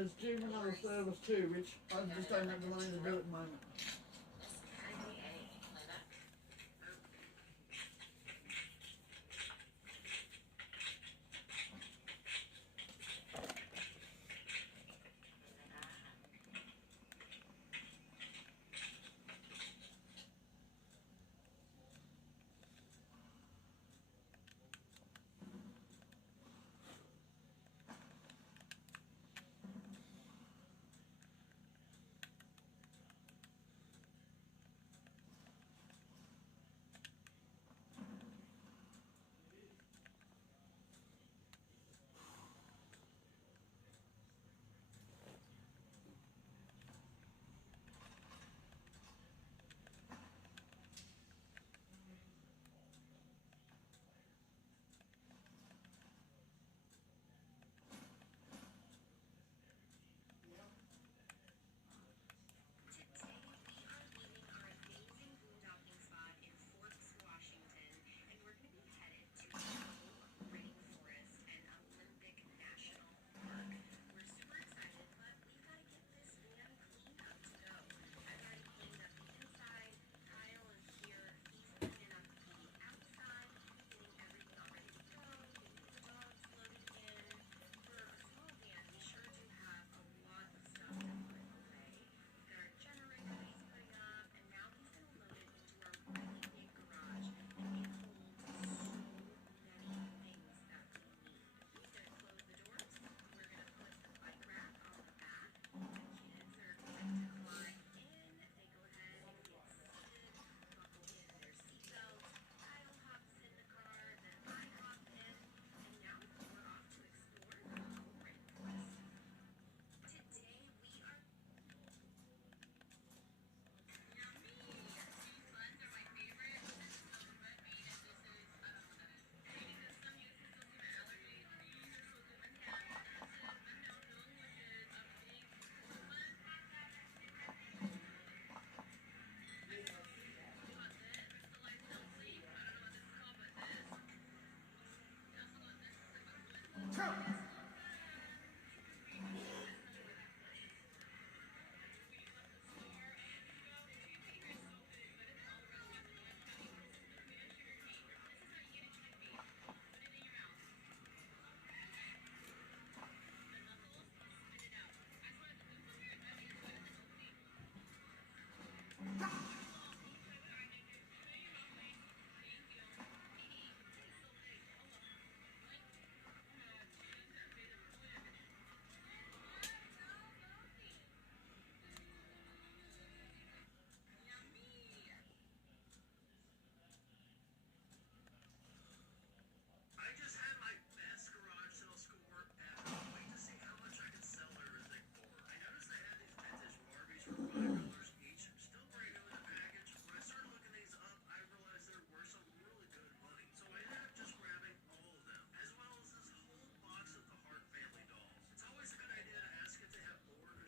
there's juvenile service too, which I just don't have the money to do at the moment.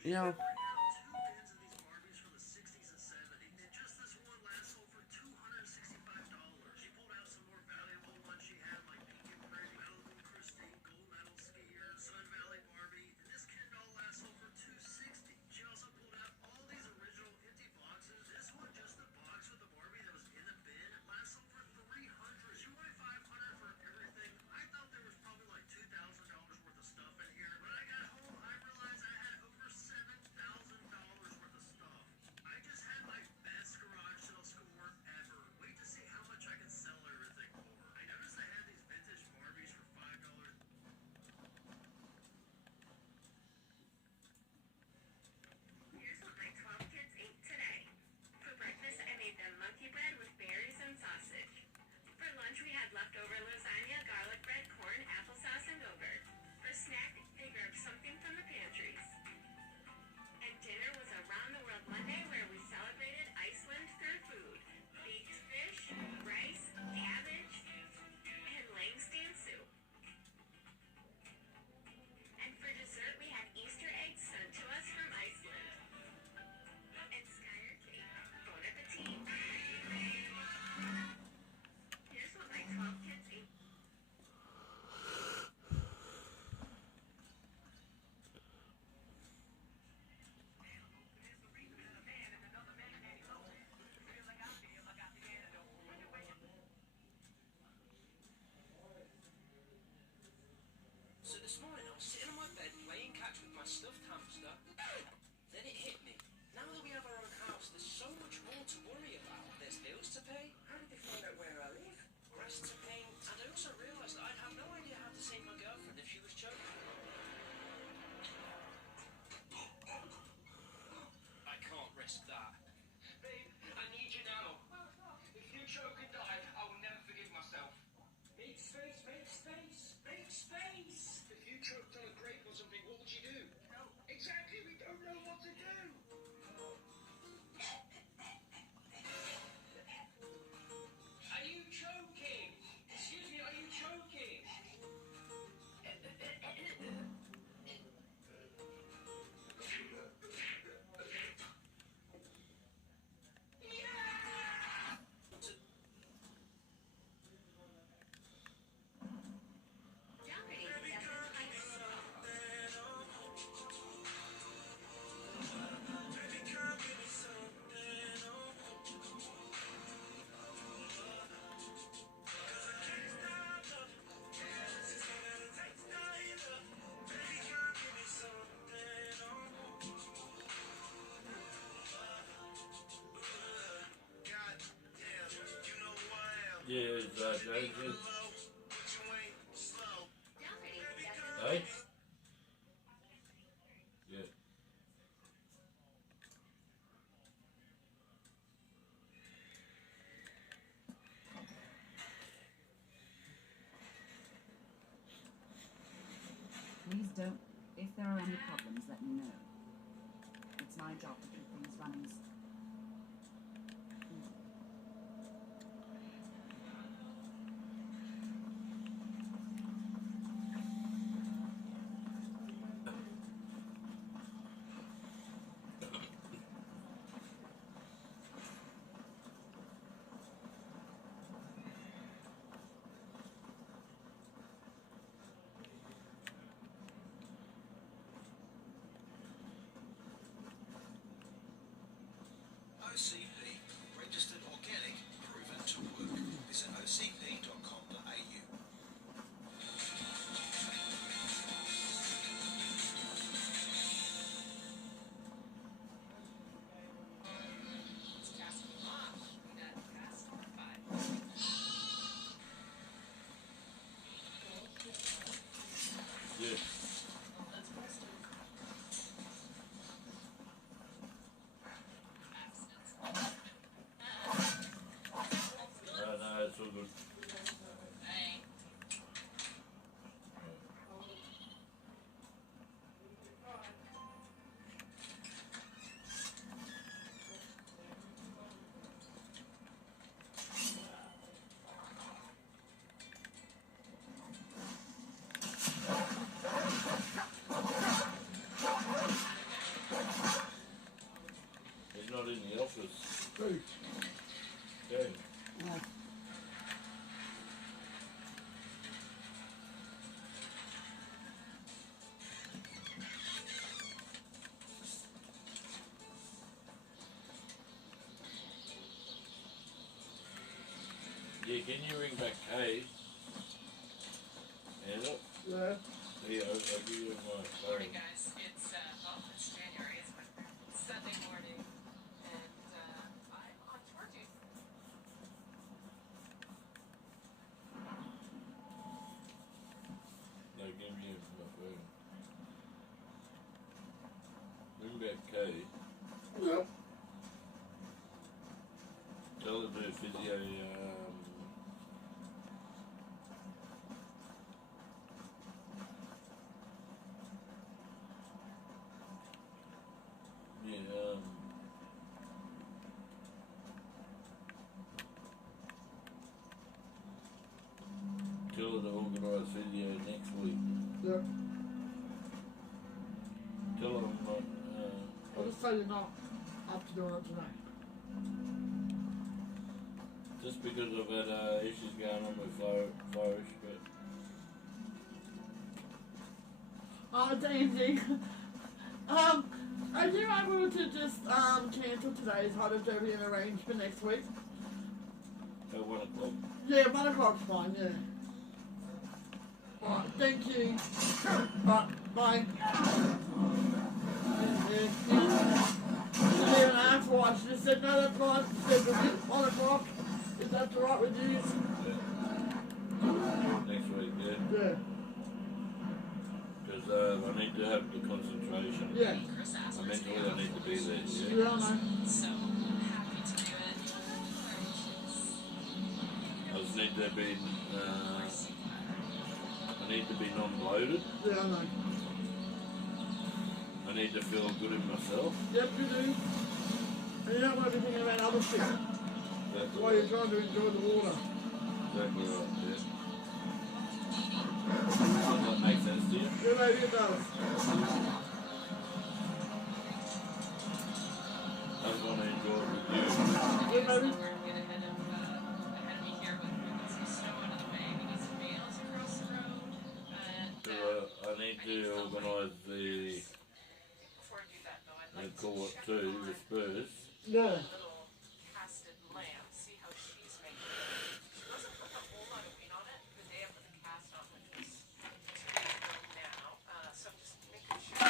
Yeah. So this morning I was sitting on my bed playing catch with my stuffed hamster. Then it hit me. Now that we have our own house, there's so much more to worry about. There's bills to pay. How did they find out where I live? Grass to paint. And I also realised that I'd have no idea how to save my girlfriend if she was choking. I can't risk that. Babe, I need you now. If you choke and die, I will never forgive myself. Make space, make space, make space. If you choked on a grape or something, what would you do? Exactly, we don't know what to do. Are you choking? Excuse me, are you choking? Yeah, is that Josie? Hey? Yeah. Please don't. If there are any problems, let me know. It's my job to keep things running. OCP, registered organic, proven to work. Visit ocp.com.au. Yeah. No, it's all good. He's not in the office. Who? Okay. Oh. Yeah, can you ring back Kay? Hello? Yeah. Yeah, I'll give you my phone. Morning, guys. It's it's January. It's my Sunday morning, and I'm on tour duty. No, give me my phone. Ring back Kay. Yeah. Tell her to do physio, tell her to organise physio next week. Yeah. Tell her I'm not, I'll just say you're not up to doing it today. just because I've had issues going on with flourish, but Oh, D&D. Are you able to just cancel today's Hot Derby and arrange for next week? at 1 o'clock. Yeah, 1 o'clock's fine, yeah. Alright, thank you. Alright, bye. She didn't even ask why. She just said, no, that's fine. She said, was it 1 o'clock? Is that alright with you? Next week, yeah. Yeah. Because I need to have the concentration. Yeah. Mentally, I need to be there, yeah. Yeah, I know. So happy to do it. I just need to be, I need to be non-bloated. Yeah, I know. I need to feel good in myself. Yep, you do. And you don't want to be thinking about other shit Exactly while you're trying to enjoy the water. Exactly right, yeah. Does that make sense to you? Yeah, maybe it does. I just want to enjoy it with you. Yeah, maybe. We're gonna get ahead of me here with moving some snow out of the way. We need some bales across the road. And So, I need to organise the, before I do that though, I'd they like call to it check too, on the Spurs. Yeah. a little casted lamb, see how she's making it. She wasn't putting a whole lot of weight on it the day I put the cast on, which was 2 days ago now. So I'm just making sure.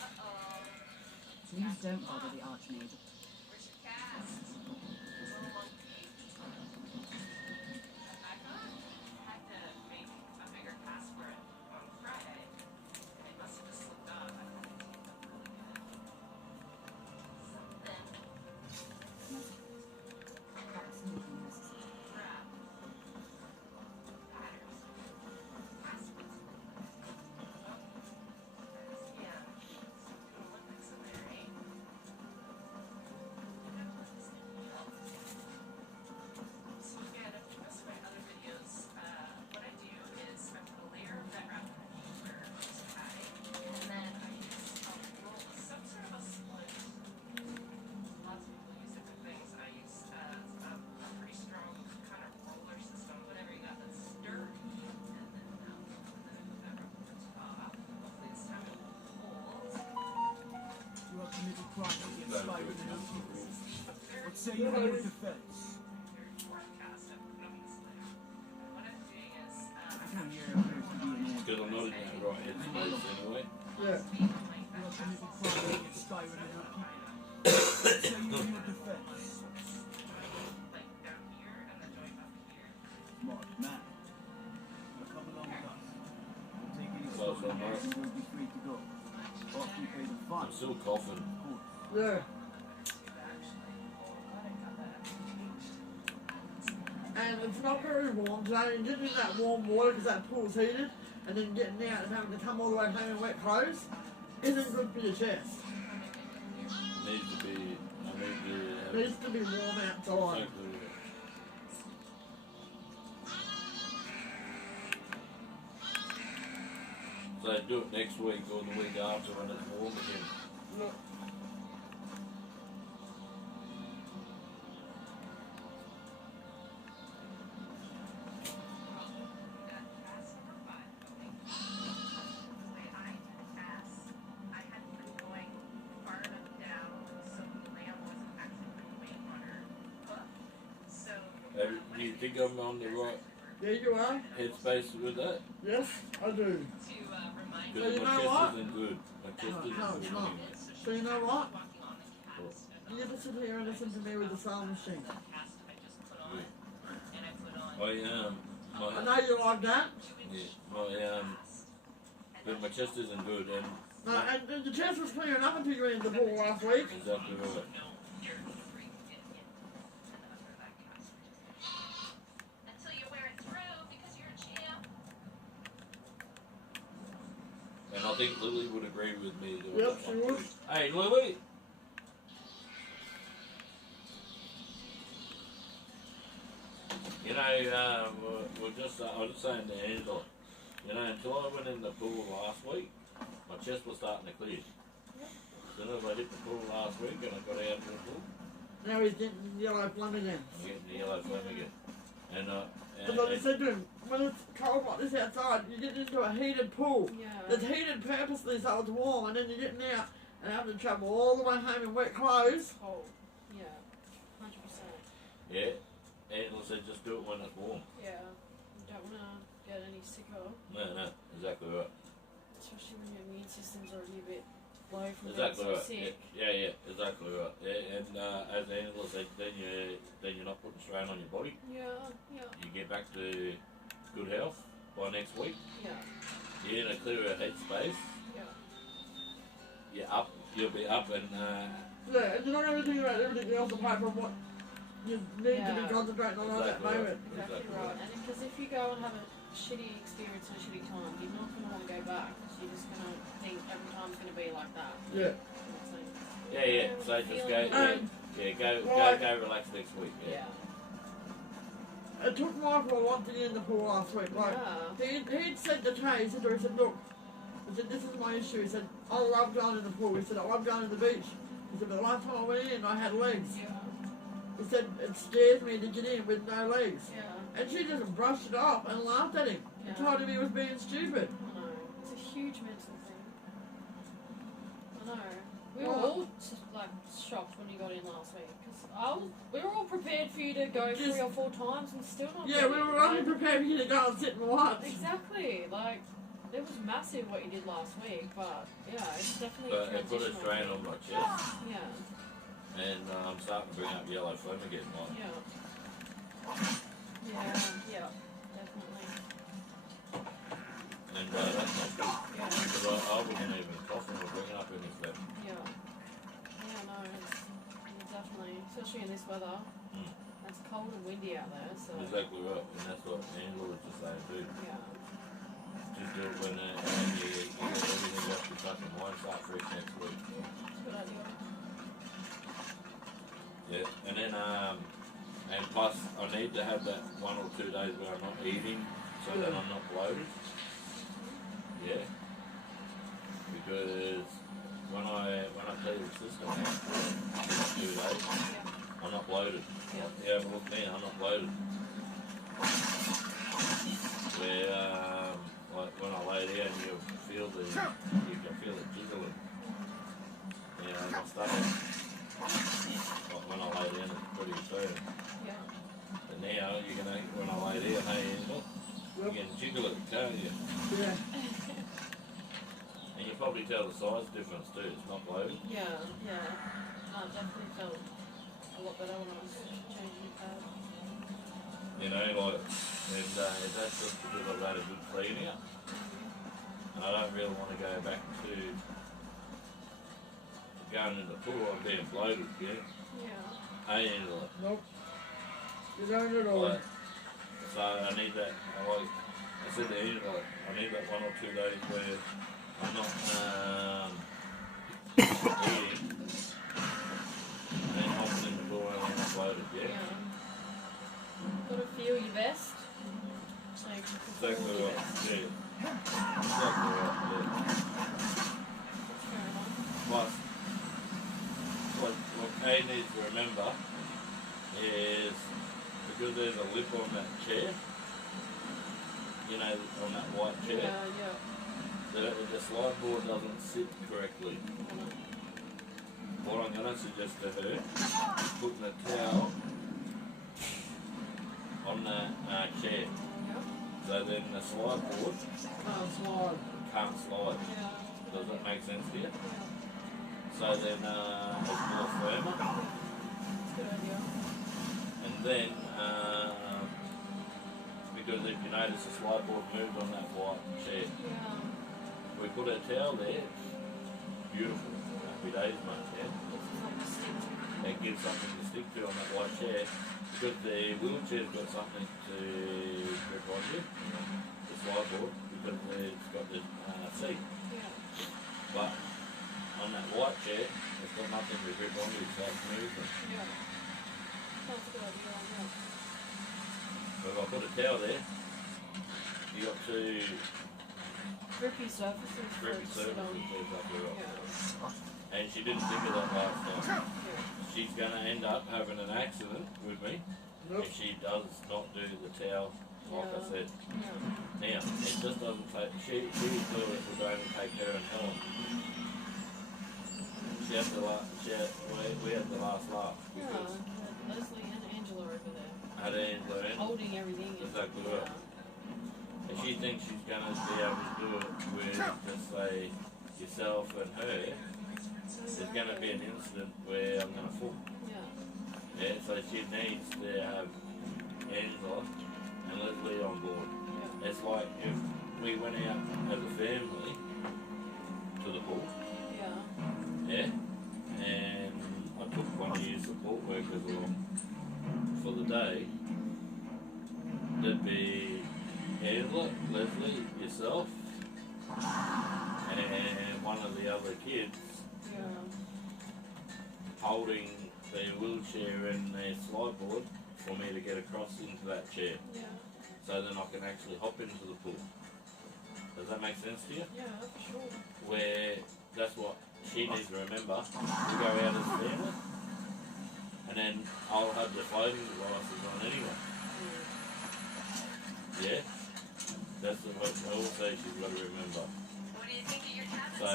Uh-oh. Please don't bother the Archmaid. Where's your cast? Little monkey. Back on? Had to make a bigger cast for it on Friday. And it must have just slipped off. I thought it taped up really good. Something. Absolutely necessary. Crap. Batters. Passwords. Oh. Yeah. Doing Olympics in there, eh? So again, if you miss my other videos, what I do is I put a layer of that wrap on paper, just padding, and then I use some sort of a sponge. Lots of people use different things. I use a pretty strong kind of roller system, whatever you got that's sturdy, and then I put that rubber on top. Hopefully this time it will hold. You have committed crime against Don't do Skyrim it and her just people. for What say you in your defense? Forecast I put on this layer. And what I'm doing is Everyone here appears to be an enemy. Because I'm not in that right headspace anyway. Yeah. You have committed crime against Skyrim and her people. What say you in your defense? like down here and the joint up here. Smart man. Now come along with us. We'll take any Close stolen on, goods Mark. and we'll be free to go. After you pay the I'm fine, still coughing. of course. Yeah. And it's not very warm today. And getting in that warm water because that pool's heated, and then getting out and having to come all the way home in wet clothes isn't good for your chest. Needs to be, I need to It have needs to be warm outside. exactly. So do it next week or the week after when it's warm again. Look. Do you think I'm on the right There you are. headspace with that? Yes, I do. To remind Because you my know chest what? isn't good. My chest isn't No, it's good. not. So you know what? walking on the cast. You just sit here and listen to me with the sound machine. The cast I just put on, and I put on I I know you like that. yeah, but my chest isn't good and No, and the chest was clear enough until you went into the pool last week. exactly right. until you wear it through because you're a champ. And I think Lily would agree with me. Doing Yep, that she one would. too. Hey, Lily! You know, I was just saying to Angela, you know, until I went in the pool last week, my chest was starting to clear. Then as I hit the pool last week and I got out of the pool, Now he's getting yellow plum again. I'm getting the yellow flame again. And, Because I said to him, when it's cold like this outside, you get into a heated pool. Yeah. It's heated purposely so it's warm, and then you're getting out and having to travel all the way home in wet clothes. Cold. Yeah. 100%. yeah, Angela said just do it when it's warm. Yeah. Don't wanna get any sicker, No, exactly right. especially when your immune system's already a bit low from Exactly being so right. sick. Yeah, exactly right. Yeah, and as Angela said, then you're not putting strain on your body. Yeah. You get back to good health by next week. Yeah. You're in a clearer headspace. Yeah. You'll be up and Yeah, and you're not going to think about everything else apart from what you need to be Yeah. concentrating on at that Exactly right. moment. Exactly Exactly right. right. And because if you go and have a shitty experience and a shitty time, you're not going to want to go back. So you're just going to think every time's going to be like that. Yeah. yeah. So just go, go relax next week. Yeah. It took Michael a lot to get in the pool last week. Like, he'd said to Tay, he said, I said, this is my issue. He said, I love going in the pool. He said, I love going to the beach. He said, but the last time I went in, I had legs. Yeah. He said, it scares me to get in with no legs. Yeah. And she just brushed it off and laughed at him. And told him he was being stupid. I know. It's a huge mental thing. I know. We were all like shocked when you got in last week. Because we were all prepared for you to go 3 or 4 times and still not Yeah, get we in. were only prepared for you to go and sit and watch. Exactly. Like, it was massive what you did last week, but yeah, it's definitely But it put a strain on my chest. Yeah. And I'm starting to bring up yellow phlegm again. Like. Yeah. Yeah, definitely. And that's not good. Yeah. Because I wasn't even coughing or bringing up any phlegm. Yeah. Yeah, no, it's definitely, especially in this weather. It's cold and windy out there, so. Exactly right, and that's what Angela was just saying too. Yeah. Just do it when you get everything off your fucking mind, start fresh next week. Good idea. Yeah, and then and plus I need to have that 1 or 2 days where I'm not eating so that I'm not bloated. Yeah. Because when I tell you the system in 2 days, I'm not bloated. Yeah, look me, I'm not bloated. Where like when I lay down you can feel it jiggling. Yeah, my stomach. Like when I lay down it's pretty firm. Yeah. But now you're gonna when I lay down, hey, look, you can jiggle it, can't you? Yeah. And you probably tell the size difference too, it's not bloated. Yeah. No, it definitely felt a lot better when I was changing the pad. You know, like, and that's just because I've had a good clean out. I don't really want to go back to going in the pool. I'm being bloated, yeah. Yeah. I ain't like, Nope. You don't at all. like, so I need that. I said to Ian, like, I need that 1 or 2 days where I'm not eating and then hopping in the pool and I'm not bloated, yeah. Gotta feel your best. So you can perform Exactly your right. best. Yeah. Exactly right. Yeah. That's fair enough. Plus, what Kay needs to remember is because there's a lip on that chair, you know, on that white chair, Yeah. the slide board doesn't sit correctly. What I'm going to suggest to her is putting a towel on that chair. So then the slide board can't slide. Yeah. Does that make sense to you? So then it's more firmer. That's a good idea. And then, because if you notice the slide board moved on that white chair, Yeah. we put a towel there, beautiful, happy days mate, yeah? It gives something to stick to on that white chair, because the wheelchair's got something to grip on you, the slide board, because it's got the seat. Yeah. But on that white chair, it's got nothing to grip on you, so it's moving. Yeah. That's a good idea. Yeah. So if I put a towel there, you got two Grippy surfaces. for grippy it to sit on. surfaces exactly right. Yeah. And she didn't think of that last time. Yeah. She's going to end up having an accident with me if she does not do the towel, like I said. Yeah. Now, it just doesn't take, she thought it would only take her and Helen. We had the last laugh. Yeah. Because Leslie and Angela over there. had Angela in. Holding everything. Exactly right. if she thinks she's gonna be able to do it with, just say, yourself and her, there's gonna be an incident where I'm gonna fall. Yeah. Yeah, so she needs to have Angela and Leslie on board. Yeah. It's like if we went out as a family to the pool, Yeah. yeah, and I took one of your support workers along for the day, there'd be Angela, Leslie, yourself, and one of the other kids Yeah. holding their wheelchair and their slide board for me to get across into that chair, Yeah. so then I can actually hop into the pool. Does that make sense to you? Yeah, for sure. Where that's what she needs to remember to go out as a family, and then I'll have the floating devices on anyway. Yeah, that's what also she's got to remember. What do you think of your cabin? So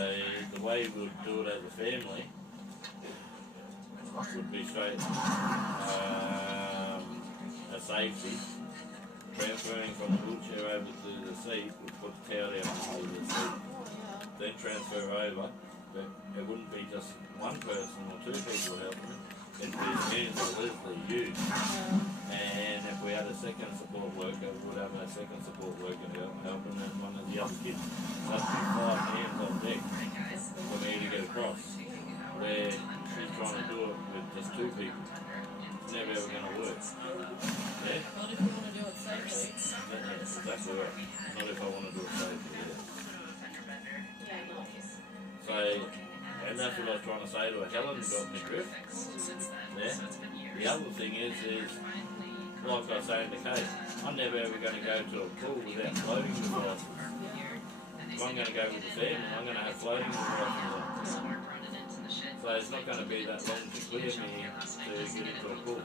the way we'll do it as a family would be straight a safety, transferring from the wheelchair over to the seat, we put the towel down under the seat, Oh, yeah. then transfer over, but it wouldn't be just one person or two people helping, it'd be me and Leslie, you, Yeah. and if we had a second support worker, we would have a second support worker helping and one of the other kids. So that'd be 5 hands on deck for me to get across, where she's trying to do it with just 2 people. It's never ever going to work. Yeah? Not if you want to do it safely. That's exactly right. Not if I want to do it safely, yeah. Yeah, nice. So, and that's what I was trying to say to her. Helen got me drift. Yeah? The other thing is like I was saying to Kate, I'm never ever going to go to a pool without floating devices. If I'm going to go with the family, I'm going to have floating devices on. So it's not going to be that long to clear me to get into a pool.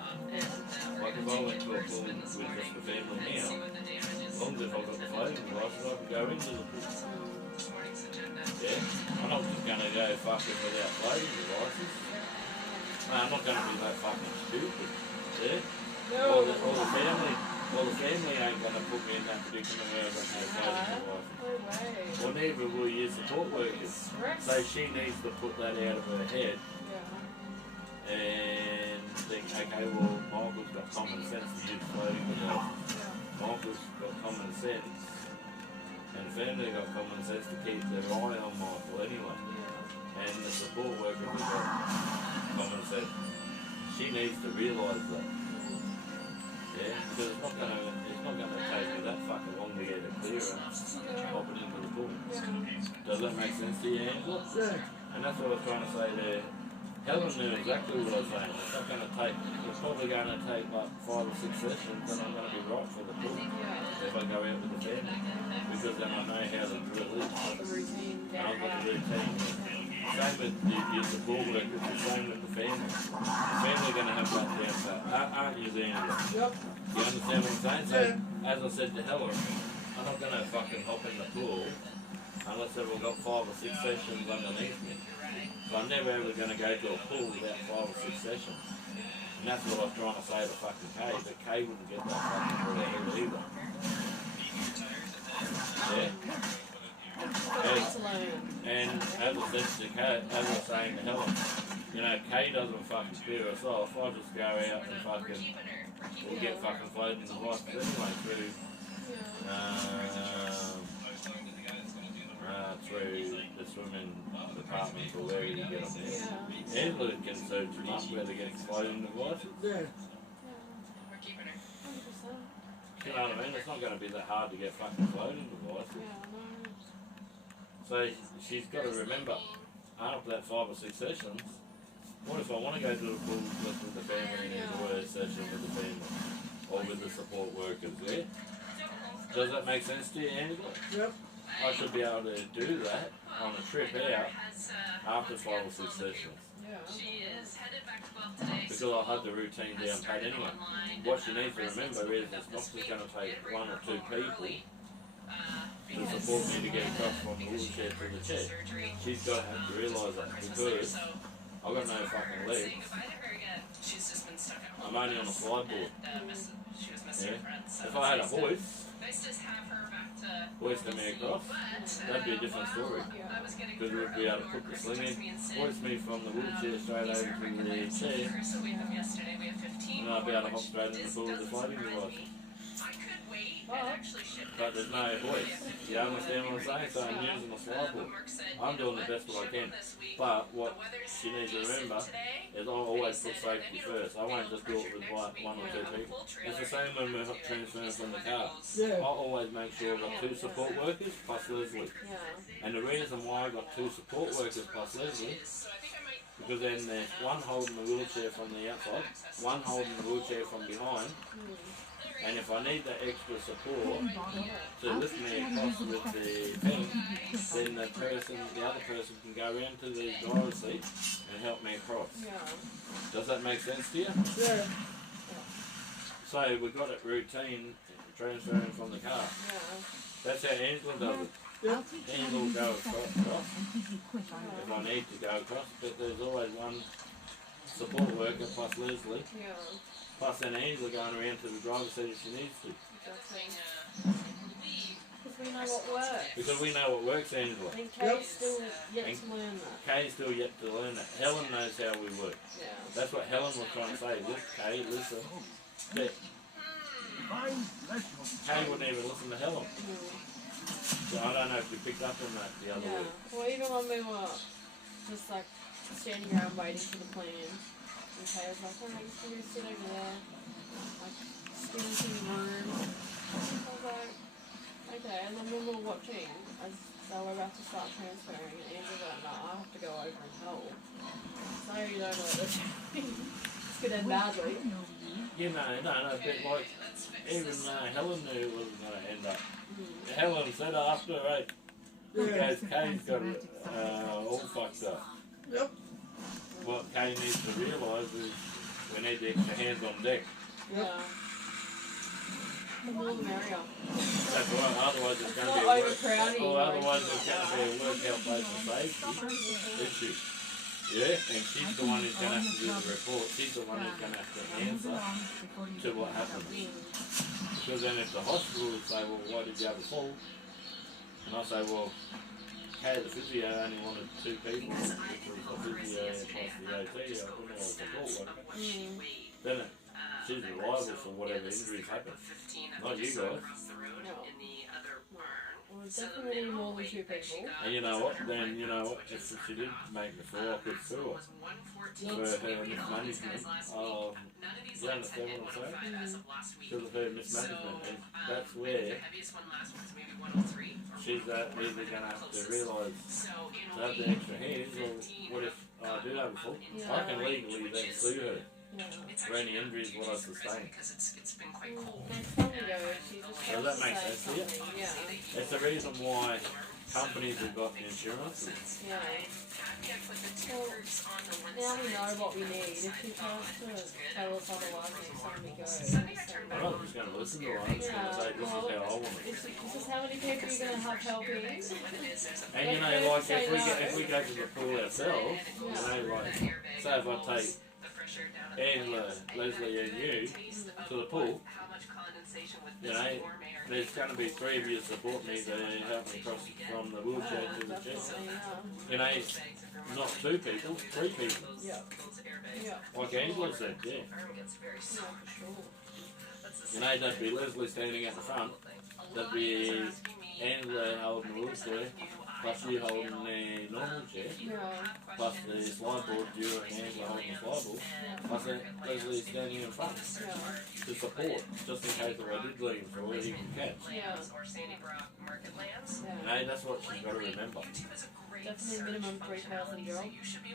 Like if I went to a pool with just the family now, as long as if I've got the floating devices, I can go into the pool. Yeah? I'm not just going to go fucking without floating devices. No, I'm not going to be that fucking stupid. Yeah? All the family ain't going to put me in that predicament where I'm going to have floating devices. No way. Or neither will your support workers. Stress. So she needs to put that out of her head Yeah. and think, okay, well, Michael's got common sense to use floating devices. Michael's got common sense, and the family got common sense to keep their eye on Michael anyway. Yeah. And the support worker has got common sense. She needs to realise that. Yeah, because it's not gonna take me that fucking long to get it clear and pop it into the pool. Does that make sense to you, Angela? Yeah. And that's what I was trying to say there. Helen knew exactly what I was saying. It's not going to take, it's probably going to take like 5 or 6 sessions, and I'm going to be right for the pool if I go out with the family. Because then I know how the drill is. The routine. And I've got the routine. Same with your support workers, the same with the family. The family are going to have that down pat, aren't you, Angela? Yep. You understand what I'm saying? So, as I said to Helen, I'm not going to fucking hop in the pool unless I've got 5 or 6 sessions underneath me. So I'm never ever going to go to a pool without 5 or 6 sessions. And that's what I was trying to say to fucking Kay, but Kay wouldn't get that fucking through her head either. Yeah? And as I said to Kay, as I was saying to Helen, you know, Kay doesn't fucking clear us off. I just go out and fucking, we'll get fucking floating devices anyway through the swimming department or wherever you get them there. Angela can search them up where they're getting floating devices. Yeah. You know what I mean? It's not going to be that hard to get fucking floating devices. So she's got to remember, after that 5 or 6 sessions, what if I want to go to the pool with the family and enjoy a session with the family or with the support workers there? Does that make sense to you, Angela? Yep. I should be able to do that on a trip out after 5 or 6 sessions. Because I'll have the routine down pat anyway. What she needs to remember is it's not just going to take 1 or 2 people to support me to get across from the wheelchair to the chair. She's got to have to realise that because I've got no fucking legs. Saying goodbye to her yet. She's just been stuck at home. I'm only on a slide board. She was missing Yeah. her friends. So If I had a it's nice hoist, to have her back to hoist me across, that'd be a different story. I was getting Because we'd be able to put the sling in, hoist me from the wheelchair straight over to the chair, So we have yesterday, we have 15 and I'd be able to hop which straight in the this pool with the doesn't floating surprise device. me. I could wait Oh. and actually ship But there's no hoist. You understand what I'm saying? So I'm Yeah. using the slide board. Mark said, I'm doing the best what I can. But what she needs to remember is I'll always put safety first. I won't just do it with one or two people. It's the same when we're transferring from the car. Yeah. I'll always make sure I've got 2 support workers plus Leslie. Yeah. And the reason why I've got 2 support workers plus Leslie, because then there's one holding the wheelchair from the outside, one holding the wheelchair from behind, and if I need that extra support to lift me across with the thing, then the other person can go around to the driver's seat and help me across. Yeah. Does that make sense to you? Yeah. So we got it routine transferring from the car. Yeah. That's how Angela does it. Yeah. I'll teach you Angela how will to go use across and keep you quick on if I need to go across, but there's always one support worker plus Leslie, Yeah. plus then Angela going around to the driver's seat if she needs to. Exactly. Because we know what works. Because we know what works, Angela. And Kay's still yet And- to learn that. Kay's still yet to learn that. Helen knows how we work. Yeah. That's what Helen was trying to say. Look, Kay, listen. But Fine, let's go. Kay wouldn't even listen to Helen. Mm. So I don't know if you picked up on that the other Yeah. week. Well, even when we were just like standing around waiting for the plan, and Kay was like, "Alright, you can go sit over there, like skinny in the room." I was like, "Okay." And then when we were watching, as they were about to start transferring, and Andrew was like, "No, I have to go over and help." So you don't know what they're doing. It's gonna end badly. You know, no, but like, even Helen knew it wasn't going to end up. Helen said after, right, Yeah. Kay's got it all fucked up. Yep. What Kay needs to realise is we need the extra hands on deck. Yeah. The more the merrier. That's right, otherwise it's going to Not be a work, overcrowding well, or otherwise anything it's like going to be a workout place for safety issue. Yeah, and she's the one who's going to have to do the report. She's the one who's going to have to answer to what happened. Because then if the hospital would say, well, why did you have a fall? And I say, well, Kay, the physio only wanted 2 people, which was the physio plus the OT, I don't know, support worker. Then she's reliable for whatever injuries happen. Not you guys. Well, definitely need more than 2 people. And you know what? Then you know what? If she did make me fall, I could sue her for her mismanagement. You understand what I'm saying? Because of her mismanagement, and that's where she's either going to have to realise to have the extra hands, or what if I do have a fall? I can legally then sue her Yeah. for any injuries what I sustain. Next time we go, she just Does that make say sense to you? something. Yeah. It's the reason why companies have got insurance. Yeah. Well, now we know what we need. If she tries to tell us otherwise next time we go, just say I'm not just going to listen to her. I'm just going to say this is how I want it. this is how many people you're going to have helping. And you know, like if we go to the pool ourselves, you know, like say if I take Angela, Leslie, and you to the pool, you know, there's going to be 3 of you support me to help me cross from the wheelchair to the chair. You know, not 2 people, 3 people. Yeah. Yeah. Like Angela said, yeah. Yeah, for sure. You know, there'd be Leslie standing at the front, there'd be Angela holding the wheelchair, plus you holding the normal chair, Yeah. plus the slide board, you and Angela holding the slide board, plus then Leslie standing in front Yeah. to support, just in case if I did leave him for where he can catch. Yeah. You know, that's what she's got to remember. Definitely minimum 3 person girl.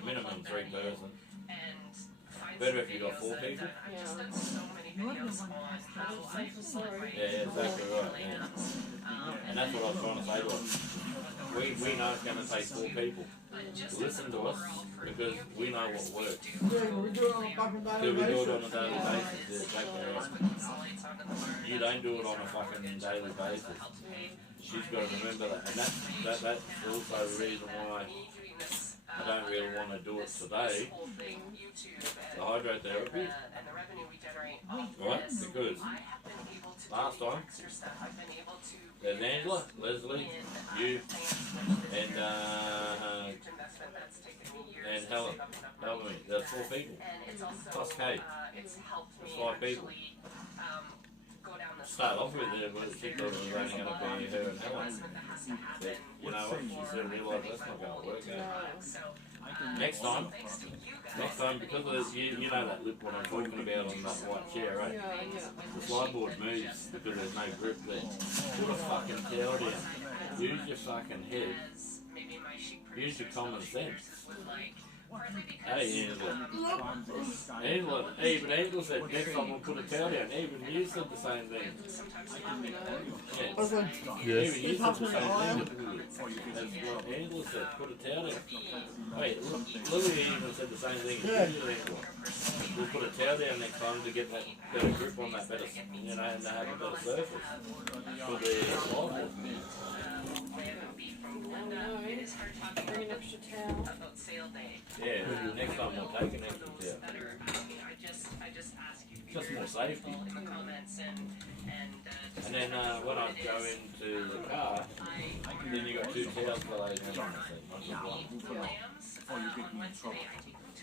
Minimum 3 person. Better if you got 4 people. Yeah. You're the one that has I would say for sorry. Yeah, exactly right. Yeah. And that's what I was trying to say to her. We know it's going to take 4 people to listen to us because we know what works. Yeah, we do it on a fucking Yeah, daily we do it on a basis. daily basis. Yeah, exactly right. You don't do it on a fucking daily basis. she's got to remember that, and that's also the reason why I don't really want to do it today. The hydrotherapy, right? Because last time there's Angela, Leslie, you, and Helen. Help me. There's 4 people. Plus Kate. There's 5 people. Start off with it, but she thought it was only going to be her and Helen. But you know what? She said, realise that's not going to work out. Next time, because of this, you know that lip what I'm talking about on that white chair, right? The slide board moves because there's no grip there. Put a fucking towel down. Use your fucking head. Use your common sense. Hey, Angela. Even Angela said next time we'll put a towel down. Even you said the same thing. Yeah. Even you said the same thing. That's what Angela said. Put a towel down. Wait, Louis even said the same thing. We'll put a towel down next time to get that better grip on that better, you know, and to have a better surface for the slide. Bring an extra towel. Yeah, next time we'll take an extra towel. Just more safety. And then when I go into the car, then you got 2 towels for those hands on the seat, not just one.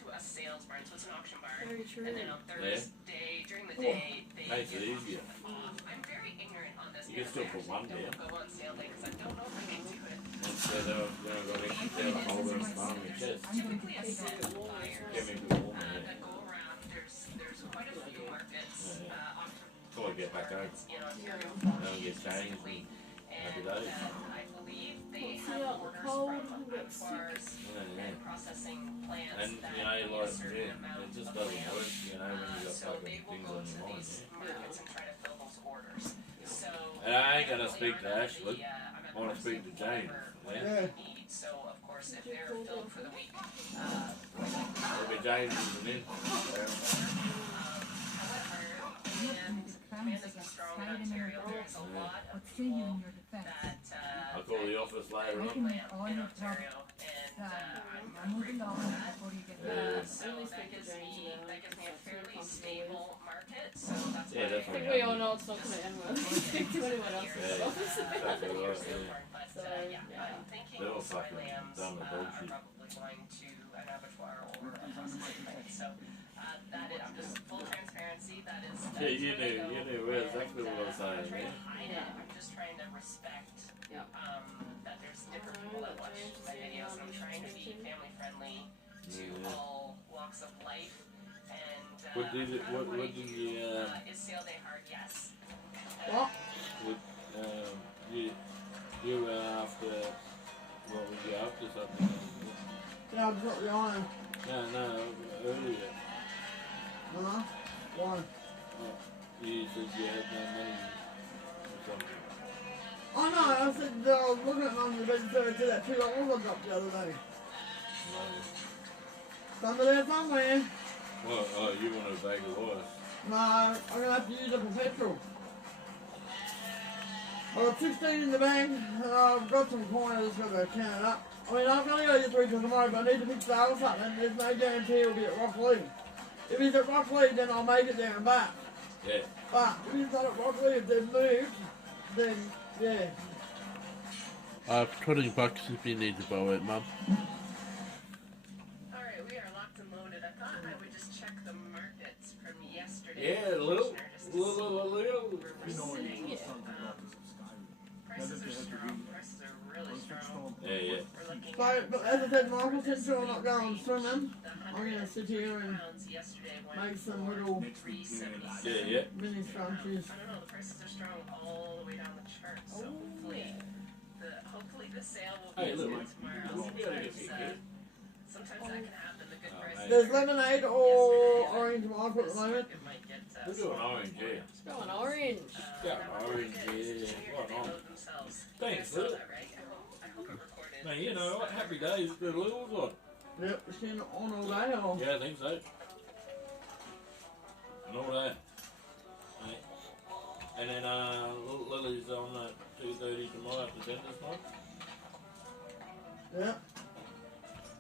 A sales barn, so it's an auction barn. Very true. And then on Thursday, during the day, they makes it easier. I'm very ignorant on this. You can still put one down. Go on sale day because I don't know if I can do it. So they'll got extra tail to hold it on your chest. Typically a set of wires Get me a bit warmer, that go around. There's quite a few markets. Before I get back home. I'll get changed and happy days. I believe they What's have the orders cold? from bars and processing plants And that you know, need a like, certain yeah, amount it just of doesn't land. work, you know, when you got So fucking they will things go on to your mind, these yeah. markets and try to fill those orders. So And I ain't gonna speak to Ashley. I wanna speak to James. Yeah. So of course if they're filled for the week, Maybe James isn't in. Amanda's been strong in Ontario. There's a lot of What say you people in your defense? I'll call the office later I on. can make all in your Ontario, problems and I'm moving on before you get back. so that gives me a fairly stable market. So that's Yeah, why that's I think we all know it's not going to end well. Speak to anyone else in the office Exactly about it. right, so yeah. far. But So, yeah, yeah. I'm thinking They're all soy fucking lambs done with are bullshit. probably going to an abattoir or a processing plant. So that is, I'm just full transparency. That is. Yeah, you knew exactly what I was saying, man. I'm just trying to respect that there's different people that watch my videos, and I'm trying to be family friendly to all walks of life. And What did you, is sale day hard? Yes. What? you were after, what was you after something? Yeah, I've got the iron. No, earlier. Huh? Why? You said you had no money or something. Oh no, I said I was looking at mum in the bed so I did that $2 I dropped the other day. Somebody there somewhere. Well, oh, you want a bag of rice? No, I'm gonna have to use it for petrol. I got 16 in the bank and I've got some coin, I just gotta count it up. I mean, I'm gonna go this week till tomorrow, but I need to fix the house up and there's no guarantee it'll be at Rockley. If he's at Rockley, then I'll make it there and back. Yeah. But if he's not at Rockley, if they've moved, then yeah. $20 if you need to borrow it, Mum. Alright, we are locked and loaded. I thought I would just check the markets from yesterday. Yeah, little. We're You know, listening. it's something like this in Skyrim. Prices are strong. Prices are really strong. Yeah. We're looking So, but as I said, Michael, since you're not going swimming, I'm gonna sit here and make some little Yeah. mini scrunchies. I don't know, the prices are strong all the way down the chart, so hopefully the sale will be Hey, look, tomorrow. we'll be able to get Sometimes that can happen, the good prices. There's lemonade or orange Michael at the moment. It might get, We're doing orange, yeah. Go on, orange. Yeah, orange, yeah. What on? Thanks, Lou. I hope it recorded. Man, you know what? Happy days, the little one. Yep, it's been on all day or? Yeah, I think so. And all that. Right. And then Lily's on at 2:30 tomorrow at the dentist, Mike. Yeah.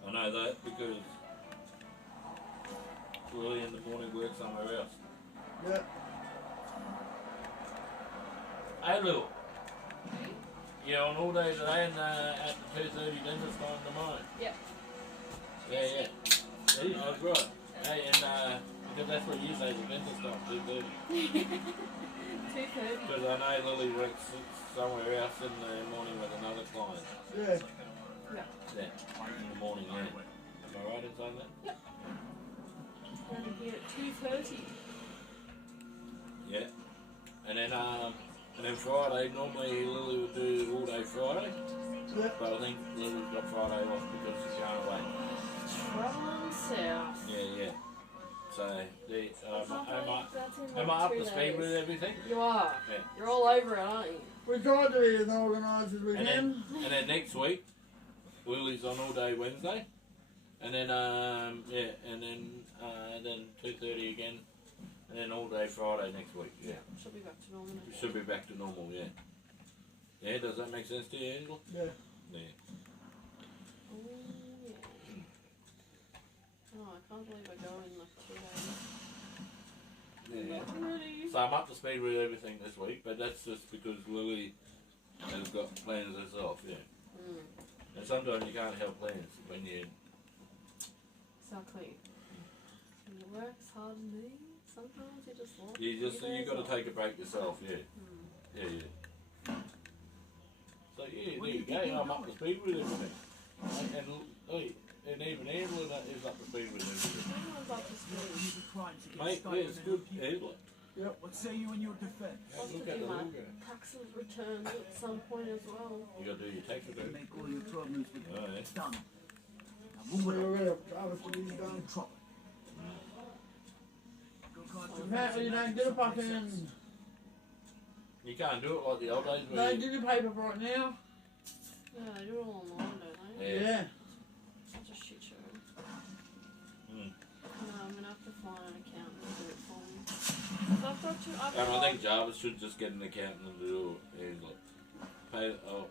I know that because Lily in the morning works somewhere else. Yeah. Hey, Lil. Yeah, on all day today and at the 2:30 dentist time tomorrow. Yep. Yeah. See, I was right. Hey, and because that's what you say, the dentist time, 2:30. 2:30. Because I know Lily works somewhere else in the morning with another client. Yeah. Yeah, in the morning, yeah. Am I right in saying that? Going to be at 2:30. Yeah. And then Friday, normally Lily would do all day Friday. Yeah. But I think Lily's got Friday off because she's going away. From south. Yeah. So, am I Am up to speed with everything? You are. Yeah. You're all over it, aren't you? We tried to be as organised as we And can. then next week, Lily's on all day Wednesday. And then, and then 2:30 again. And then all day Friday next week, yeah. She'll be back to normal. We should be back to normal, yeah. Yeah, does that make sense to you, Angela? Yeah. Yeah. Oh, yeah. Oh, I can't believe I go in like 2 days. Yeah. Not ready. So I'm up to speed with everything this week, but that's just because Lily has got plans herself, yeah. And sometimes you can't help plans when you... Exactly. When you work as hard as me, sometimes you just want You got to take a break yourself, yeah. Yeah. So yeah, there you go. I'm up to speed with everything, and even Angela is up to speed with everything. Everyone's up to speed. Mate, yeah, it's good, Angela. Yep. What say you in your defense? Wants to Look at do the my logo. taxes returns at some point as well. You got to do your tax return. Make all your problems with Oh, yeah. done. Now We move it were on. ready to harvest the bees You're done. in trouble. Apparently you don't get a fucking... You can't do it like the old days They where do your paper right now. Yeah, they do it all online, don't they? Yeah. Such a shit show. Mm. No, I'm gonna have to find an accountant to do it for me. So I've got to. And I think Jarvis should just get an accountant to do it, Angela.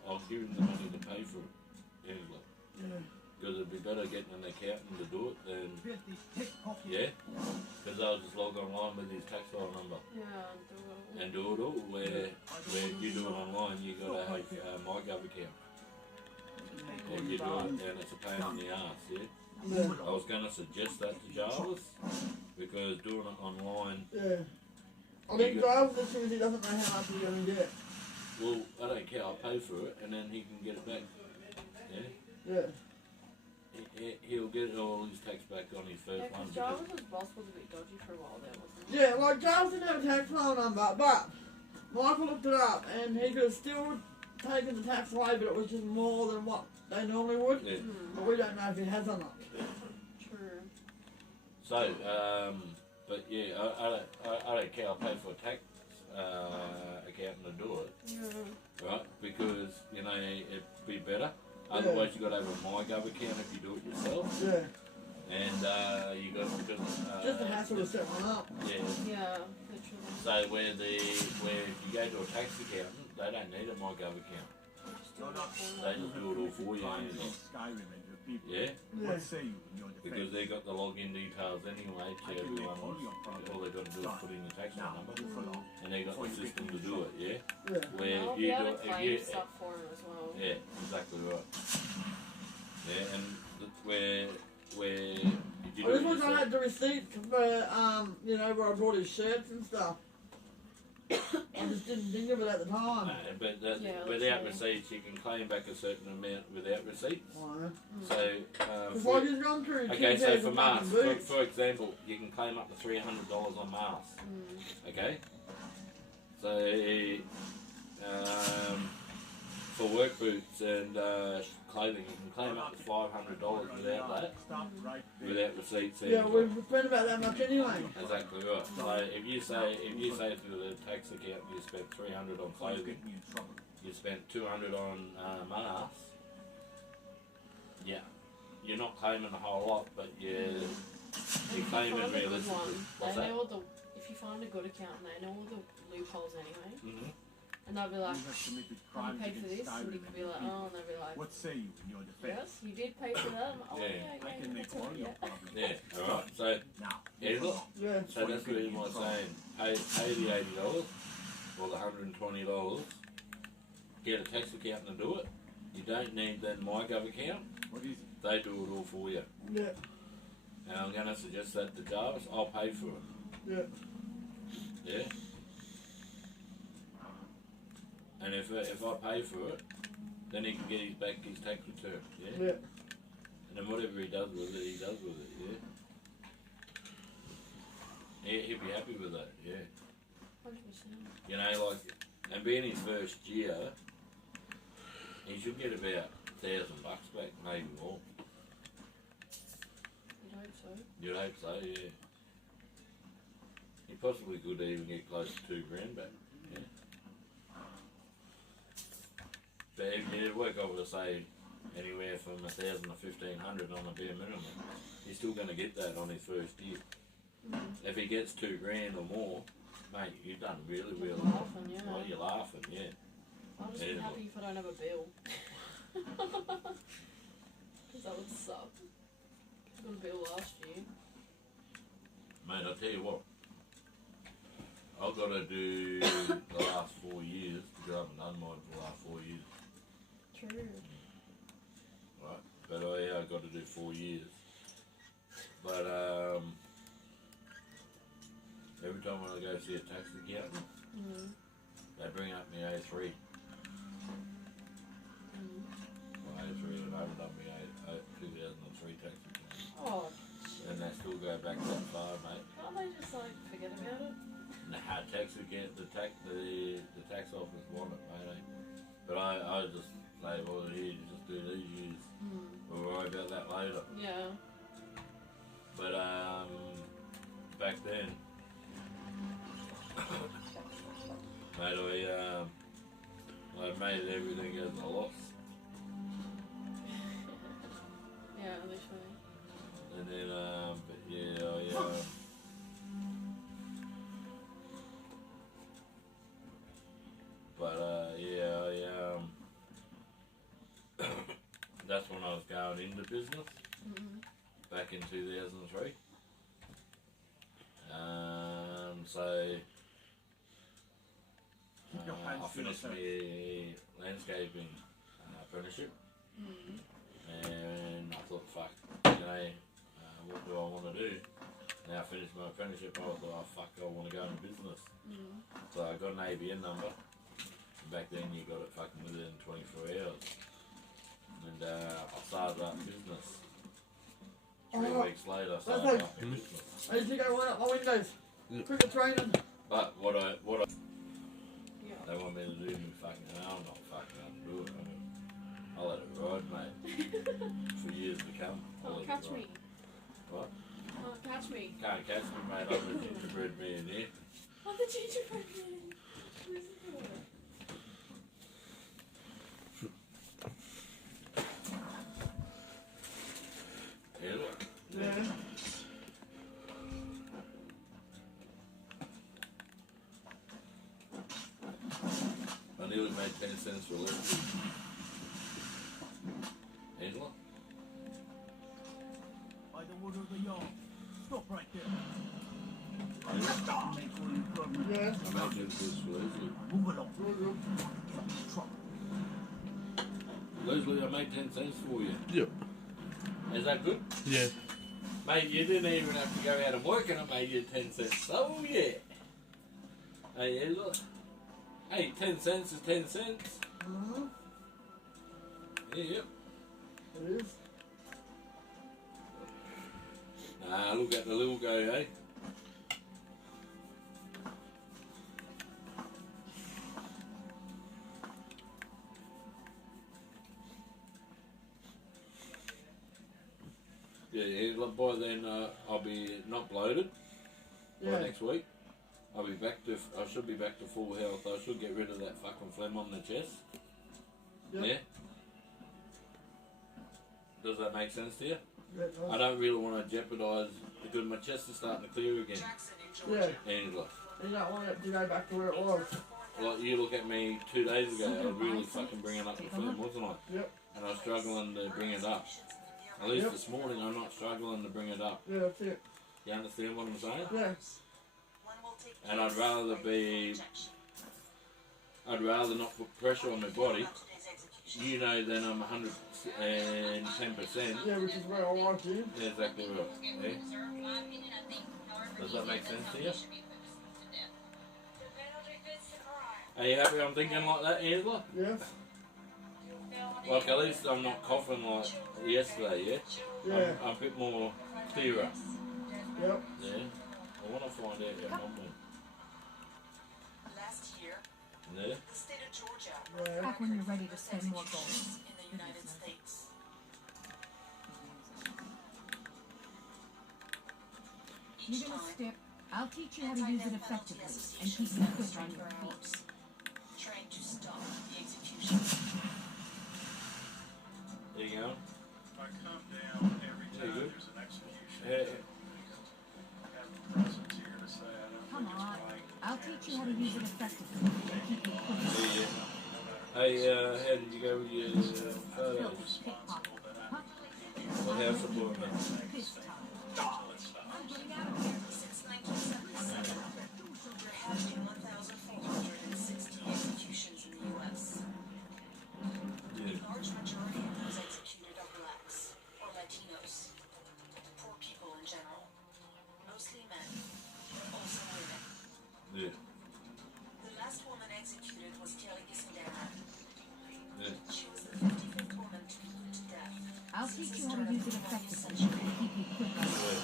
I'll give him the money to pay for it, Angela. Yeah. Because it'd be better getting an accountant to do it than... 50 pickpocket. Yeah? Because I'll just log online with his tax file number. Yeah, And do it all, where you do it online, you got to have my gov account. And you do it, and it's a pain in the ass, yeah? I was going to suggest that to Jarvis, because doing it online, Yeah. I think Jarvis as soon as he doesn't know how much he's going to get. well, I don't care, I'll pay for it, and then he can get it back. Yeah? Yeah. He'll get all his tax back on his first Yeah, one. because Jarvis's boss was a bit dodgy for a while there, wasn't he? Yeah, like Jarvis didn't have a tax file number, but Michael looked it up and he could have still taken the tax away, but it was just more than what they normally would. Yeah. But we don't know if he has or not. True. So, but yeah, I don't care, I'll pay for a tax accountant to do it. Yeah. Right, because you know it'd be better. Otherwise, you got to have a MyGov account if you do it yourself, Yeah. and you got because Just a hassle to set one up. yeah. Yeah, literally. So where if you go to a tax accountant, they don't need a MyGov account. You're not They just do it all for you. finding Anyway. Skyrim and your people. Yeah, What say you in your because defense? they got the login details anyway to everyone. All they got to do is put in the tax Now, number, move along. and they got the system to do it. Yeah, Yeah. where I'll if be you able do to if claim you stuff for him as well. yeah, exactly right. Yeah, and where you do I it just wish I yourself. had the receipts for, you know, where I bought his shirts and stuff. I just didn't think of it at the time. No, but Yeah, without that's receipts, you can claim back a certain amount without receipts. Why? So, Because I just gone through okay, two so pairs for of masks, fucking boots. for example, you can claim up to $300 on masks. Okay, so for work boots and clothing, you can claim up to $500 without that, Stop right there. without receipts. Yeah, and- we've spent about that much anyway. Exactly right. So if you say to the tax account you spent $300 on Before you clothing, get me in trouble. you spent $200 on masks. Yeah, you're not claiming a whole lot, but you're claiming realistically. What's They that? know what the if if you find a good accountant, they know all the loopholes anyway. Mm-hmm. And they'll be like, You have committed you crimes paid for against this? And you Skyrim could be and like, people. oh, and they'll be like, What say you in your defense? yes, you did pay for that. I'm like, oh, Yeah. yeah, I can make that's all right, your yeah. problems. Yeah, alright, so Now, Angela, Yeah. so that's what he was saying. Pay the $80 or the $120, get a tax accountant to do it. You don't need then MyGov account, what is it? they do it all for you. Yeah. And I'm going to suggest that to Jarvis, I'll pay for it. Yeah. Yeah? And if I pay for it, then he can get his tax return, yeah? Yeah. And then whatever he does with it, he does with it, yeah? He'd be happy with that, yeah. 100%. You know, like, and being his first year, he should get about $1,000 back, maybe more. You'd hope so. You'd hope so, yeah. He possibly could even get close to $2,000 back, yeah. But if you'd work over to say anywhere from 1,000 to 1,500 on a bare minimum, he's still going to get that on his first year. Mm-hmm. If he gets $2,000 or more, mate, you've done really You're well. laughing, yeah. Well, you're laughing, yeah. I'll just be Yeah. happy if I don't have a bill. Because that would suck. I got a bill last year. Mate, I'll tell you what. I've got to do the last 4 years because I haven't done mine for the last 4 years. True. Right? But I've got to do 4 years. But every time when I go see a tax accountant, Mm. they bring up my A3. My A3, and I haven't done my 2003 tax return. Oh, And they still go back that far, mate. can't they just like forget about it? Nah, the tax office want it, mate. But I just say, well, here, you just do these years. We'll worry about that later. Yeah. But back then, mate, I made everything as a loss, Yeah, literally. and then but yeah, that's when I was going into business back in 2003. So Keep your hands I to finished yourself. my landscaping apprenticeship, and I thought, fuck, what do I want to do? Now I finished my apprenticeship, I thought, oh fuck, I want to go into business. So I got an ABN number. Back then you got it fucking within 24 hours. And I started up business. 3 weeks later I started up in business. I need to go run up my windows. Quick, it's raining. But what I Yeah. they want me to do, fucking, I'm not fucking going to do it. I'll let it ride, mate. For years to come. I'll Can't let catch it ride. me. What? Can't catch me. Can't catch me, mate. I'm the gingerbread man here. I'm the gingerbread man. Who's it? Yeah, look. Yeah. I nearly made 10 cents for Leslie. Angela? By the water of the yard. Stop right there. Yeah. Stop! Make all your problems. Yeah. I made 10 cents for Leslie. Move along. Get in trouble. Leslie, I made 10 cents for you. Yep. Is that good? Yeah. Mate, you didn't even have to go out and work and I made you 10 cents. Oh, yeah. Hey, Angela. Hey, 10 cents is 10 cents. Yeah, yep. It is. Look at the little guy, eh? Yeah, by then I'll be not bloated by Yeah. next week. I should be back to full health. I should get rid of that fucking phlegm on the chest. Yep. Yeah? Does that make sense to you? Yeah, I don't really want to jeopardise because my chest is starting to clear again. yeah. Angela. You don't want it to go back to where it was. Like you look at me 2 days ago, I was really fucking bringing up the food, wasn't I? Yep. And I was struggling to bring it up. At least Yep. this morning I'm not struggling to bring it up. Yeah, that's it. You understand what I'm saying? Yeah. And I'd rather not put pressure on my body. You know that I'm 110%. Yeah, which is where I want you. Yeah, exactly right. Yeah? Does that make sense to you? Are you happy I'm thinking like that, Angela? Yeah. Like at least I'm not coughing like yesterday, yeah? Yeah. I'm a bit more clearer. Yep. Yeah? I want to find out your mum went. Last year, Yeah? the state of Georgia Yeah. Back when you're ready to spend more gold. executions in the United States. Each You're gonna time, step. I'll teach you how to use it effectively and keep you quick on your feet. trying to stop the execution. There you go. I come down every Yeah, time good. there's an execution. Yeah. Have a presence here to say I don't Come think on. it's right. I'll teach you how to use it effectively and keep you quick. See ya. Hey, how did you go with your photos? Responsible that I What house appointment? This time. until it stops. I'm getting out of here. Since 1977, there have been 1,460 executions in the U.S. Yeah. A large majority of those executed are blacks or Latinos, poor people in general, mostly men, but also women. Yeah. The last woman executed was Kelly Gisandera. Yeah. She was the 55th woman to be put to death. I'll teach you how to use it effectively and keep you quick on your feet.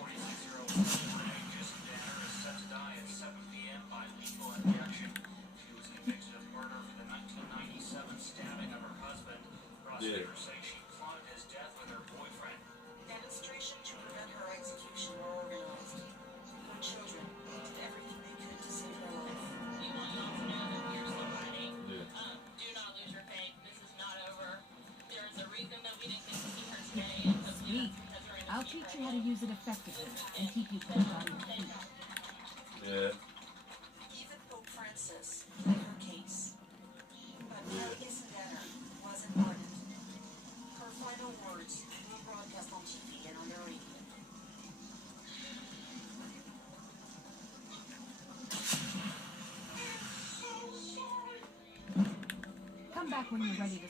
46-year-old Jason Danner is set to die at 7 p.m. by lethal injection. She was convicted of murder for the 1997 stabbing of her husband. Prosecutors say she plotted his death with her boyfriend. Demonstrations to prevent her execution were organized. Her children did everything they could to save her life. We want y'all to know that we're so ready. Yeah. Do not lose your faith. This is not over. There is a reason that we didn't get to see her today. And so Sweet. I'll teach you how to use it effectively and keep you quick on your feet. Yeah. Even Pope Francis played her case. But Kelly Gisandera wasn't pardoned. Her final words were broadcast on TV and on the radio. Come back when you're ready to.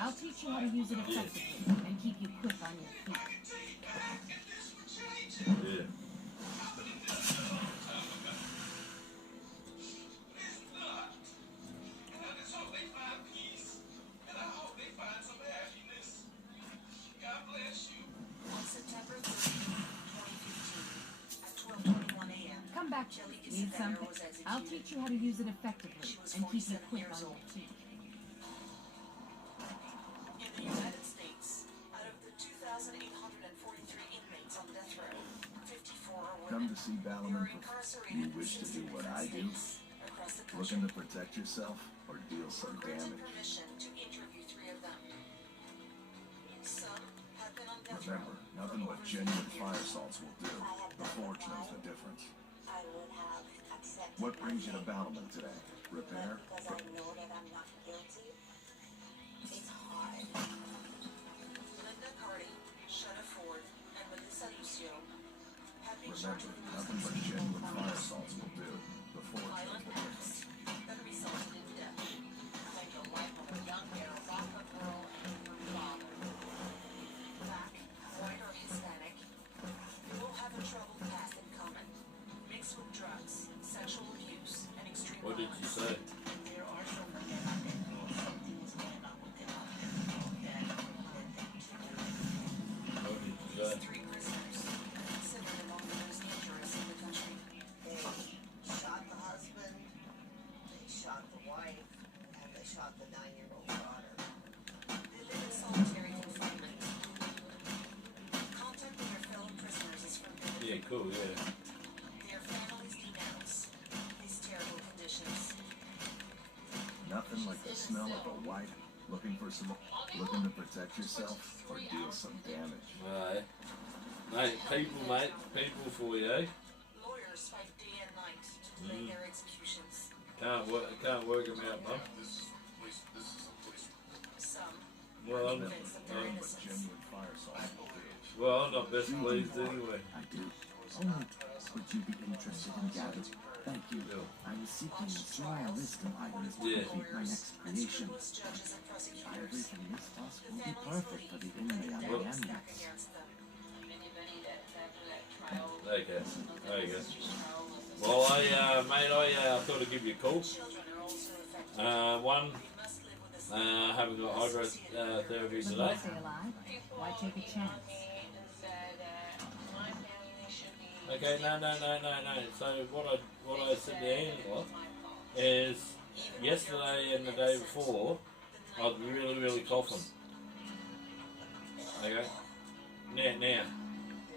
I'll teach you how to use it effectively and keep you quick on your feet. Yeah. On September 30, 2015, at 12:21 a.m., Come back. Kelly Need Gisandera something? was executed. I'll teach you how to use it effectively and keep you quick on your feet. In the United States, out of the 2,843 inmates on death row, 54 are women. Come to see They Ballerman are for incarcerated you in wish to do 60 what different I do? states across the country. Looking to protect yourself or deal some We're granted damage? permission to interview 3 of them. Some have been on death row. Remember, for nothing over but genuine 50 fire years. salts will do. The forge knows the difference. I would have accepted What brings you my to fate, Ballerman today? Repair? but because I know that I'm not guilty, it's hard. Linda Carty, Shana Ford, and Melissa Lucio have been charged Remember, with nothing but most genuine fire felonies. salts will do. The forge knows Violent the difference. acts that resulted in death. Like the wife of a young girl, lost a girl, and her father. Black, white, or Hispanic, you all have a troubled past in common, mixed with drugs, sexual abuse, and extreme What did you violence. say? There are so many out there who are something is going on with them out there. That they need to do. What did you These say? 3 prisoners are considered among the most dangerous in the country. They shot the husband, they shot the wife, and they shot the 9-year-old daughter. They live in solitary confinement. Contact with their fellow prisoners is forbidden. Yeah, cool, yeah. Their families denounce these terrible conditions. Nothing like the smell of a wife looking for some. All Looking to protect yourself or deal some damage? Right. Mate, people for you, eh? Lawyers fight day and night to delay their executions. Can't work them out, Mum. Some Well, I'm convinced of their innocence. Genuine fire salt. well, I'm not best pleased anyway. I do. Only would you be interested in gathering? Thank you. I was seeking a small list of items to Yeah. complete my next creation. Scrupulous judges and prosecutors. Everything this task will be perfect for the inmate I Well- am next. Against them. There you go. There you go. Well, mate, I thought I'd give you a call. Children are also affected. One, We must live with this. haven't got hydrotherapy When today. you stay alive, why take a chance? Okay, no. So what I said to Angela is yesterday and the day before I was really coughing. Okay.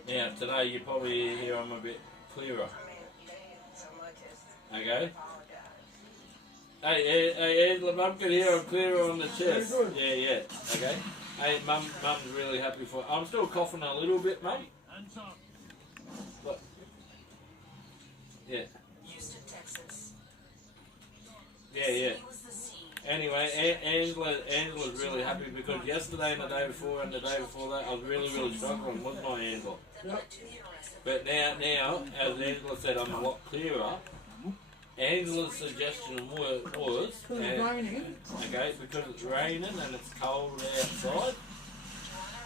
Now today you probably hear I'm a bit clearer. Okay. Hey, Angela, Mum can hear I'm clearer on the chest. Yeah. Okay. Hey, Mum's really happy for. I'm still coughing a little bit, Mum. But yeah. Houston, Texas. Yeah. City was the scene. Anyway, Angela's really happy because yesterday and the day before and the day before that I was really struggling, wasn't I, Angela? That led to the arrest of But now, as Angela said, I'm a lot clearer. Angela's suggestion was, Because it's raining. okay, because it's raining and it's cold outside, Joanna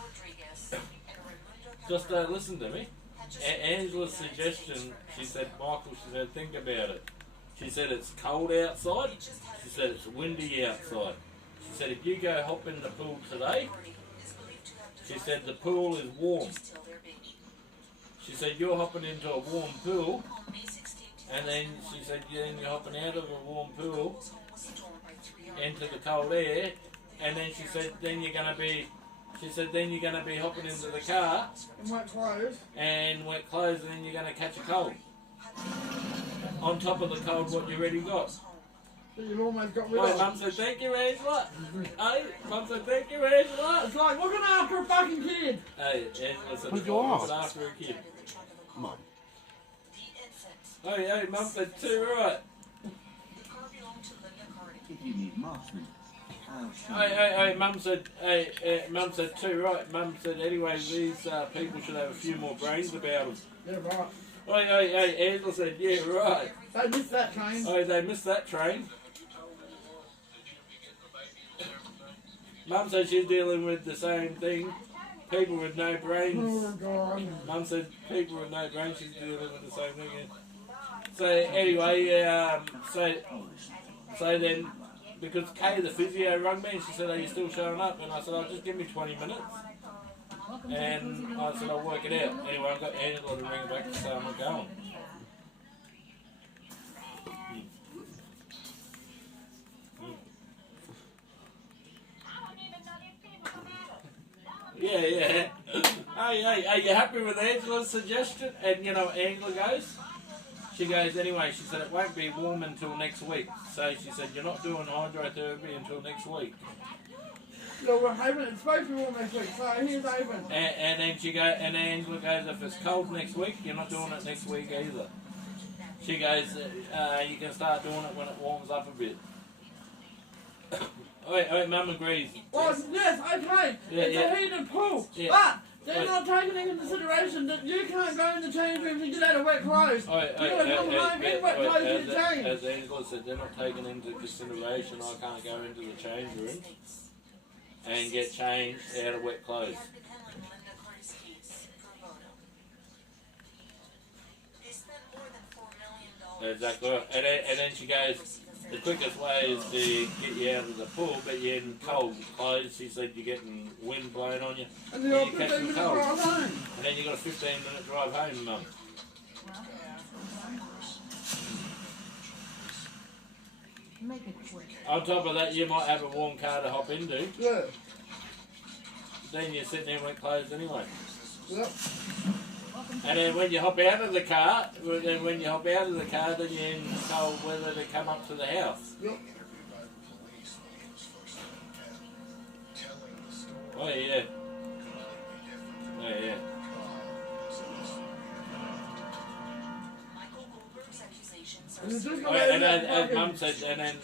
Rodriguez and Raimundo just Cabrera listen to me. had just Angela's suggestion, she said, Michael, she said, think about it. She said it's cold outside. She said it's windy outside. She said if you go hop in the pool today, is believed to have she said the pool is warm. till their baby. She said you're hopping into a warm pool, On May 16, and then she said then you're hopping out of a warm pool home was stormed by 3 armed into the cold air, and then she said then you're gonna be, she said then you're gonna be hopping into the car In wet clothes. and wet clothes, and then you're gonna catch a cold. On top of the cold what you already got. So you've almost got rid Wait, of. Mum said thank you, Angela. Hey, Mum said thank you, Angela. It's like looking after a fucking kid. Hey, Angela said But it's you are. looking after a kid. in the trunk of a car. Mum. The infant. Hey, Mum said too right. The car belonged to Linda Carney. If you need marksmen, I'll show Hey, Mum said too right. Mum said anyway these people should have a few more brains about them. Yeah, right. Hey, Angela said yeah right. They missed that train. Oh, they missed that train. Mum said she's dealing with the same thing. People with no brains. Oh, God. Mum said people with no brains, she's dealing with the same thing. Yeah. So anyway, so then, because Kay the physio rang me and she said, are you still showing up? And I said, oh, just give me 20 minutes. And I said, I'll work it out. Anyway, I've got Angela to ring back to say I'm not going. Yeah. Hey, you happy with Angela's suggestion? And you know, Angela goes, she goes, anyway, she said it won't be warm until next week. So she said, you're not doing hydrotherapy until next week. No, we're having it's supposed to be warm next week, so here's open. And then she goes, and Angela goes, if it's cold next week, you're not doing it next week either. She goes, you can start doing it when it warms up a bit. Wait, Mum agrees. Oh, yes, okay. It's a heated pool. Yeah. But they're Wait. not taking into consideration that you can't go in the change rooms and get out of wet clothes. You gotta come home in wet clothes and get changed. As Angela said, they're not taking into consideration I can't go into the change room and get changed out of wet clothes. He had been handling Linda Carney's case pro bono. They spent more than $4 million. Exactly right. And then she goes, the quickest way is to get you out of the pool, but you're in cold clothes. She said you're getting wind blowing on you. And they're all you 15 catch minutes cold. drive home. And then you got a 15-minute drive home, Mum. Make it quick. On top of that, you might have a warm car to hop into. Yeah. Then you're sitting there in wet clothes anyway. Yep. And then when you hop out of the car, then you're in cold weather to come up to the house. Yep. Oh yeah. Yeah. Michael Goldberg's accusations And it's are just Oh, gonna and end up as fucking- Mum said, and then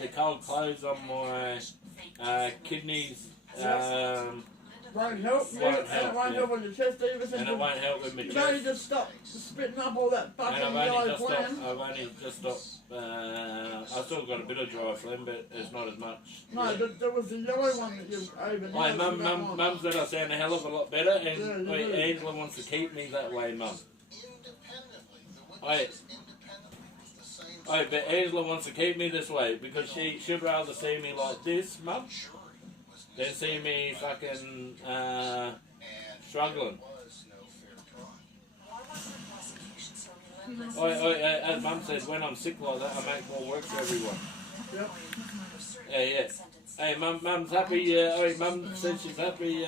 the cold clothes on my kidneys won't help you, Won't and help, it won't yeah. help with your chest either. and it won't help with my You've only chest. just stopped spitting up all that And fucking I've yellow only phlegm. just stopped. I've still got a bit of dry phlegm, but it's not as much. No, there was the yellow one that you over there. My mum said I sound a hell of a lot better, and Yeah, you wait, do. Angela wants to keep me that way, Mum. But Angela wants to keep me this way because she'd rather see me like this, Mum, than see me fucking struggling. As Mum says, when I'm sick like that, I make more work for everyone. Yep. Yeah. Hey, Mum's happy. Mum said she's happy.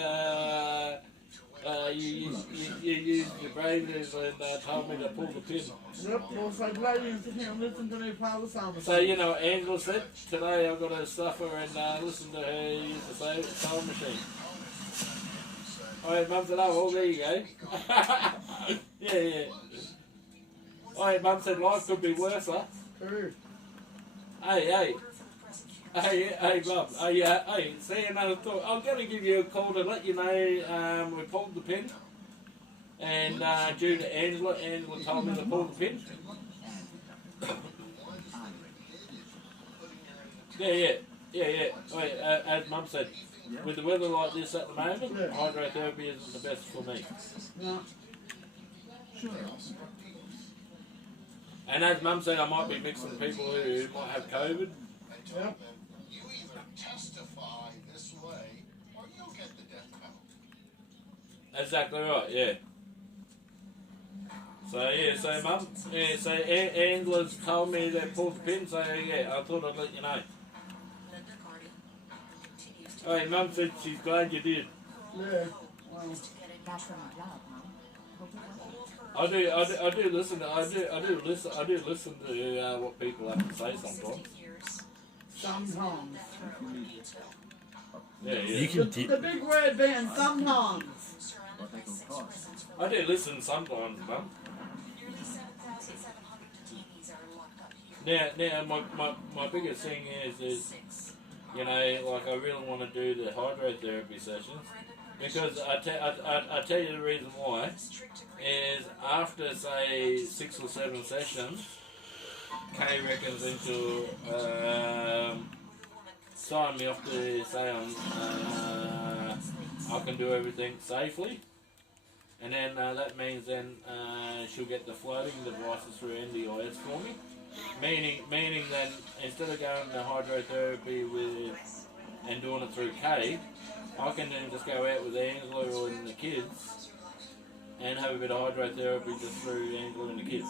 You used your brains and told me to pull the pin. Yep, well, so glad you sit here and listen to me play the song. So, you know, Angela said, today I've got to suffer and listen to her use the sewing machine. Alright, Mum said, oh, well, there you go. Yeah. Alright, Mum said, life could be worse, huh? True. Hey, Mum. Hey, see another thought. I'm going to give you a call to let you know we pulled the pin. And due to Angela told me to pull the pin. Yeah. Wait, as Mum said, with the weather like this at the moment, hydrotherapy isn't the best for me. No. And as Mum said, I might be mixing people who might have COVID. Yep. You either testify this way or you'll get the death penalty. Exactly right, yeah. So Mum, so Angela's told me they pulled the pin, so yeah, I thought I'd let you know. Hey, Mum said she's glad you did. Yeah. Well, That's her job, Mum. I do listen to what people have to say sometimes. sometimes. Yeah. You can The big word being sometimes. I do listen sometimes, Mum. Now, my biggest thing is, you know, like I really want to do the hydrotherapy sessions because I tell you the reason why is after say 6 or 7 sessions, Kay reckons into sign me off to say I can do everything safely. And then that means then she'll get the floating devices through NDIS for me. Meaning that instead of going to hydrotherapy and doing it through Kay, I can then just go out with Angela and the kids and have a bit of hydrotherapy just through Angela and the kids.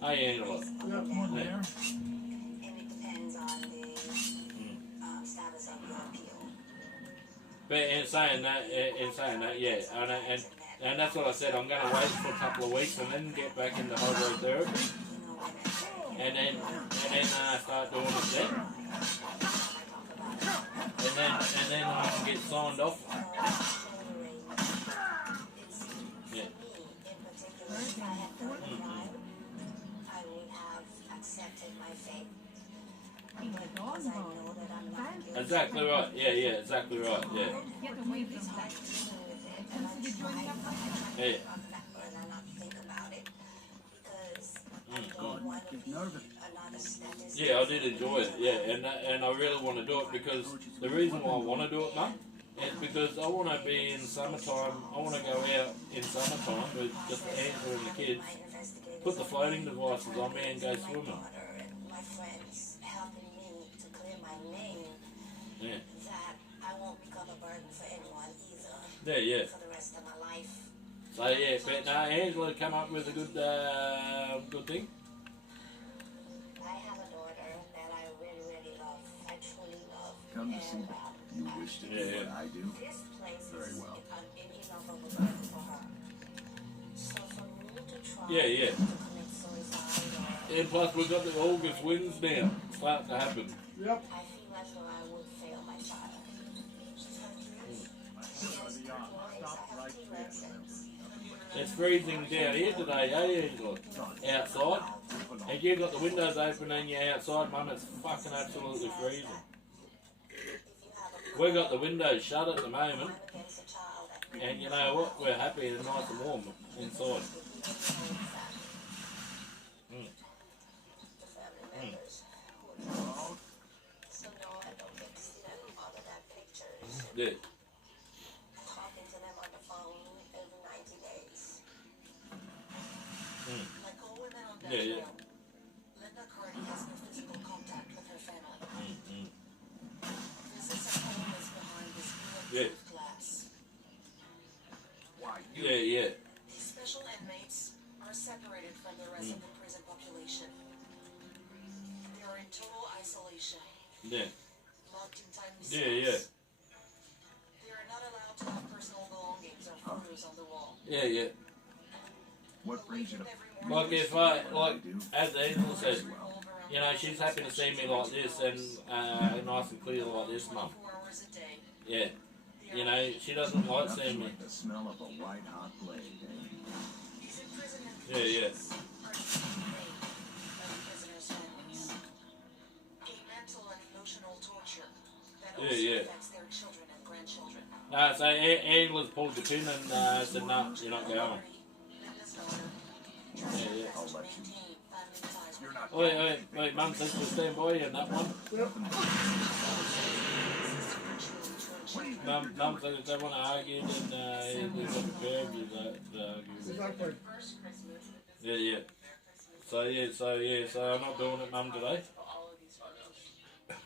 Hey Angela. One there. And it depends on the status of your appeal. But in saying that, yeah, and that's what I said. I'm going to wait for a couple of weeks and then get back into hydrotherapy, and then start doing it then, and then I can get signed off. Yeah. I would have accepted my fate. Because I know that I'm not guilty. Exactly right. Yeah, exactly right. Yeah. Yeah. Yeah, I did enjoy it. Yeah, and I really want to do it because the reason why I want to do it, Mum, is because I want to be in summertime. I want to go out in summertime with just Angela and the kids, put the floating devices on me, and go swimming. My friends helping me to clear my name. Yeah. That I won't become a burden for anyone either. Yeah. For the rest of my life. So yeah, but no, Angela come up with a good thing. I have a daughter that I really love. I truly love. Come to see me. You wish to do what I do? This place Very is well. enough of a burden for her. So for me to try Yeah. to commit suicide or And plus we've got the August winds now starting to happen. Yep. I feel as though I would fail my child. It's freezing down here today, eh, Angela? Outside. And you got the windows open and you're outside, Mum, it's fucking absolutely freezing. We've got the windows shut at the moment. And you know what? We're happy and nice and warm inside. Mm. Mm. Yeah. Talking to them on the phone every 90 days. Mm. Like all women on death Yeah, yeah. row, Linda Cardi has no physical contact with her family. Mm. Visits at home is behind this Yeah. bulletproof glass. Yeah, yeah. These special inmates are separated from the rest of the prison population. They are in total isolation, Yeah. locked in tiny cells. Yeah, yeah. They are not allowed to have personal belongings or photos on the wall. Yeah, yeah. What brings you to Like if like as Angel said, you know, she's happy to see me like this and nice and clear like this, Mum. 24 hours a day. Yeah. You know, she doesn't like seeing me. the smell of a white hot blade, eh? These imprisoned Yeah, yeah. individuals are deeply paid by the prisoners' families. A mental and emotional torture that Yeah, also yeah. affects their children and grandchildren. So Angela's pulled the pin and said, no, you're not going. Linda's daughter Yeah, tries yeah. her best to maintain family ties with her. Wait, Mum says to stand by you in that one. Mum said if they want to argue, then he's got the curb, to argue. Exactly. First Christmas. Yeah, yeah. So I'm not doing it, Mum, today. All of these photos.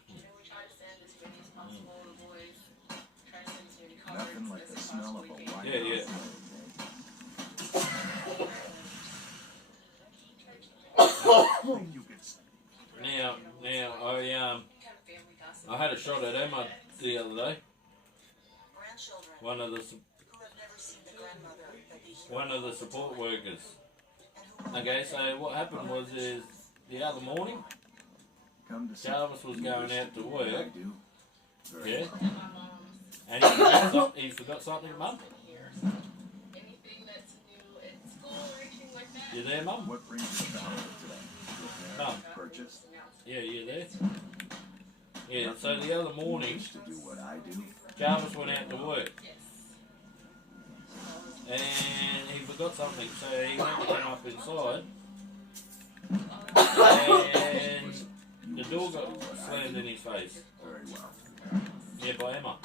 You know, we try to send as many as possible to the boys. Try to send as many cards Nothing like as the we smell of a possibly white can. Yeah, yeah. Think you could Now, Kind of family gossip. I had a shot at Emma the other day. Grandchildren One of the who have never seen the grandmother that they hear one of the support workers. and who Okay, so what happened was is the other morning, come to see Jarvis was you going wish out to do what I work, do. Very yeah, well. And my mom's and he forgot something, Mum. here. So anything that's new at school or anything like that. You there, Mum? What brings you to Hollywood today? Mum. Purchase? Yeah, you there? Yeah. So the other You morning, wish to do what I do? Jarvis went out to work, Yes. and he forgot something, so he went to come up inside, and the door got slammed in his face. Very well. Yeah, by Emma.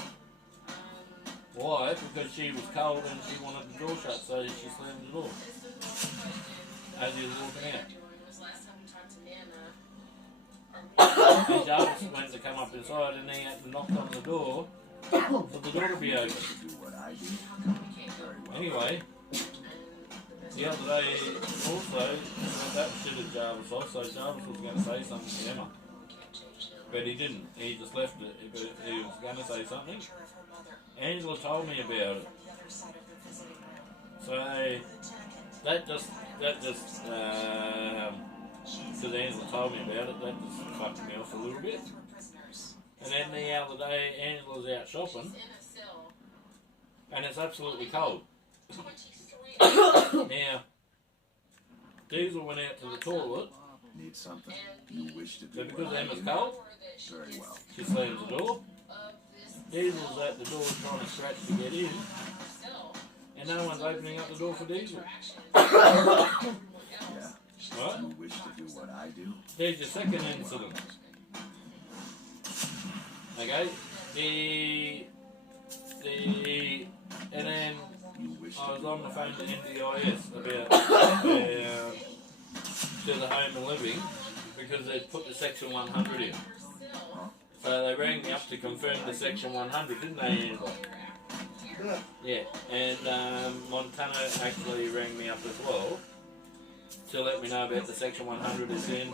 Why? Because she was cold and she wanted the door shut, so she slammed the door as he was walking out. Was last time we talked to Nana. And Jarvis went to come up inside and he had to knock on the door for the door to be open. Do what I do? Very well. Anyway, the other day also, that shit at Jarvis also, Jarvis was going to say something to Emma. But he didn't. He just left it. But he was going to say something. picture of her mother Angela told me about it. from the other side of the visiting room. So The lieutenant, that just, because Angela told me about it, that just fucked me off a little bit. both were prisoners. And then the other day, Angela's out shopping, In a cell. and it's absolutely cold. 23. Now, Diesel went out to the toilet, Need something? You wish to do but because what I Emma's do? cold, Very well. she slams the door. Diesel's at the door trying to scratch to get in, and no one's opening up the door for Diesel. Yeah. Right? You wish to do what I do? There's your second incident. Okay? And then You wish I to was do on the what I phone to do? NDIS about to the home and living because they'd put the Section 100 in. So they rang me up to confirm the Section 100, didn't they, Angela? Yeah. Yeah, and Montana actually rang me up as well to let me know about the Section 100 is in,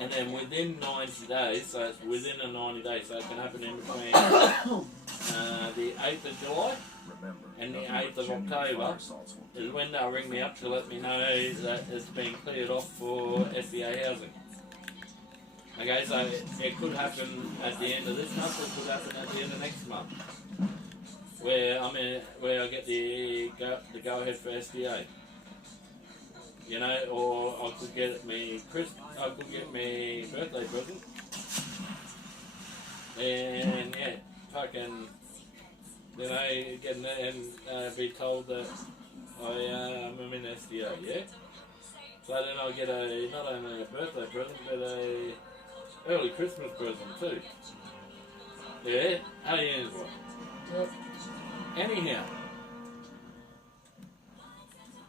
and then within 90 days, so it's within a 90 days, so it can happen in between the 8th of July Remember, and the nothing 8th but of genuine October fire salts will is when they'll ring me up to let me know that it's been cleared off for SBA housing. Okay, so it could happen at the end of this month, it could happen at the end of next month. where I get the go ahead for SDA. You know, or I could get me birthday present. And yeah, fucking, you know, get in there and be told that I'm in SDA, yeah? So then I'll get not only a birthday present, but a early Christmas present too. Yeah? Hey, Angela. Yep.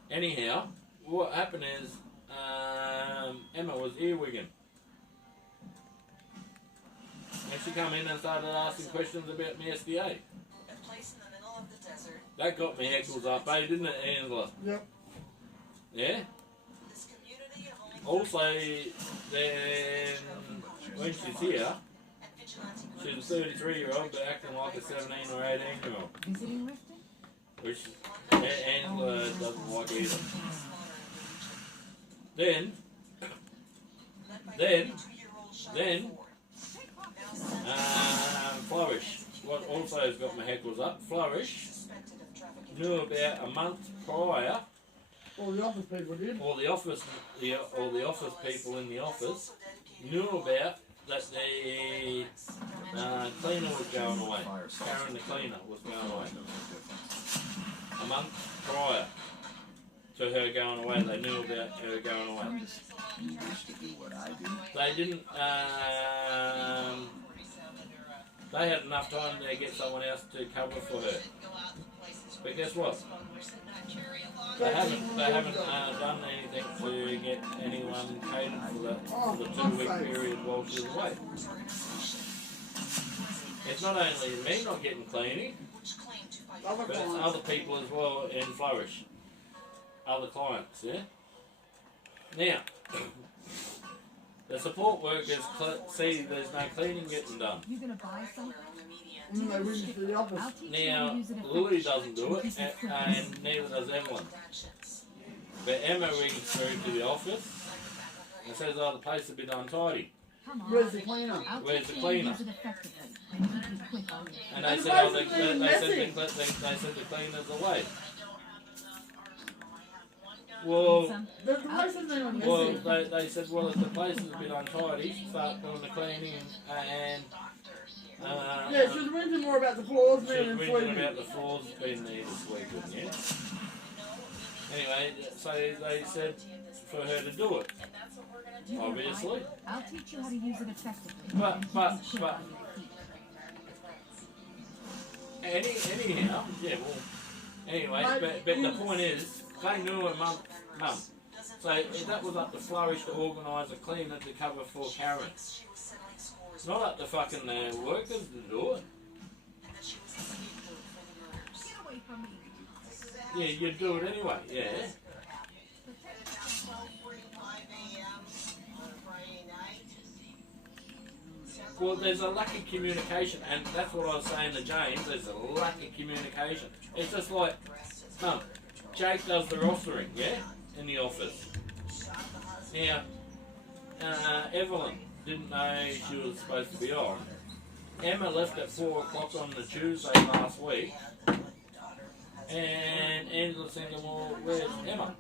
Anyhow, what happened is Emma was earwigging. And she come in and started asking questions about my SDA. A place in the middle of the desert. That got me heckles up, eh, didn't it, Angela? Yep. Yeah? This community of only Also, then, when she's here, she's a 33-year-old but acting like a 17 or 18-year-old. Visiting Riften? Which Angela doesn't like either. Then, Flourish. What also has got my heckles up, Flourish knew about a month prior. All the office people did. All the office people in the office knew about that the cleaner was going away. Karen the cleaner was going away. A month prior to her going away, they knew about her going away. They didn't. They had enough time to get someone else to cover for her. But guess what? They haven't done anything to get anyone catered for the 2-week period while she was away. It's not only me not getting cleaning, but it's other people as well in Flourish. Other clients, yeah? Now, the support workers see there's no cleaning getting done. You gonna buy something? They ring to the office. Now, Lily doesn't do it, and neither does Evelyn. But Emma rings through to the office and says, oh, the place is a bit untidy. Where's the cleaner? Where's the cleaner? And they said, oh, they said the cleaner's away. Well, The place is now messy. well, they said, well, if the place is a bit untidy, start doing the cleaning and yeah, she was whinging more about the floors she being was in whinging Sweden. about the floors being there this weekend, yeah? Anyway, so they said for her to do it, obviously. I'll teach you how to use it effectively. But anyhow, yeah, well, anyway, but the point is, they knew a month. So that was up to Flourish to organise a cleaner to cover for Karen. Not up to fucking workers to do it. Yeah, you do it anyway, yeah. Well, there's a lack of communication, and that's what I was saying to James, there's a lack of communication. It's just like, Jake does the rostering, yeah, in the office. Now, Evelyn didn't know she was supposed to be on. Emma left at 4 o'clock on the Tuesday last week, and Angela said, well, where's Emma?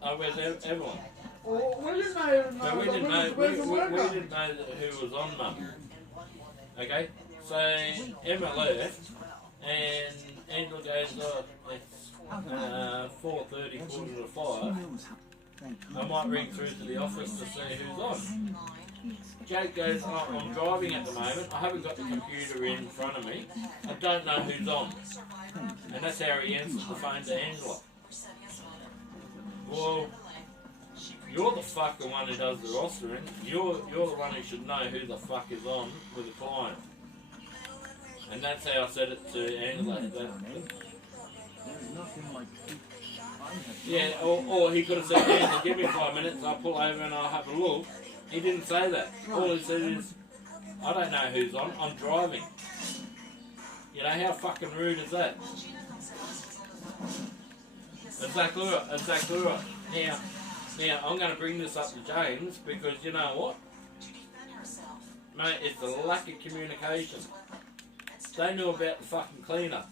Oh, where's Evelyn? Well, we didn't know. But we didn't know. We didn't know who was on Mum. Okay, so Emma left, and Angela goes, oh, it's 4:30, 4:45. I might ring through to the office to see who's on. Jake goes, oh, I'm driving at the moment. I haven't got the computer in front of me. I don't know who's on. And that's how he answers the phone to Angela. Well, you're the fucking one who does the rostering. You're the one who should know who the fuck is on with the client. And that's how I said it to Angela. Yeah, or he could have said, Angela, give me 5 minutes, I'll pull over and I'll have a look. He didn't say that. All he said is, I don't know who's on, I'm driving. You know, how fucking rude is that? Exactly right. Now, I'm going to bring this up to James because you know what? Mate, it's the lack of communication. They knew about the fucking cleaner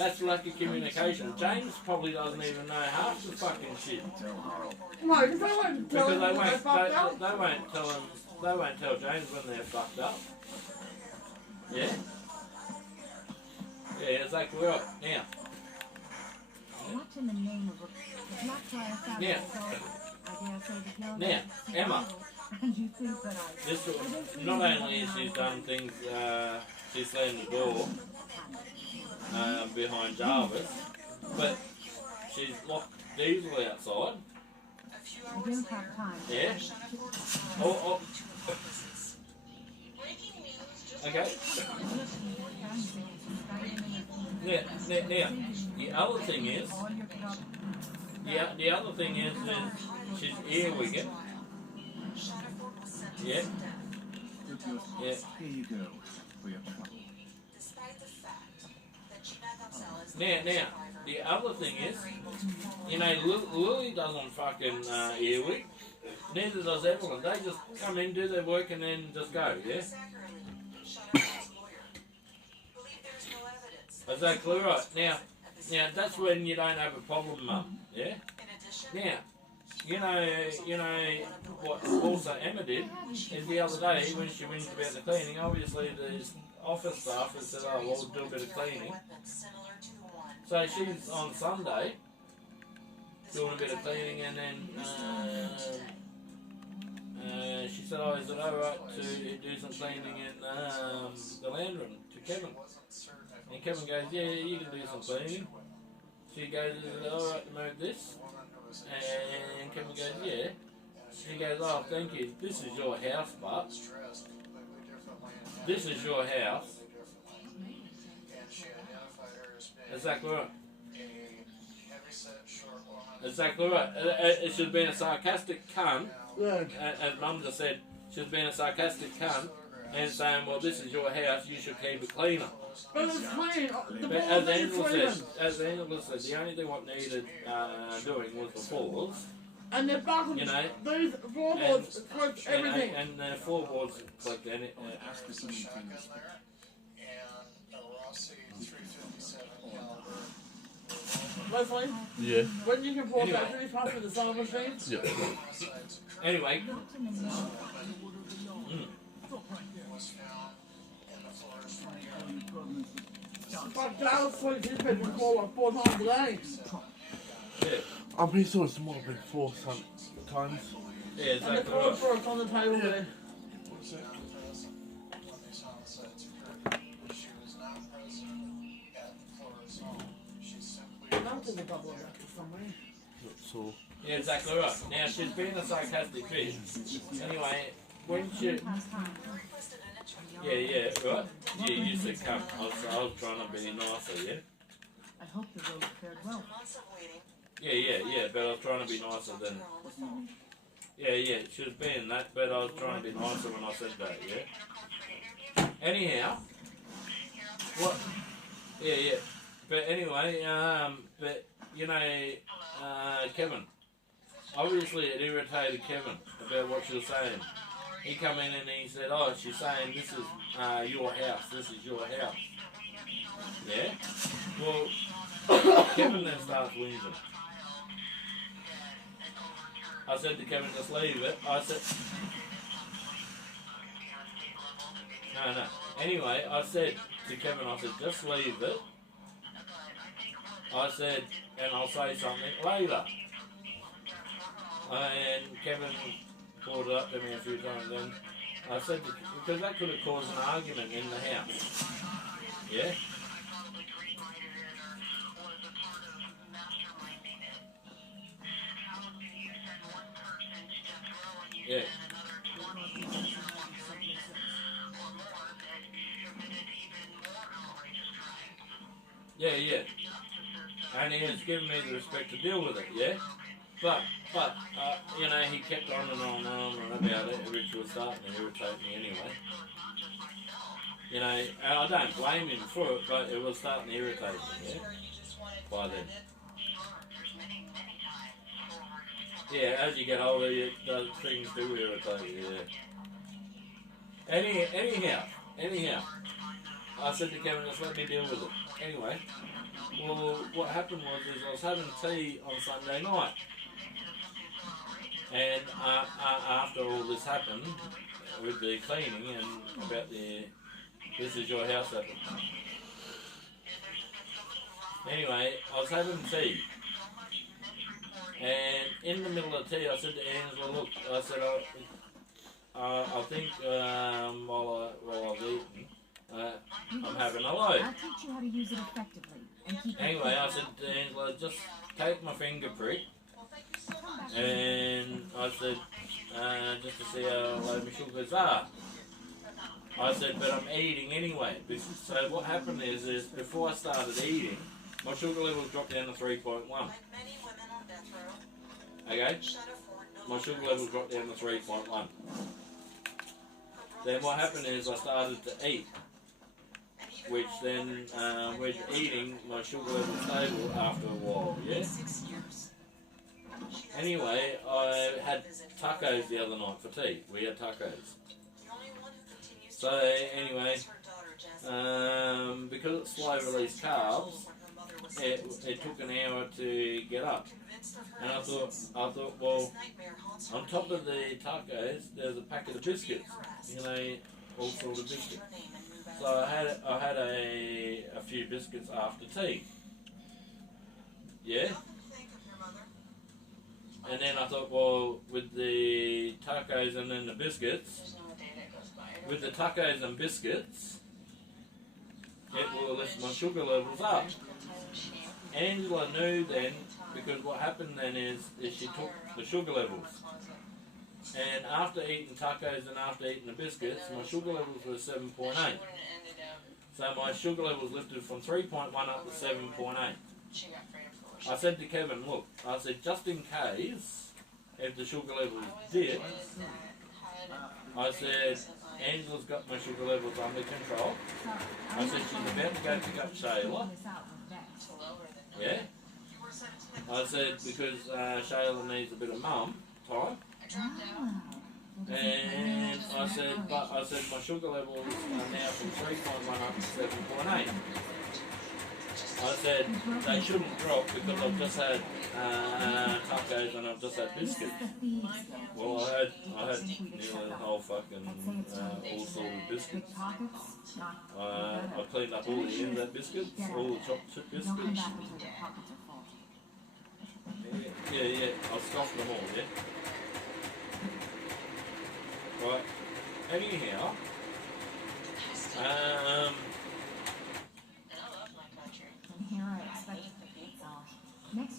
That's lack of communication. James probably doesn't even know half the fucking shit. No, because they won't tell Because him they when they won't, fucked up. they won't tell him, they won't tell James when they're fucked up. Yeah? Yeah, exactly right. Now, What in the name of a black family Yeah. I dare say the girl Now, Emma. And you think that I this, not only has she done things, she slammed the door behind Jarvis, but she's locked Diesel outside. I don't have time. Yeah. Oh. Okay. Now, the other thing is, the other thing is she's earwigging. Yeah. Yeah. Here you go for your trouble. Now, the other thing is, you know, Lily doesn't fucking earwig. Neither does Evelyn. They just come in, do their work, and then just go, yeah? Exactly right. Now, that's when you don't have a problem, Mum, yeah? Now, you know what also Emma did is the other day when she went about the cleaning, obviously the office staff had said, oh, we'll do a bit of cleaning. So she's on Sunday doing a bit of cleaning, and then she said, oh, is it alright to do some cleaning in the land room to Kevin? And Kevin goes, yeah, you can do some cleaning. She goes, is it alright to move this? And Kevin goes, yeah. She goes, oh, thank you. This is your house, but this is your house. Exactly right. Exactly right. It should have been a sarcastic cunt, as Mum just said. Should have been a sarcastic cunt and saying, well, this is your house, you should keep it cleaner. But it's clean. But as Angela said, the only thing what needed doing was the floors. And the buttons, you know, these floorboards collect everything. And the floorboards collect anything. Ask for some things. Leslie? Yeah. When you can pour that really fast with the sewing machine? Yeah. Anyway. But Dallas sleeps his bed before like 4 times a day. Yeah. I'm pretty sure it's more than 4 times. Yeah, exactly. And the toilet brush on the table there. So. Yeah, exactly right. Now, she's been a sarcastic bitch. Anyway, when she... Yeah, right? Yeah, you said come. I was trying to be nicer, yeah? I hope the road fared well. Yeah, but I was trying to be nicer than... Yeah, she was being that, but I was trying to be nicer when I said that, yeah? Anyhow... What? Yeah. But anyway, but, you know, Kevin. Obviously it irritated Kevin about what she was saying. He come in and he said, oh, she's saying this is your house, this is your house. Yeah? Well, Kevin then starts whinging. I said to Kevin, just leave it. I said... No. Anyway, I said to Kevin, I said, just leave it. I said, and I'll say something later. And Kevin brought it up to me a few times then. I said, because that could have caused an argument in the house. Yeah? Yeah. Yeah. And he has given me the respect to deal with it, yeah? But you know, he kept on and on about it, which was starting to irritate me anyway. You know, and I don't blame him for it, but it was starting to irritate me, yeah? By then. Yeah, as you get older, those things do irritate you, yeah. Anyhow, I said to Kevin, just let me deal with it. anyway, well, what happened was is I was having tea on Sunday night, and after all this happened with the cleaning and about the this is your house happened. Anyway, I was having tea, and in the middle of the tea, I said to Angela, "Look," I said, "I think while I was eating, I'm having a load." I'll teach you how to use it effectively. And keep Anyway, I said to Angela, "Just take my finger prick," and I said, "just to see how low my sugars are." I said, "But I'm eating anyway." So what happened is before I started eating, my sugar levels dropped down to 3.1. Okay? My sugar levels dropped down to 3.1. Then what happened is I started to eat, which then, with eating, my sugar level stable after a while, yeah? Anyway, I had tacos the other night for tea. We had tacos. So, anyway, because it's slow release carbs, it took an hour to get up. And I thought, well, on top of the tacos, there's a packet of biscuits. You know, all sort of biscuits. So I had a few biscuits after tea. Yeah? And then I thought, well, with the tacos and then the biscuits, with the tacos and biscuits, it will lift my sugar levels up. Angela knew then, because what happened then is she took the sugar levels. And after eating tacos and after eating the biscuits, my sugar levels were 7.8. So my sugar levels lifted from 3.1 up to 7.8. I said to Kevin, look, I said, just in case, if the sugar levels dip, I said, Angela's got my sugar levels under control. I said, she's about to go pick up Shayla. Yeah? I said, because Shayla needs a bit of mum time. And I said, my sugar levels are now from 3.1 up to 7.8. I said, they shouldn't drop because I've just had tacos and I've just had biscuits. Well, I had nearly the whole fucking, all sorted biscuits. I cleaned up all the ends of biscuits, all the chopped chip biscuits. Yeah, I scoffed them all, yeah. Right, anyhow,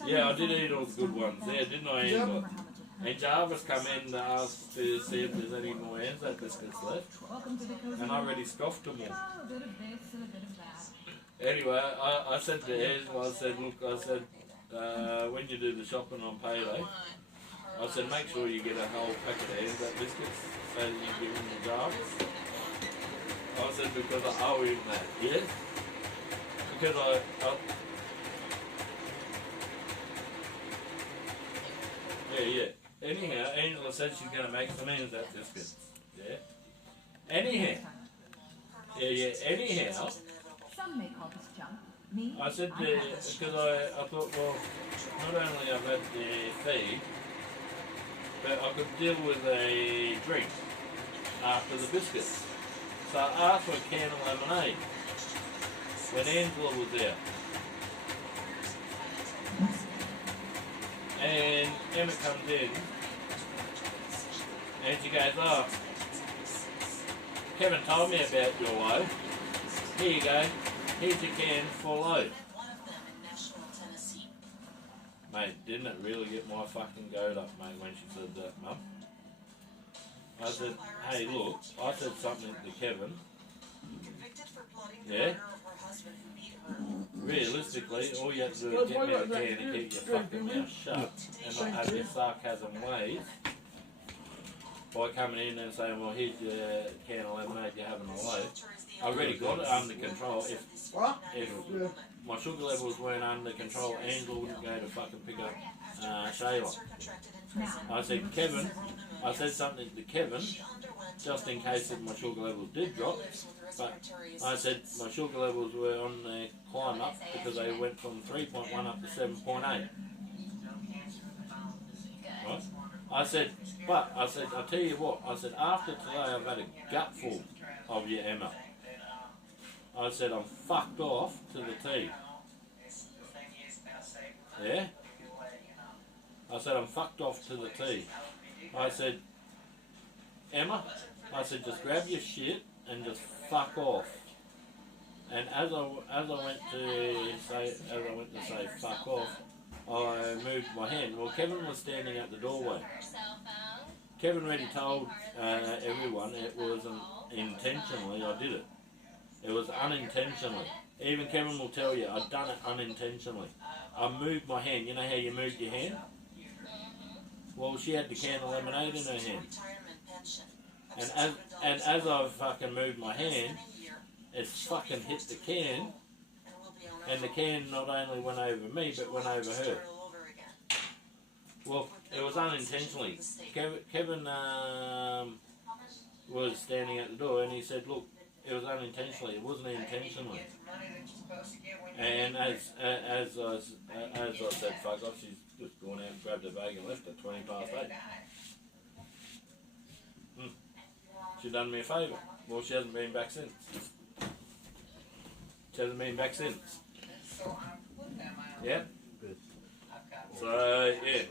yeah, I did eat all the good ones there, didn't I, Angela? And Jarvis come in to ask to see if there's any more Anzac biscuits left, and I already scoffed them all. Anyway, I said to Angela, I said, look, I said, when you do the shopping on payday, I said, make sure you get a whole packet of Anzac biscuits so that you give them the Jarvis. I said, because I owe him that, yeah? Because I yeah. Anyhow, Angela said she's going to make some Anzac biscuits. Yeah? Anyhow. Yeah. Anyhow. Some may call this junk. Me? I said, because I thought, well, not only I've had the feed, but I could deal with a drink after the biscuits. So I asked for a can of lemonade when Angela was there. And Emma comes in and she goes, oh, Kevin told me about your load. Here you go. Here's your can for load. Mate, didn't it really get my fucking goat up, mate, when she said that, Mum? I said, hey, look, I said something to Kevin. Yeah? Realistically, all you have to do is get me a can and keep your fucking mouth shut and not have your sarcasm ways by coming in and saying, well, here's your can of lemonade you're having a load. I already got it under control. If my sugar levels weren't under control, Angela wouldn't go to fucking pick up Shayla. I said, Kevin, I said something to Kevin, just in case that my sugar levels did drop, but I said my sugar levels were on the climb up because they went from 3.1 up to 7.8. Right? I said, I'll tell you what, I said, after today I've had a gutful of you, Emma. I said, I'm fucked off to the T. Yeah? I said, I'm fucked off to the T. I said, Emma, I said, just grab your shit and just fuck off. And as I went to say fuck off, I moved my hand. Well, Kevin was standing at the doorway. Kevin already told everyone it wasn't intentionally I did it. It was unintentionally. Even Kevin will tell you I'd done it unintentionally. I moved my hand. You know how you moved your hand? Well, she had the can of lemonade in her hand. And as I fucking moved my hand, it fucking hit the can, and the can not only went over me, but went over her. Well, it was unintentionally. Kevin was standing at the door, and he said, look, it was unintentionally, it wasn't intentionally. And as I said, fuck off, she's just gone out and grabbed her bag and left at 20 past 8. She done me a favour. Well, she hasn't been back since. She hasn't been back since. Yeah? So, yeah.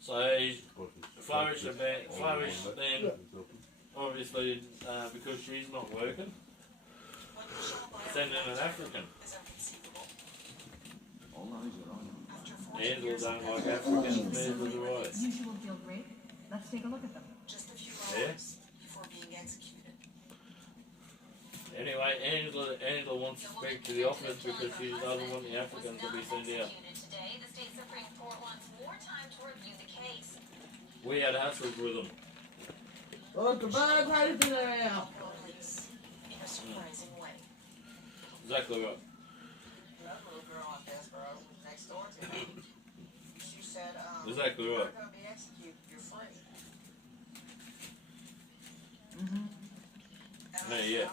So, Flourish then, obviously, because she's not working, send in an African. Angela don't like Africans, neither do I. Usual deal break. Let's take a look at them. Just a few Yeah? hours before being executed. Anyway, Angela wants to speak to the office because she doesn't want the Africans to be sent out. Today, the state Supreme Court wants more time to review the case. We had hassles with them. Oh, the bad taste in there now. Police, in a surprising way. Exactly right. That little girl on death row next door to me. She said, Exactly you're right. going to be executed, you're free. Yeah, yeah.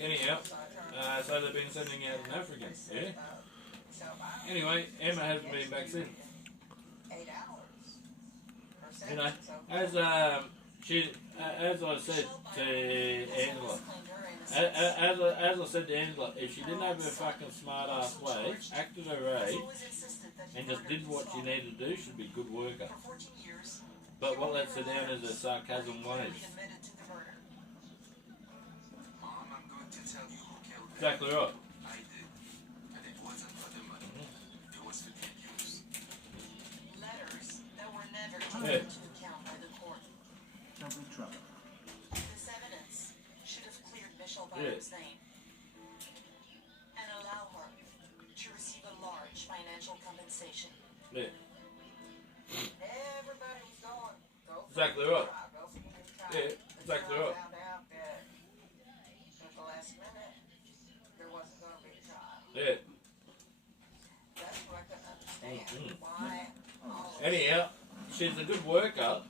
Anyhow, so they've been sending out an African, yeah? Anyway, Emma hasn't been back since. 8 hours. You know, as I said to Angela, as I said to Angela, if she didn't have her fucking smart ass ways, acted her age, and just did what she needed to do, she'd be a good worker. But what lets her down is her sarcasm ways. Mom, I'm going to tell you who killed him. Exactly right. I did. And it wasn't for the money. It was for the abuse. Letters that were never Yeah. taken into account by the court. Double trouble. This evidence should have cleared Michelle Byron's name and allow her to receive a large financial compensation. Yeah. Everybody was going, go for Exactly the right. trial, go for the trial. Yeah, exactly right. I found out that at the last minute, there wasn't going to be a trial. Yeah. That's what I couldn't understand. Why all of Anyhow, she's a good worker,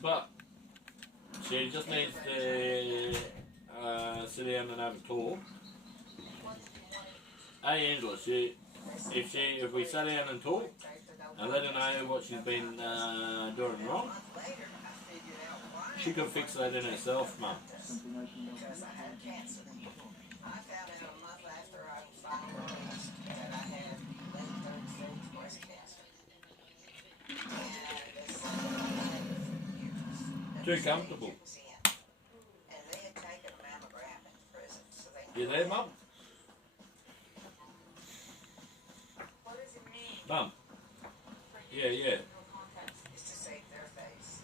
but she just needs to sit down and have a talk. Hey Angela, if we sat down and talk and let her know what she's been doing wrong, she could fix that in herself, Mum. because I had cancer. I found out a month after I was finally released that I had late third stage breast cancer. And it's Too comfortable. and they had taken a mammogram in prison, so they You there, Mum? What does it mean? Mum? Yeah, yeah. Is to save their face.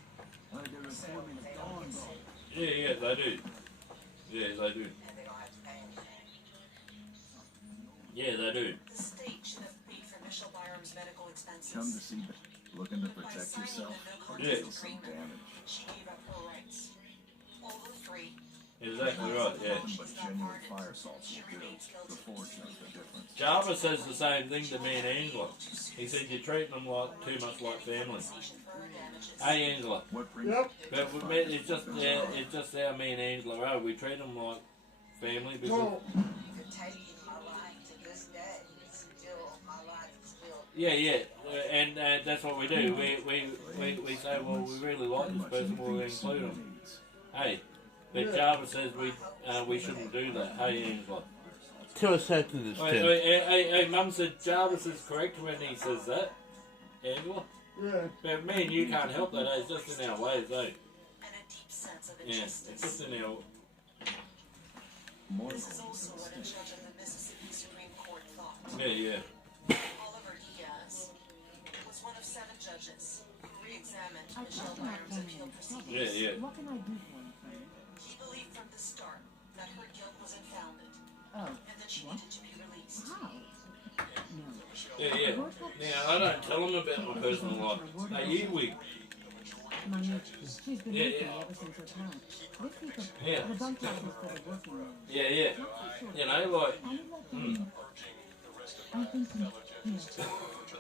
Why they're reforming the dawn ball. Yeah, yeah, they do. Yeah, they do. And they don't have to pay anything. Yeah, they do. The state should have paid for Michelle Byron's medical expenses. Come to see, looking to By protect signing yourself the no or Yeah. deal some damage. She gave up her rights. All the three Exactly right, yeah. But genuine fire salts will do. The forge knows the difference. Jarvis says the same thing to me and Angela. He said you're treating them like too much like family. Hey Angela. What brings But with me, it's just how me and Angela are. We treat them like family because Well, To take my life to this day, still, my life is still. yeah, and that's what we do. We say, well, we really like this person, we'll include them. Hey, but Jarvis says we shouldn't do that. Hey Angela. Till a sentence, Wait, Tim. hey, Mum said Jarvis is correct when he says that. Angela. yeah. But me and you can't help that. It's just in our ways, eh? And a deep sense of Yeah, it's injustice. just in our. more This is also what a judge of the Mississippi Supreme Court thought. Yeah. Oliver Diaz was one of 7 judges who re-examined I Michelle thought not Byram's done appeal any proceedings. Yeah. What can I do for you, friend? He believed from the start that her guilt was unfounded Oh, and that she what? needed to be released. How? No. Yeah. Now, I don't tell them about my personal life. Hey, you weak. Money. She's been with me Yeah. ever since her parents. This week, Yeah. the bunk house is for the working man. Yeah. Not so sure. You know, like, I would like to be. I'm thinking, here,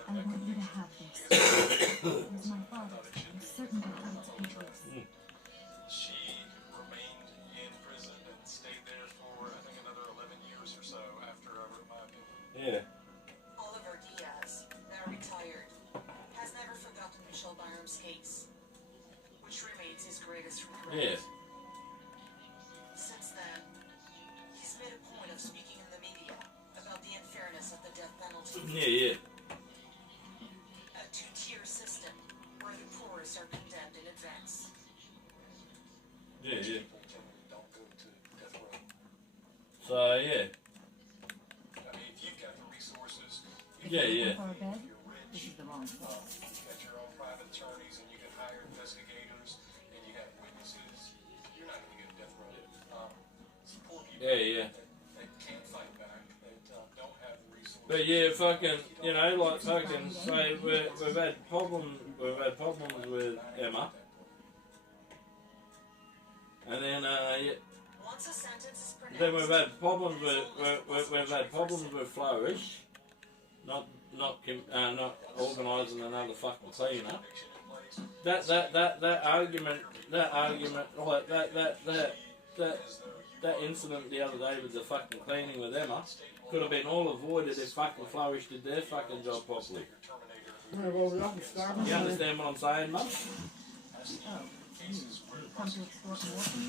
I want you to have this. It's my father. I'm certain that it's Peter's. She remained in prison and stayed there for, I think, another 11 years or so after I wrote my opinion. yeah. Oliver Diaz, now retired, has never forgotten Michelle Byram's case, which remains his greatest regret. Yeah. Since then, he's made a point of speaking in the media about the unfairness of the death penalty. Yeah. A 2-tier system where the poorest are condemned in advance. Yeah. People generally don't go to death row. So, yeah. I mean, if you've got the resources, If Yeah, you're yeah. looking for a bed, you're rich, this is the wrong place. you've got your own private attorneys, and you can hire investigators, and you have witnesses, you're not going to get a death row. Some poor people Yeah. that can't fight back, that don't have the resources. But yeah, fucking, you know, like fucking, say we've had problems with Emma, and then Once a sentence is pronounced, then we've had problems with Flourish, not organising another fucking cleanup. That argument, like that incident the other day with the fucking cleaning with Emma could have been all avoided if fucking Flourish did their fucking job properly. Yeah, well, we have to start. You understand what I'm saying, Mum? Oh, you come to extort more from me?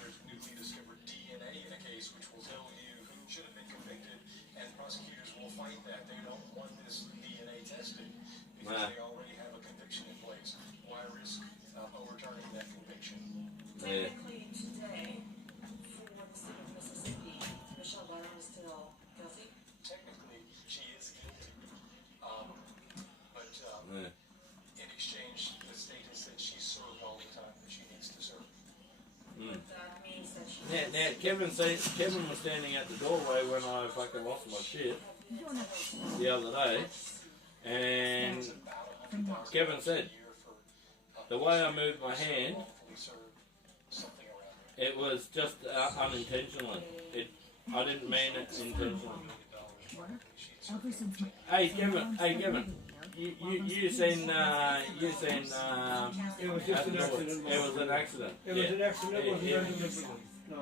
There's newly discovered DNA in a case which will tell you who should have been convicted, and prosecutors will fight that. They don't want this DNA tested because Nah. they already have a conviction in place. Why risk overturning that conviction? Yeah. technically today, for the state of Mississippi, Michelle Byram is still guilty. Technically, she is guilty. But Yeah. in exchange, the state has said she's served all the time that she needs to serve. Mm. That means that she Now Kevin was standing at the doorway when I fucking lost my shit the other day, and Kevin said, the way I moved my hand, it was just unintentionally. I didn't mean it intentionally. Ever since my... Hey Kevin, you seen It was just an accident. It was an accident. It was an accident, it wasn't Yeah. done deliberately. No.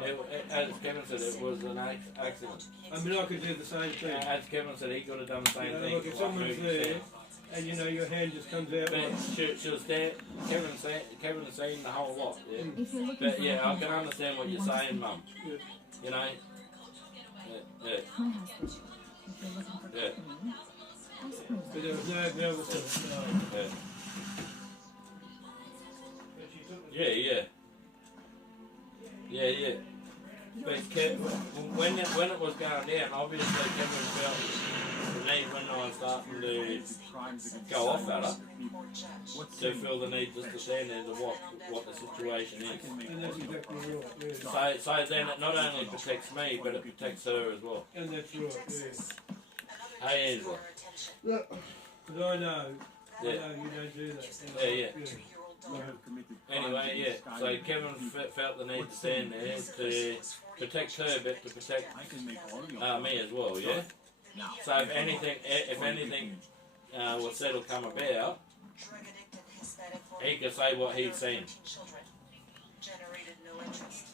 As Kevin said, it was an accident. I mean, I could do the same thing. As Kevin said, he could have done the same You know, thing. look, if like someone's moving there, stand. and you know, your hand just comes out. But like- she'll stand. Kevin's saying the whole lot. Yeah. If you're looking But for yeah, a I bed, can understand what you're saying, Mum. Yeah. You know. Yeah. my husband. If you're looking for Yeah. company, I suppose. But there was no other stuff. No. Yeah. But she took the- Yeah. But when it was going down, obviously Kevin felt the need when I was starting to go off at her, to feel the need just to stand there to what the situation is. And that's exactly right, yeah. So then it not only protects me, but it protects her as well. And that's right, yeah. Hey Angela. Yeah. But I know Yeah. you don't do that. Yeah. Two-year-old You have committed Anyway, crimes yeah. in So Skyrim. Kevin felt the need to stand there to protect her, but to protect I can make all your me as well. Yeah. Now, So if anything was said or come about, he could say what he'd seen. Children generated no interest.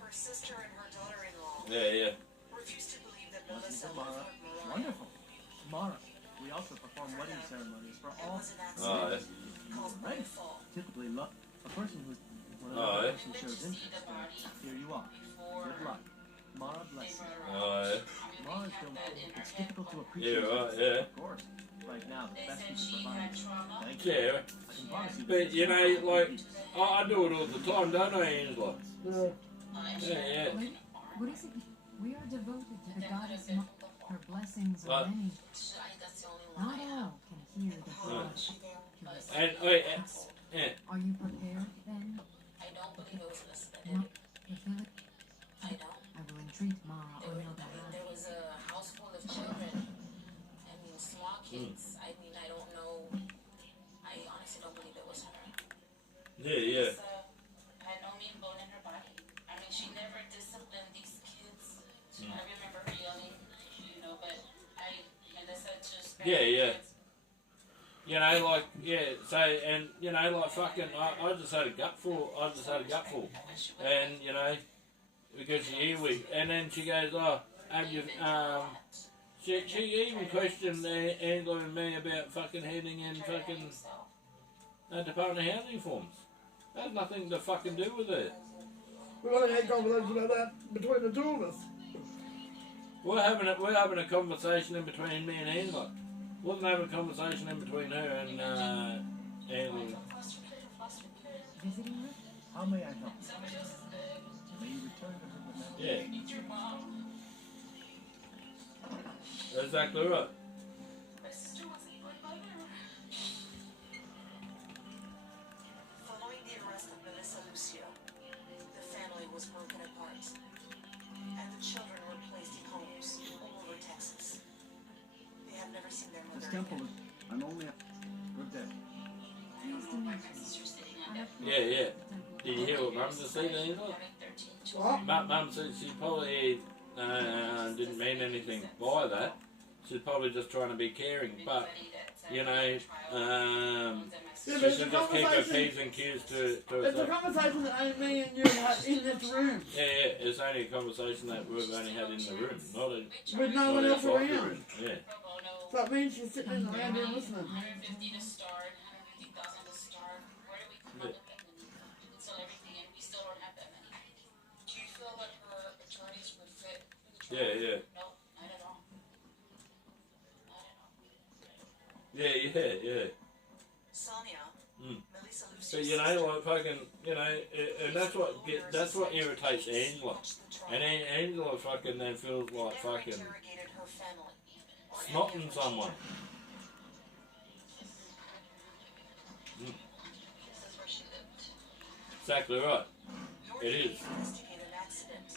Her sister and her daughter-in-law Yeah. refused to believe that Listen Melissa to would Mara. hurt Mariah. Wonderful. Tomorrow, we also perform wedding ceremonies for It all. was an Oh, accident caused by a fall. Typically, a person who's when Oh, another yeah. person shows interest. Here you are. Good luck. Mara bless you. Oh, Mara's don't. It's difficult to yeah. appreciate. Right. Yeah. Of course. Right now, the best we can provide. Thank you. Yeah. I can promise you. But you know, like I do it all the time, don't I, Angela? Yeah. Yeah. Wait, what is it? We are devoted to the goddess. Her blessings What? are many. Not all can hear the blood. And wait, yeah. Are you prepared then? I don't believe it was Elizabeth. No, the village. I don't. I will entreat Mara on your I mean, behalf. there was a house full of children. I mean, small kids. I mean, I don't know. I honestly don't believe it was her. Yeah. Had no mean bone in her body. I mean, she never disciplined these kids. I remember her yelling, but Melissa just grabbed Yeah, the yeah. kids. You know, like, yeah, so, and, you know, like, fucking, I just had a gutful, and, because she earwig, and then she goes, oh, have you, she even questioned Angela and me about fucking handing in fucking, Department of Housing forms. That has nothing to fucking do with it. We've only had conversations about that between the two of us. We're having a conversation in between me and Angela. Wasn't having a conversation in between her and Angela. Visiting her? How may I help you? May you return to her with Yeah. It's your mom. Exactly right. My sister wasn't my mother. Following the arrest of Melissa Lucio, the family was broken apart, and the children were placed in homes all over Texas. They have never seen their This mother temple again. is. I'm only. Good day. Pleased to meet you. Yeah. Did you hear what Mum just said, Angela? What? Mum said she probably didn't mean anything by that. She's probably just trying to be caring, but she should just keep her P's and Q's to It's a herself. conversation that only me and you had in this room. Yeah, it's only a conversation that we've only had in the room, not With no one else outside the around. room. Yeah. So that means she's sitting in the lounge and listening. 150 to start, 150,000 to start. Where do we come up with that many? We sell everything and we still don't have that many. Do you feel that her attorneys would fit for the trial? Yeah. No, not at all. Not at all. Yeah. Sonia, Melissa Lucio. But like fucking, and that's what irritates Angela. And Angela fucking then feels like fucking interrogated her family. snotting someone. This is where she lived. Exactly right. It is. Investigate an accident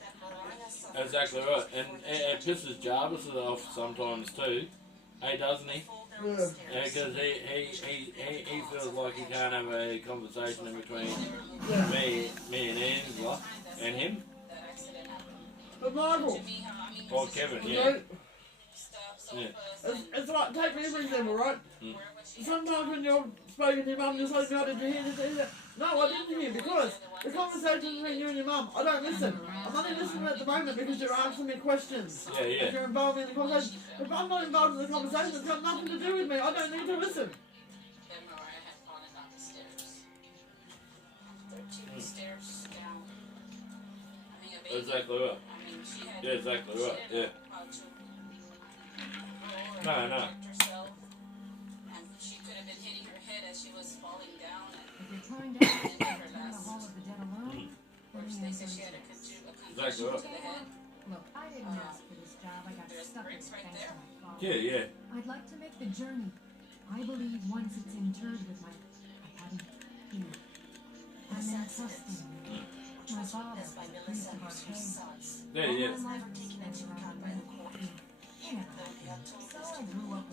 that Mariah suffered. Exactly right. And it pisses Jarvis off sometimes too. Hey, doesn't he? Yeah. Because he feels like he can't have a conversation in between Yeah. me and Angela and him. That accident happened. But Michael, To me, how, I mean, Or Kevin, you yeah. know, stuff, so Yeah. it's like, take me for example, right? Mm. where was she? Sometimes when you're speaking to your mum, you're like, "God, did you hear this?" No, I didn't hear, because the conversation between you and your mum, I don't listen. I'm only listening at the moment because you're asking me questions. Yeah. If you're involved in the conversation. If I'm not involved in the conversation, it's got nothing to do with me. I don't need to listen. Then Mariah had fallen down the stairs. 13 stairs down. I mean, a baby. Exactly right. I mean, she had. Yeah, exactly right. She Yeah. had how to roll and No. protect herself. And she could have been hitting her head as she was falling down. If you're trying to access the Hall of the Dead alone, then the They answer said is she had a yes. Exactly concussion right. to the head. Look, I didn't ask for this job. I got There's stuck in it bricks right thanks there. to my father. Yeah. I'd like to make the journey. I believe once it's interred with I haven't here. I'm entrusting you. My father, Witnessed by the priest Melissa of our Lucio's faith. sons. Yeah. Never taken into account by the court. Yeah. Though they had told So us I to grew up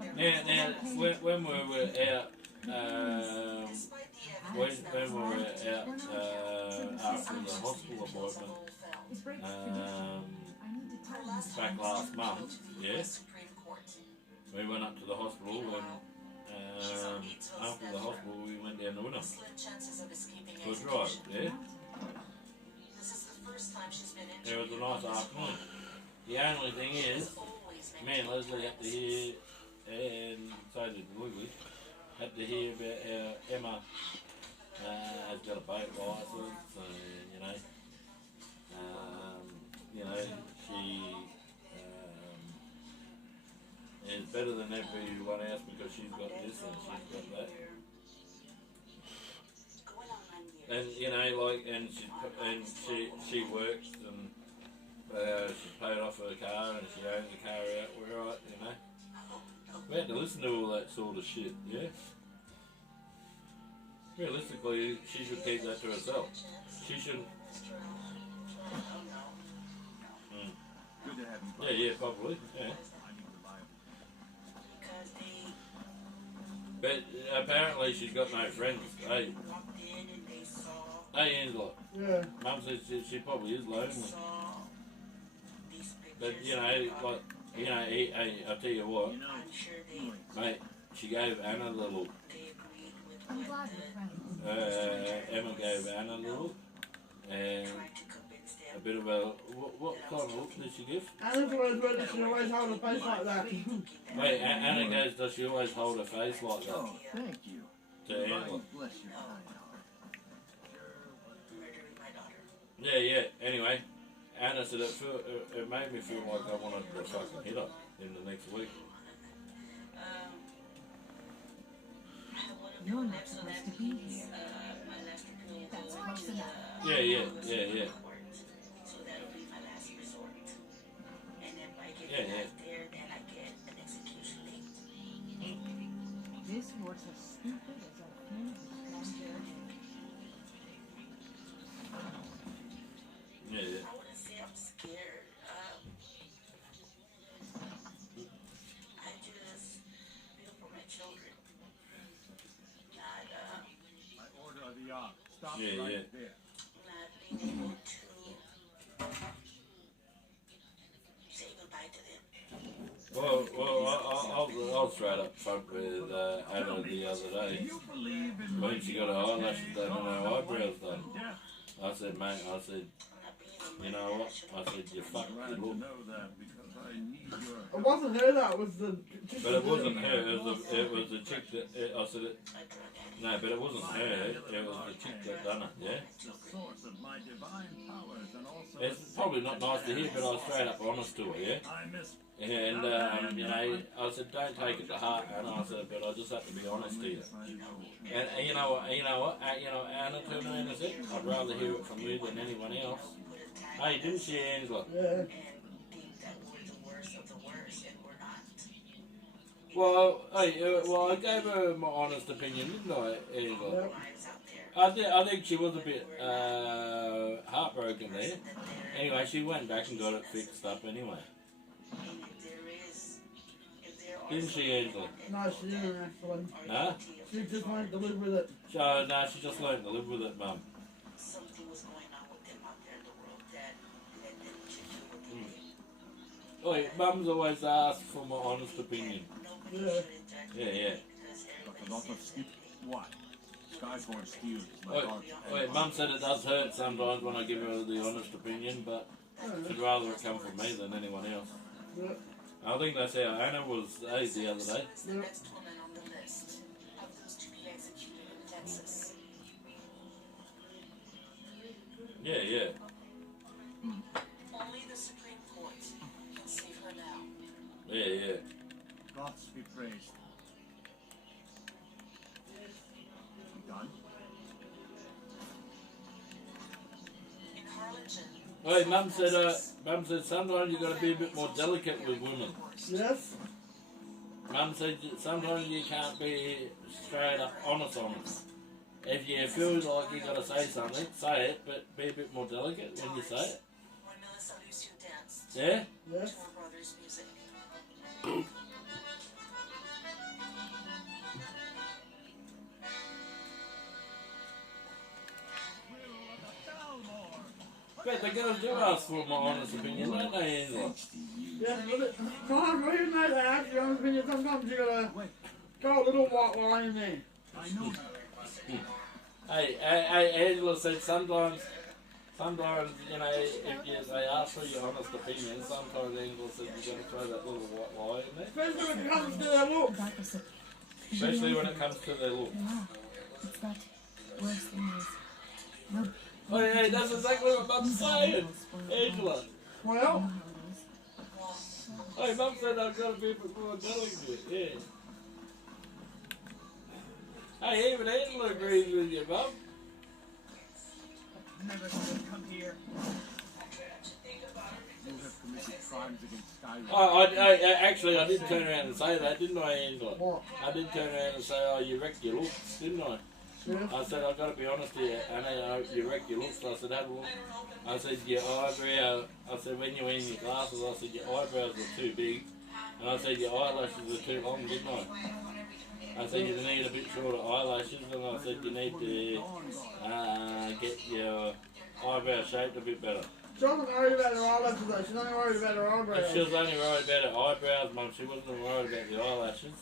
Now, when we were out, when we were out after the hospital appointment, back last month, yeah, we went up to the hospital and after the hospital we went down to Wynnum for a drive, yeah. It was a nice afternoon. The only thing is, me and Leslie had to hear, and so did Louie, had to hear about how Emma has got a boat license, she is better than everyone else because she's got this and she's got that. And and she works and she paid off her car and she owned the car outright, We had to listen to all that sort of shit, yeah. Realistically, she should keep that to herself. She shouldn't. Good to have you. Yeah, probably, yeah. But apparently she's got no friends. Hey, Angela. Yeah. Mum says she probably is lonely. But I'll tell you what, mate. She gave Anna the look. I'm glad we're friends. Emma gave Anna the look, and a bit of a what kind of look did she give? Anna's always ready. She always hold a face like that. Wait, Anna goes, does she always hold her face like that? Oh, thank you. To Angela. Bless your kind heart. Yeah. Anyway, Anna said it made me feel like I wanted to fucking hit her in the next week. You're not supposed to be here. That's close enough. Yeah. This was as stupid as I finished Yeah. I wouldn't say I'm scared. I just feel for my children. Not, I order the yacht. Stop Yeah. there. not being able to say goodbye to them. Well, I was straight up front with Anna the other day. When she got her eyelashes done and her eyebrows done. I said, mate, you know what? I said, you fucked your look. It wasn't her that was the. But it wasn't her, it was the chick that, I said it, no, but it wasn't her, it was the chick that done it, yeah? It's probably not nice to hear, but I was straight up honest to her, yeah? And, I said, don't take it to heart, and I said, but I just have to be honest to you. And you know what, Anna turned around and said, I'd rather hear it from you than anyone else. Hey, didn't she, Angela? Yeah. Well, I gave her my honest opinion, didn't I, Angela? Yeah. I think she was a bit heartbroken there. Anyway, she went back and got it fixed up anyway. Didn't she, Angela? No, she didn't actually. Huh? She just learned to live with it. No, she just learned to live with it, Mum. Something was going on with them out there in the world that led them to do what they did. Mum's always asked for my honest opinion. Yeah. Yeah. But a lot of steel. What? Skyforge steel is my heart. Mum said it does hurt sometimes when I give her the honest opinion, but she'd rather it come from me than anyone else. Yeah. I think that's how Anna was the other day. The next woman on the list of those to be executed in Texas. Yeah. Only the Supreme Court can save her now. Yeah. Gods be praised. You done? In Harlingen. Hey, Mum said sometimes you got to be a bit more delicate with women. Yes. Mum said sometimes you can't be straight up honest. If you feel like you got to say something, say it, but be a bit more delicate when you say it. When Melissa Lucio danced Yeah? Yes. to her brother's music. bet the girls do ask for my honest opinion, don't they, Angela? Yeah, but sometimes even though they ask your honest opinion, sometimes you gotta go a little white lie in there. I know. Hey, Angela said sometimes, you know, if they ask for your honest opinion, sometimes Angela said you're going to throw that little white lie in there. Especially when it comes to their looks. Especially when it comes to their looks. Yeah, it's that worst thing is. No. Oh yeah, that's exactly what Mum's saying, Angela. Well, hey, Mum said I've got to be a bit more delicate, yeah. Hey, even Angela agrees with you, Mum. Never should have come here. You have committed crimes against Skyrim. Actually, I did turn around and say that, didn't I, Angela? What? I did turn around and say, oh, you wrecked your looks, didn't I? Yeah. I said, I've got to be honest here, and you wrecked your looks. I said, have a look. I said, your eyebrow, I said, when you were in your glasses, I said, your eyebrows were too big. And I said, your eyelashes were too long, didn't I? I said, you need a bit shorter eyelashes, and I said, you need to get your eyebrow shaped a bit better. She wasn't worried about her eyelashes though, she's only worried about her eyebrows. She was only worried about her eyebrows, Mum. She wasn't worried about the eyelashes.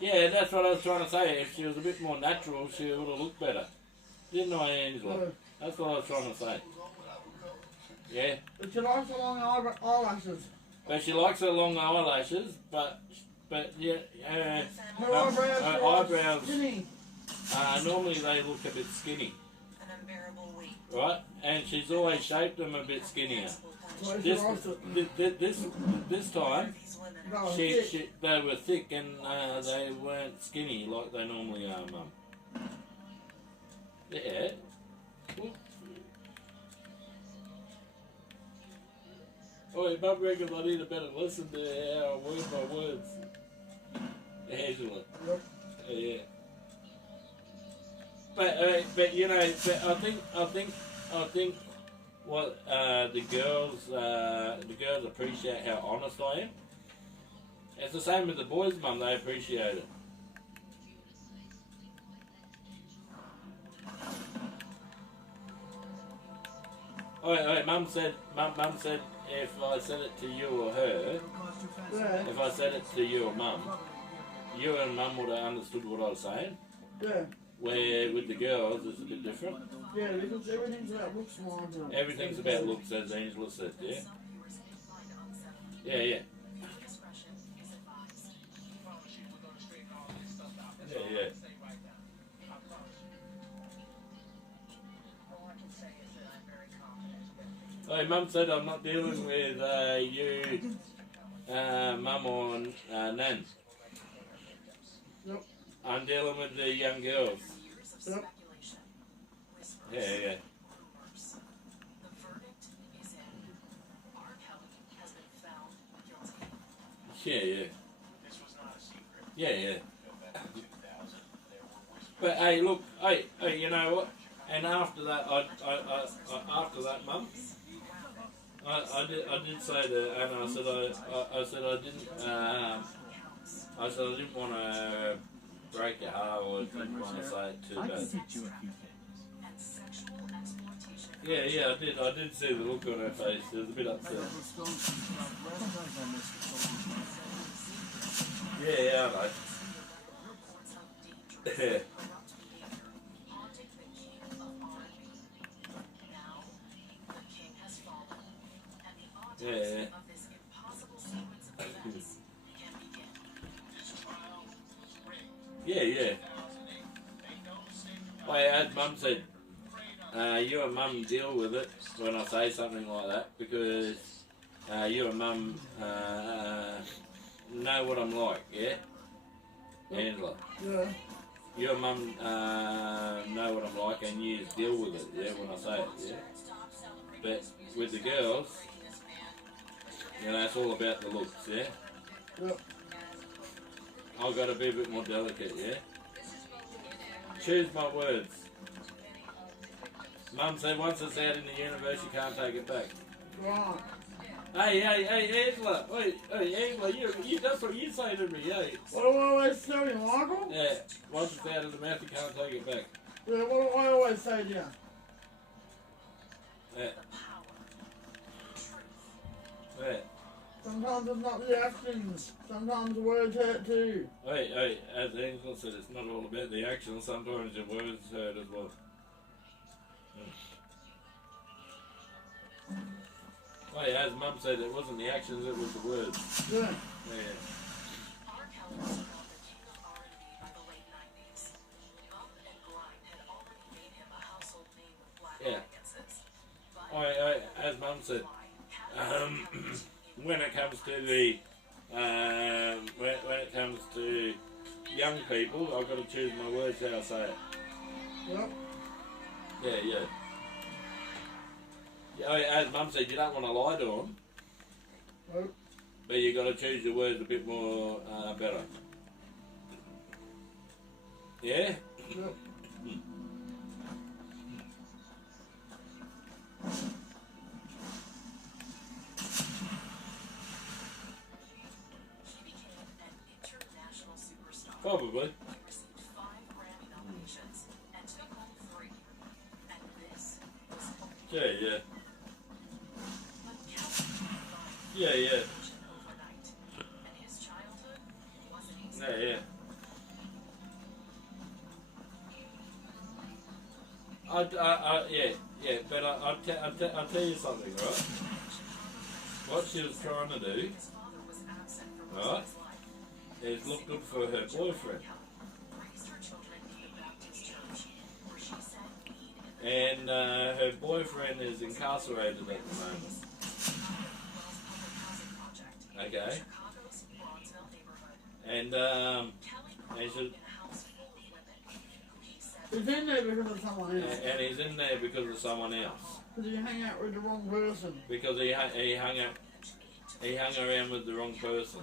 Yeah, that's what I was trying to say. If she was a bit more natural, she would have looked better. Didn't I, Angela? That's what I was trying to say. Yeah. But she likes the long eyelashes. But she likes her long eyelashes, but yeah, her eyebrows skinny. Normally they look a bit skinny. Right? And she's always shaped them a bit skinnier. This time, they were thick and they weren't skinny like they normally are, Mum. Yeah. Oh, Mum reckons I need a better lesson to how I word my words. Angela. Yep. Yeah. But you know, I think what the girls appreciate how honest I am. It's the same with the boys, Mum. They appreciate it. Oh, Mum said if I said it to you or her, if I said it to you or Mum, you and Mum would have understood what I was saying. Yeah. Where with the girls it's a bit different. Yeah, because everything's about looks, Mum. Everything's about looks, as Angela said, yeah? Yeah. Yeah. Hey, Mum said I'm not dealing with you, Mum or Nan. Yep. I'm dealing with the young girls. Yep. Yeah. Yeah. But hey, look, hey, you know what? And after that, after that, Mum, I did say to Anna, I said I didn't want to break your heart or didn't want to say it too bad. Yeah, I did see the look on her face. It was a bit upset. Yeah, I know. Yeah. Yeah. Well, as Mum said, you and Mum deal with it when I say something like that because you and Mum know what I'm like, yeah? Angela. Yeah. You and Mum know what I'm like and you deal with it, yeah, when I say it, yeah? But with the girls, you know, it's all about the looks, yeah? Yep. I've got to be a bit more delicate, yeah? Choose my words. Mum said once it's out in the universe, you can't take it back. Right. Hey, Angela. Wait, hey, Angela, you, that's what you say to me, hey. What do I always tell you, Michael? Yeah, once it's out of the mouth, you can't take it back. Yeah, what do I always say to you? Yeah. Yeah. Sometimes it's not the actions. Sometimes the words hurt too. Hey, as Angela said, it's not all about the action. Sometimes your words hurt as well. Oh yeah, as Mum said, it wasn't the actions, it was the words. Yeah. Yeah. R. Kelly was called the king of R&B by the late 90s. Bump and Grind had already made him a household name with black audiences. But As Mum said, when it comes to the when it comes to young people, I've got to choose my words how I say it. Yep. Yeah. As Mum said, you don't want to lie to them. Nope. But you got to choose your words a bit more better. Yeah? Yep. he became an international superstar. Probably. He received 5 Grammy nominations and took home 3. And this was only Yeah. But Kelly Yeah. overnight, and his childhood wasn't easy. Yeah. But I'll tell you something, right? What she was trying to do, His father was absent for most right, of his life. is look good for her boyfriend. Raised her children in the Baptist church, where she sang lead in the And her boyfriend is incarcerated at the moment. Okay. Chicago's Bronzeville neighborhood. And Kelly and, grew she, up in a house full of women who he said He's in there because of someone else. and he's in there because of someone else. Because you hang out with the wrong person. Because he hung around with the wrong person.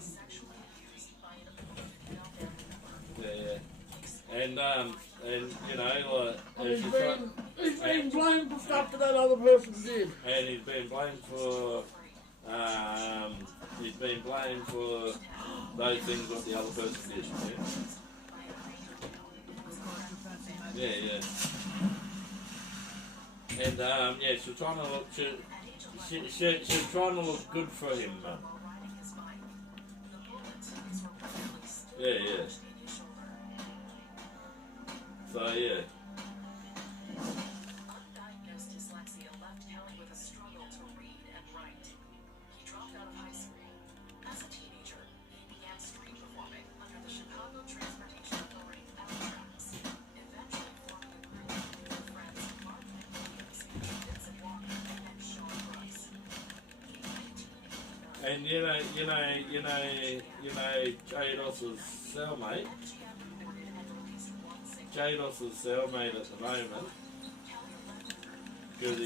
Yeah. And you know, And like he's been blamed for stuff that that other person did. and he's been blamed for those things what the other person did. Yeah. And she's trying to look. She's trying to look good for him. Yeah. So yeah. Undiagnosed dyslexia left Kelly with a struggle to read and write. He dropped out of high school. As a teenager, he began street performing under the Chicago Transportation Authority Tracks, eventually forming a group with friends Mark Williams, Vincent Walker, and Sean Price. And Jados's cellmate. Jados's cellmate at the moment, because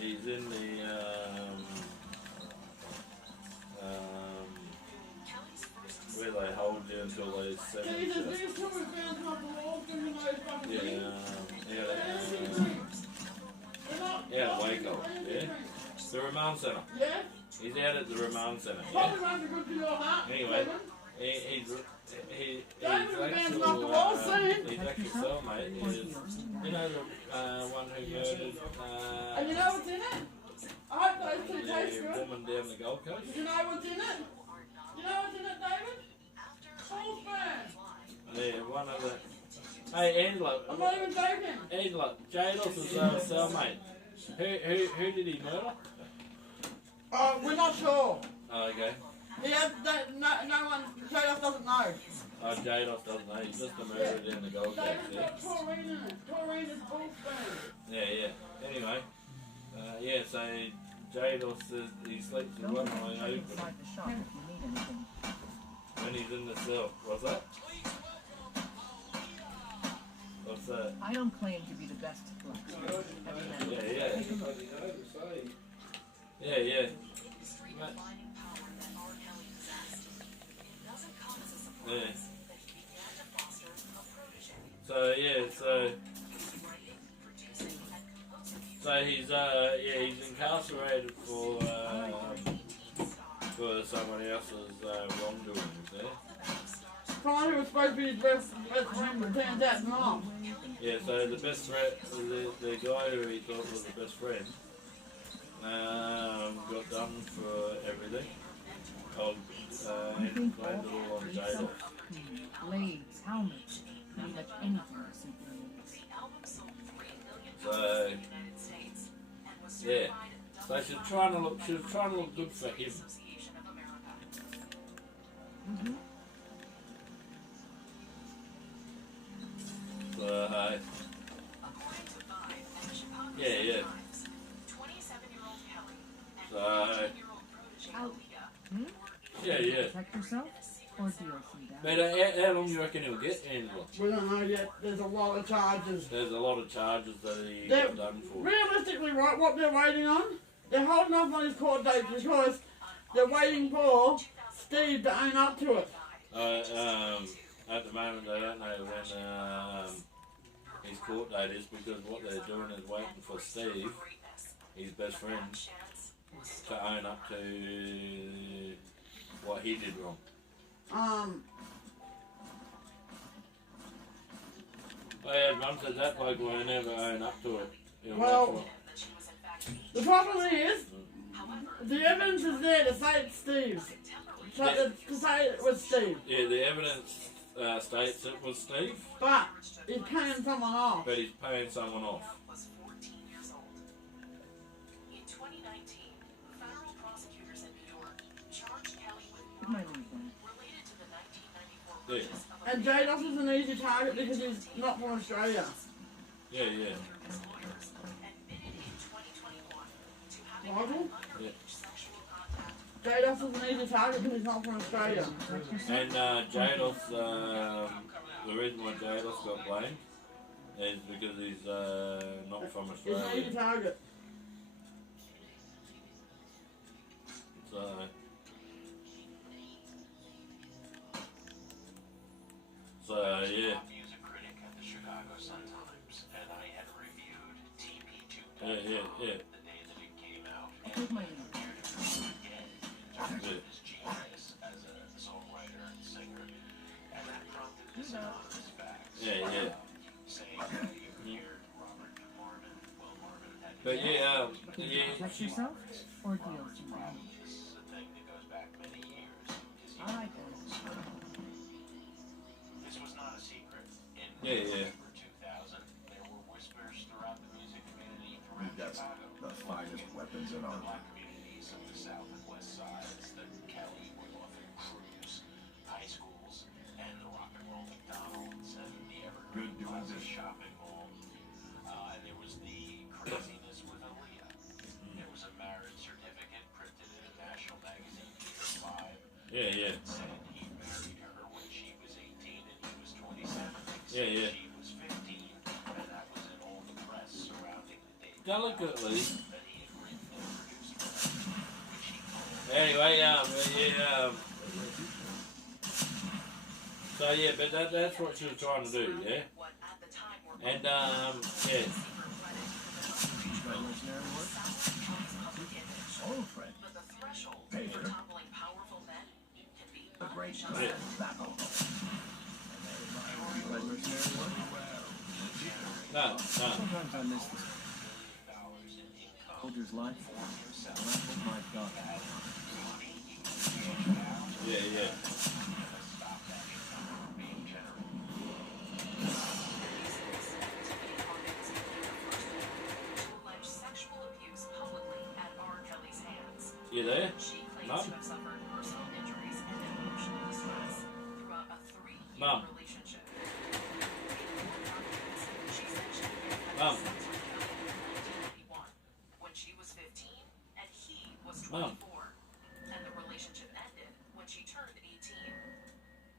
he's in the where they hold you until they're 70. Yeah, Waco. Yeah, the Remand Centre. Yeah? He's out at the Remand Centre. Yeah? Probably won't be good for your heart. Anyway, David. he's David's off the wall, see? actual cellmate is, you know, the one who murdered And you know what's in it? I hope those two taste the good. woman down the Gold Coast. Do you know what's in it? Do you know what's in it, David? Saucepan. Yeah, one of the. Hey, Angela. I'm not even joking. Angela, Jados's cellmate. Who did he murder? We're not sure. Oh, okay. He has, no one, Jados doesn't know. Oh, Jados doesn't know. He's just a murderer down the Gold Coast. David's Yeah. got taurine in it. Taurine is saucepan. Yeah. Anyway, so Jados says he sleeps with one eye open Inside the shop if you need anything. when he's in the cell. What's that? What's that? I don't claim to be the best blacksmith. Yeah. Street defining power that R. Kelly possessed. It doesn't come as a surprise Yeah. that he began to foster a protege. So Writing, producing, and composing So he's incarcerated for someone else's wrongdoings there. Someone who was supposed to be his best friend, but turns out not. Yeah, so the best friend, the guy who he thought was the best friend, got done for everything. I'll explain it all on Jada. Blades, helmets, pretty much anything to suit your needs. So yeah, so she was trying to look good for him. Mm-hmm. So yeah. So yeah. Protect yourself or deal some damage. But how long do you reckon he'll get, Angela? We don't know yet. There's a lot of charges. There's a lot of charges that he got done for. Realistically, right, what they're waiting on, they're holding off on his court date because they're waiting for Steve to own up to it. At the moment, they don't know when his court date is because what they're doing is waiting for Steve, his best friend, to own up to what he did wrong. Oh yeah, Mum said that bloke will never own up to it. Well, the problem is, the evidence is there to say it's Steve's. To say it was Steve. Yeah, the evidence states it was Steve. But he's paying someone off. But he's paying someone off. In 2019, federal prosecutors in New York charged Kelly with My murder reason. related to the 1994 Yeah. purchase of a And J-Dos is an easy target because he's not from Australia. Yeah. lawyers admitted in 2021 to having Michael? had underage sexual contact. J-Dos is an easy target because he's not from Australia. And Jados, the reason why Jados got blamed is because he's not from He's an easy Australia. target. So yeah. Music critic at the Chicago Sun-Times, and I had reviewed TP2 Yeah. the day that it came out. I'll take my Compared it again in terms of his genius as a songwriter and singer, and that prompted this anonymous fax. Yeah. Saying that you hear Robert Marvin. Well, Marvin had But yeah. Protect yourself or deal some damage. This is a thing that goes back many years. I like this. This was not a secret. In Yeah. November 2000, there were whispers throughout the music community We've throughout got Chicago. the finest weapons in The our black communities of the South and West Sides that Kelly would often cruise high schools and the Rock and Roll McDonald's and the Evergreen Good doing Plaza this. shopping mall. And there was the craziness with Aaliyah. There was a marriage certificate printed in a national magazine, Peter 5. Yeah. Said he married her when she was 18 and he was 27. Yeah. She was 15, and that was in all the press surrounding the date. Delicately. That he had written and produced, which he called Anyway, So yeah, but that's what she was trying to do, yeah. What at the time were And secret wedding Revolutionary work? Oh, Fred. but the threshold Pay for for it. toppling powerful men can be The great Yeah. battle. Revolutionary work? No. Sometimes I miss this. Soldier's life. And I hope my God. Yeah. alleged sexual abuse publicly at R. Kelly's hands. You there? She claims Mom? to have suffered personal injuries and emotional distress throughout a 3-year Mom? relationship. She said she began Mom? having sex with Kelly in 1991 when she was 15 and he was 24. Mom? And the relationship ended when she turned 18.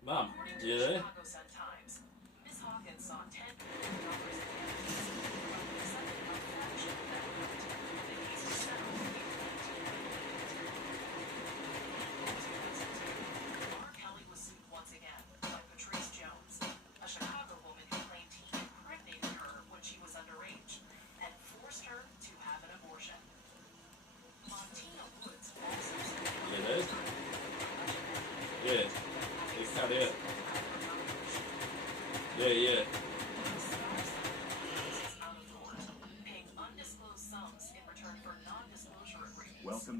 Mom, According to you the there? Chicago Sun-Times, Ms. Hawkins saw $10 million in damages, but accepted a fraction of that amount. The case was settled in 2022. R. Kelly was sued once again by Patrice Jones, a Chicago woman who claimed he impregnated her when she was underage and forced her to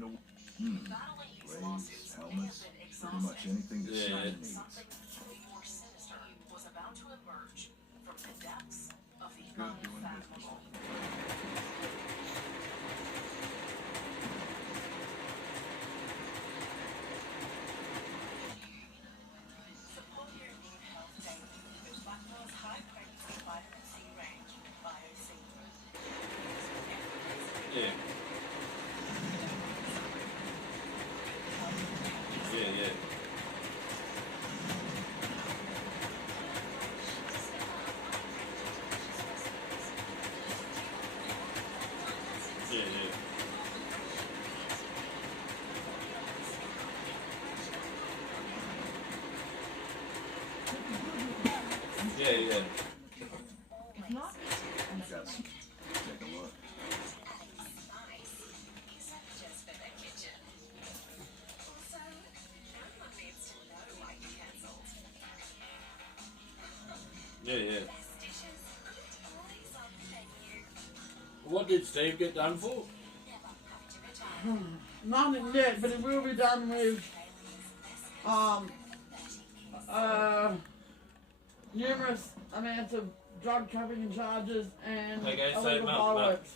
them to... Blades, helmets, pretty much anything that Skyrim needs. Something even more sinister was about to emerge from the depths of the Good doing unfathomable. Support your immune health daily with Bucknell's high pregnancy vitamin C range, BioC. Yeah. Yeah. Yeah. If not, You got some. Take a look. Except just for the kitchen. Also, no one needs to know why you cancelled. Yeah. Best dishes aren't always on the menu. What did Steve get done for? Never have to retire. Nothing yet, but it will be done with numerous amounts of drug trafficking charges and Okay, so illegal Mum. fireworks.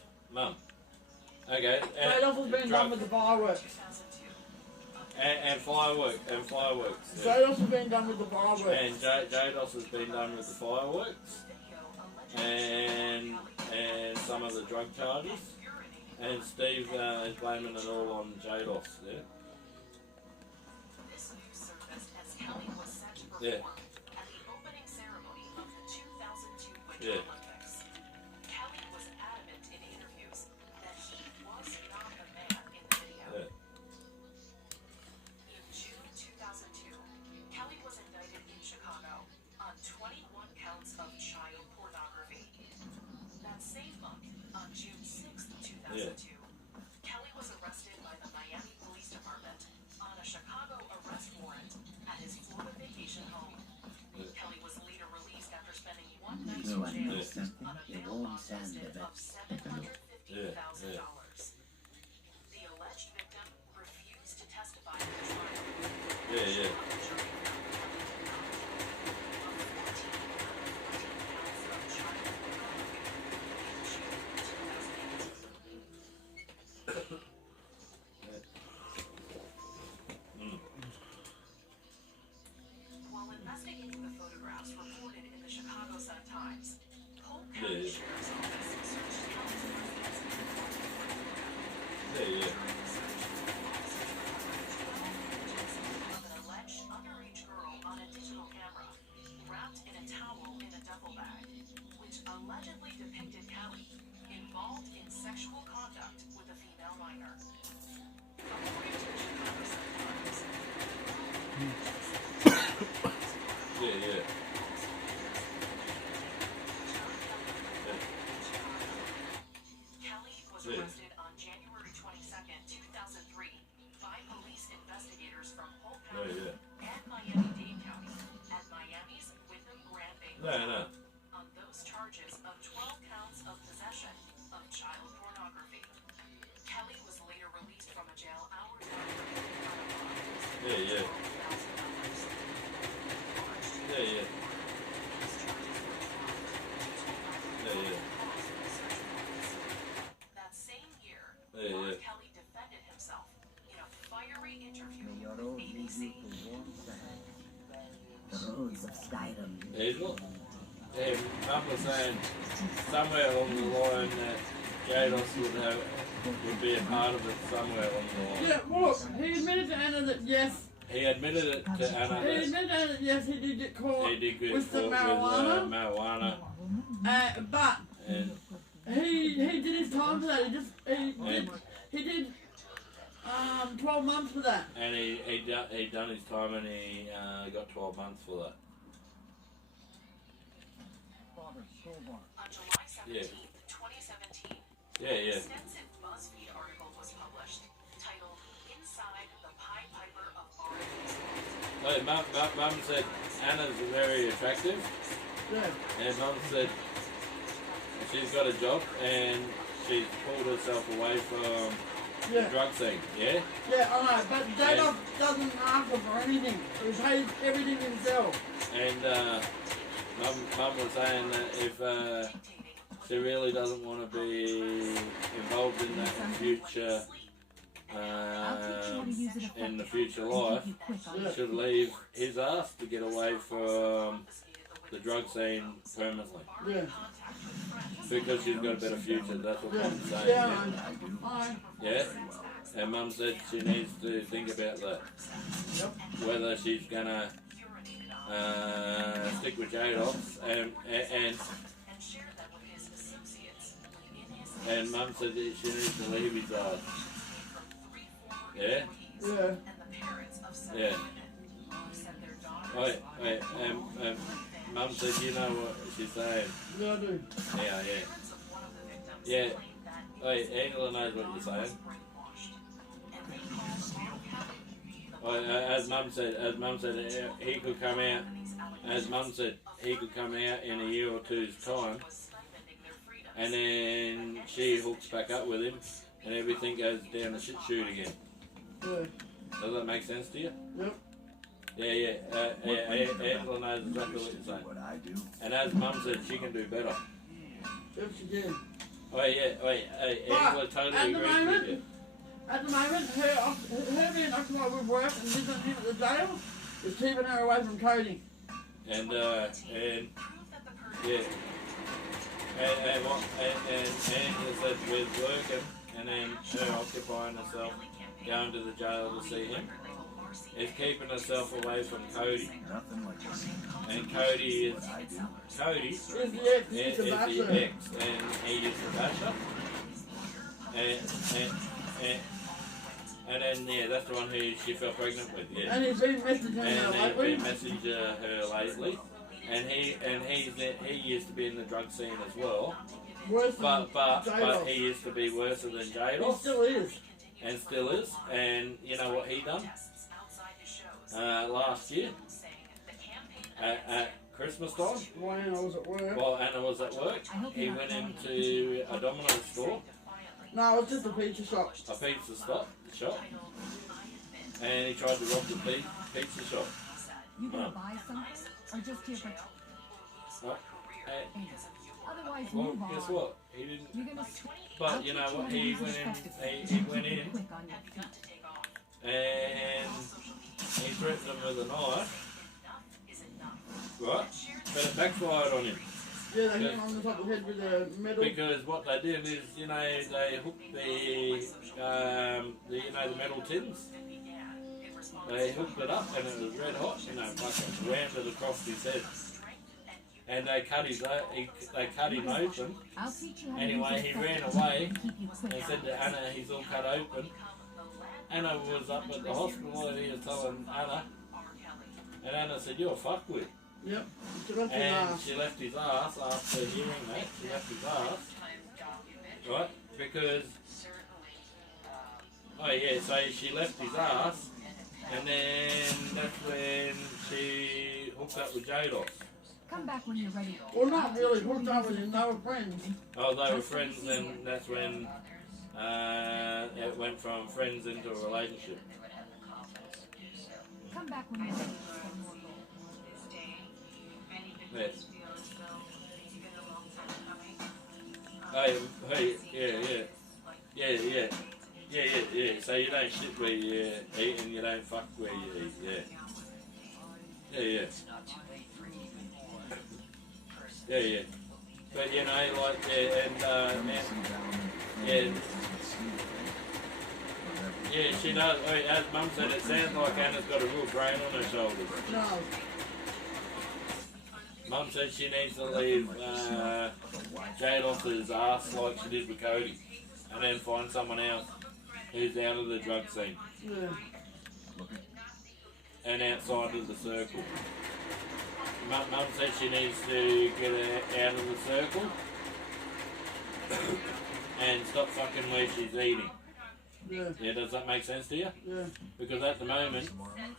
Okay. What else has been done with the fireworks? And fireworks. So what else has been done with the fireworks? And Jados has been done with the fireworks. And some of the drug charges. And Steve is blaming it all on Jados, yeah? This news surfaced as Kelly was set to perform Yeah. at the opening ceremony of the 2002 Winter Yeah. Olympics. Kelly was adamant in interviews that he was not the man in the video. Yeah. In June 2002, Kelly was indicted in Chicago on 21 counts of child pornography. That same month, on June 6, 2002, Kelly was arrested by the Miami Police Department on a Chicago arrest warrant at his Florida vacation home. Kelly was later released after spending one night in No, I jail know something. on a It bail won't bond sound listed the of $750,000. The alleged victim refused to testify at the trial. Yeah. While investigating the photographs reported in the Chicago Sun-Times, Polk County Sheriff's Office searched Kelly's residence in Yeah. During the search, officers recovered 12 images of an alleged underage girl on a digital camera, wrapped in a towel in a duffel bag, which allegedly depicted Kelly involved in sexual conduct with a female minor. According to the Chicago Sun-Times, Yeah. Kelly was arrested on January 22nd, 2003 by police investigators from Polk County and Miami-Dade County at Miami's Wyndham Grand Bay No. on those charges of 12 counts of possession of child pornography. Kelly was later released from a jail hours after on a bond Yeah. $12,000. Yeah. That same year, Yeah. Ron Kelly defended himself in a fiery interview May your with road lead ABC. you to warm sand. The roads of Skyrim. Hazel? Yeah, Mum was saying somewhere along the line that Jados would be a part of it somewhere along the line. Yeah, look, he admitted to Anna that yes. He admitted it to Anna He that admitted to Anna that yes, he did get caught he did get with the caught marijuana. with marijuana. But And he did his time for that. He did 12 months for that. And he done his time and he got 12 months for that. On July 17th, 2017, Yeah. an extensive BuzzFeed article was published titled "Inside the Pied Piper of Mum said Anna's very attractive. Yeah. And Mum said she's got a job and she's pulled herself away from Yeah. drug scene, yeah? Yeah, I know, but J-Lo doesn't ask her for anything. He pays everything himself. And Mum was saying that if she really doesn't want to be involved in that future, in the future life, should leave his ass to get away from the drug scene permanently. Yeah. Because she's got a better future, that's what Mum's saying. Yeah. Yeah? And Mum said she needs to think about that. Yep. Whether she's gonna stick with J-Dots and Mum said that she needs to leave his ass. Yeah? Yeah. Yeah. Wait, Mum said you know what she's saying. Yeah, I do. Yeah. Wait, Angela knows what you're saying. As Mum said, he could come out. As Mum said, he could come out in a year or two's time, and then she hooks back up with him, and everything goes down the shit chute again. Yeah. Does that make sense to you? Yep. Yeah. Angela knows exactly what you're saying. And as Mum said, she can do better. Yep, she can. Angela totally agrees with you. At the moment, her being occupied with work and visiting him at the jail is keeping her away from coding. And Angela said with working and then her occupying herself, going to the jail to see him, is keeping herself away from Cody. And Cody is the ex, and he is the basher. And then that's the one who she fell pregnant with, yeah. And he's been messaging her lately. And he used to be in the drug scene as well. But he used to be worse than J-Lo. He still is. And still is. And you know what he done? Last year at Christmas time. While Anna was at work. While Anna was at work, he went into a Domino's store. No, it was just a pizza shop. A pizza shop. And he tried to rob the pizza shop. You gonna buy something? Or just here for... Otherwise, well, move on. guess what? He didn't... You're gonna... But you know what? He went in and he threatened him with a knife. Right? But it backfired on him. Yeah, they hit him on the top of the head with a metal. Because what they did is, they hooked the metal tins. They hooked it up and it was red hot, fucking rammed it across his head. And they cut him open. Anyway, he ran away and said to Anna he's all cut open. Anna was up at the hospital and he was telling Anna. And Anna said, "You're a fuckwit." Yep. She left his ass after hearing that. She left his ass. Right? Because... so she left his ass. And then that's when she hooked up with J-Dots. Come back when you're ready. Well, not really hooked up with him. They were friends. Oh, they were friends, and that's when it went from friends into a relationship. Come back when you're ready. Yes. Yeah. So you don't shit where you eat and you don't fuck where you eat, yeah. But she does. As Mum said, it sounds like Anna's got a real brain on her shoulders. No. Mum said she needs to leave J-Dots' ass like she did with Cody, and then find someone else who's out of the drug scene. Yeah. And outside of the circle. Mum said she needs to get out of the circle and stop fucking where she's eating. Yeah, does that make sense to you? Yeah. Because at the moment,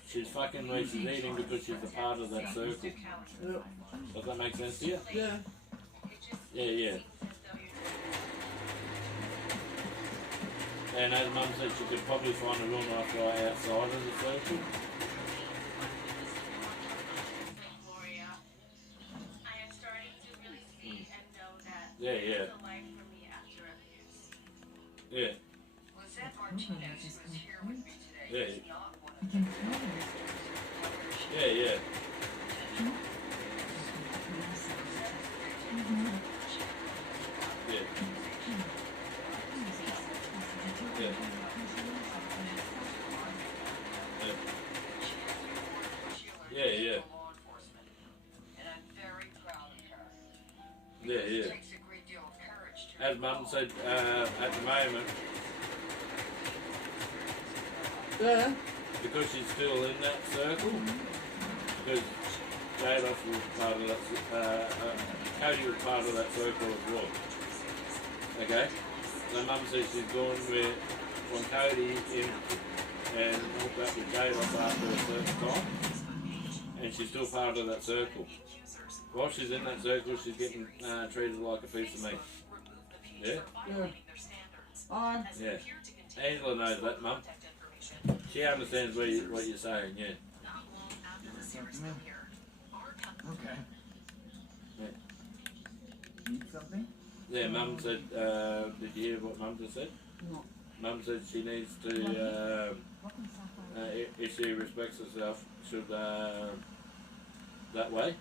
she's fucking where she's eating because she's a part of that circle. Yeah. Does that make sense to you? Yeah. Yeah. And as Mum said, she could probably find a real nice guy outside of the circle. Gloria, I am starting to really see and know that Yeah, yeah. there's a life for me after abuse. Yeah, Lizette Martinez, who is here with me today, Yeah. is not one of You them. can tell her. yeah, yeah. Yeah. Yeah. Yeah, yeah. Law enforcement, and I'm very proud of her. Yeah, It yeah. takes a great deal of courage to As Mum said, at the moment, Yeah. because she's still in that circle, because Jados was part of that, Cody was part of that circle as well. Okay? So Mum says she's going with from Cody in and hooked up with Jados after a certain time, and she's still part of that circle. While she's in that circle, she's getting treated like a piece of meat. Yeah? Yeah. Yeah. Angela knows that, Mum. She understands what you're saying, yeah. Okay. Yeah. Need something? Yeah, Mum said, did you hear what Mum just said? No. Mum said she needs to, if she respects herself, should, that way,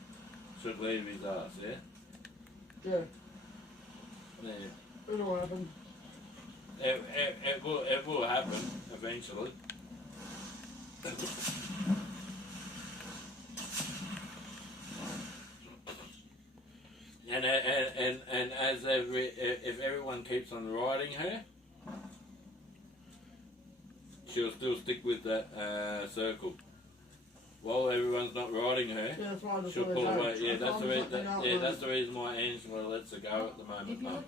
should leave his ass, yeah? Yeah. Yeah. It'll happen. It will happen eventually. And as if everyone keeps on riding her, she'll still stick with that circle. While everyone's not riding her, Yeah, that's why I just she'll let pull her go. away. Yeah, I that's found the reason. something out Yeah, there. that's the reason why Angela lets her go at the moment. If you Mum. look,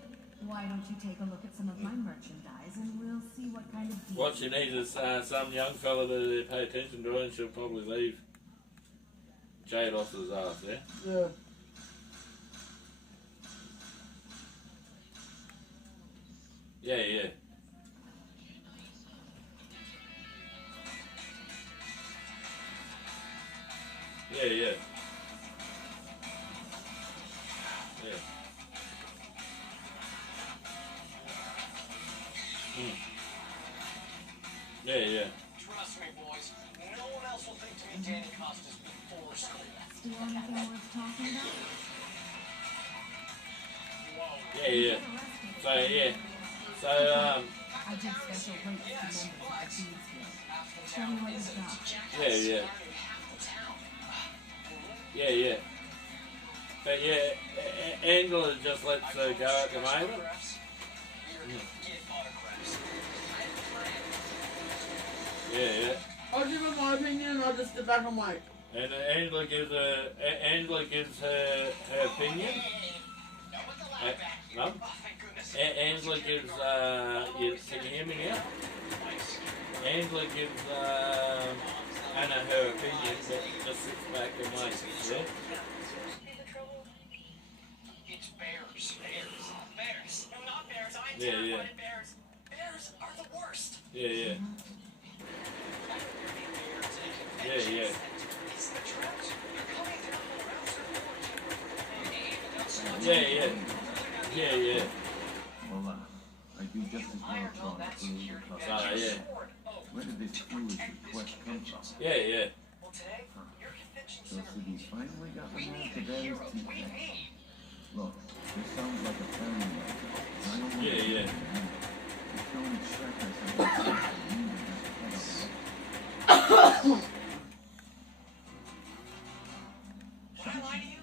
why don't you take a look at some of my merchandise and we'll see what kind of deal. What she needs is some young fella to pay attention to her, and she'll probably leave Jados's ass, yeah? Yeah. Yeah, yeah. Yeah, yeah. Yeah. Yeah, yeah. Trust me, boys. No one else will think to meet Danny Costas before school. Still anything worth talking about? Yeah, yeah. So, yeah. So, I did special rates to members of the Thieves Guild. Show me what you've got. yeah, yeah. Yeah, yeah. But yeah, Angela just lets her go at the moment. Yeah, yeah. I'll give her my opinion, I'll just sit back and wait. And Angela gives her opinion. No? Angela gives can you hear me now? Angela gives Anna her opinion, but just sits back and waits. Yeah? It's bears. Bears. No, not bears. I'm Yeah, terrified yeah. of bears. Bears are the worst. Yeah, yeah. Yeah, yeah. It's the traps. They're coming down around Yeah, yeah. Yeah, yeah. Well, I'd be just as well trying to prove the Ah, yeah. Where did this foolish request come from? Yeah, yeah. Well, today, your convention So Siggy's finally got the man to need a bear hero. his teeth. We need. Look, this sounds like a family matter. I don't want Yeah, to yeah. If Tony Shepherd said Would I lie to you?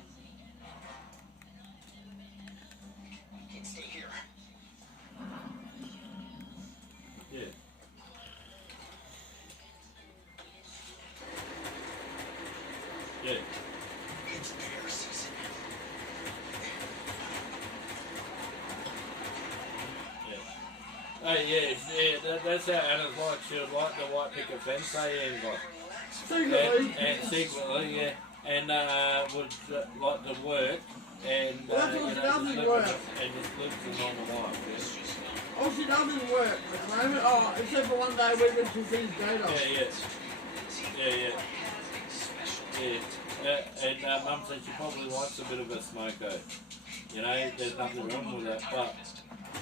You can stay here. Yeah. Yeah. It's bear season. Hey, yeah, that's how Anna's like. She would like the white picket fence, hey, Angela. Secretly. And secretly, yeah. And would like to work and, Well, that's what just doesn't live work. and just live the normal life, yeah. All she does is work at the moment. Oh, except for one day a week when she sees J-Dog. And Mum said she probably wants a bit of a smoko. You know, there's nothing wrong with that, but,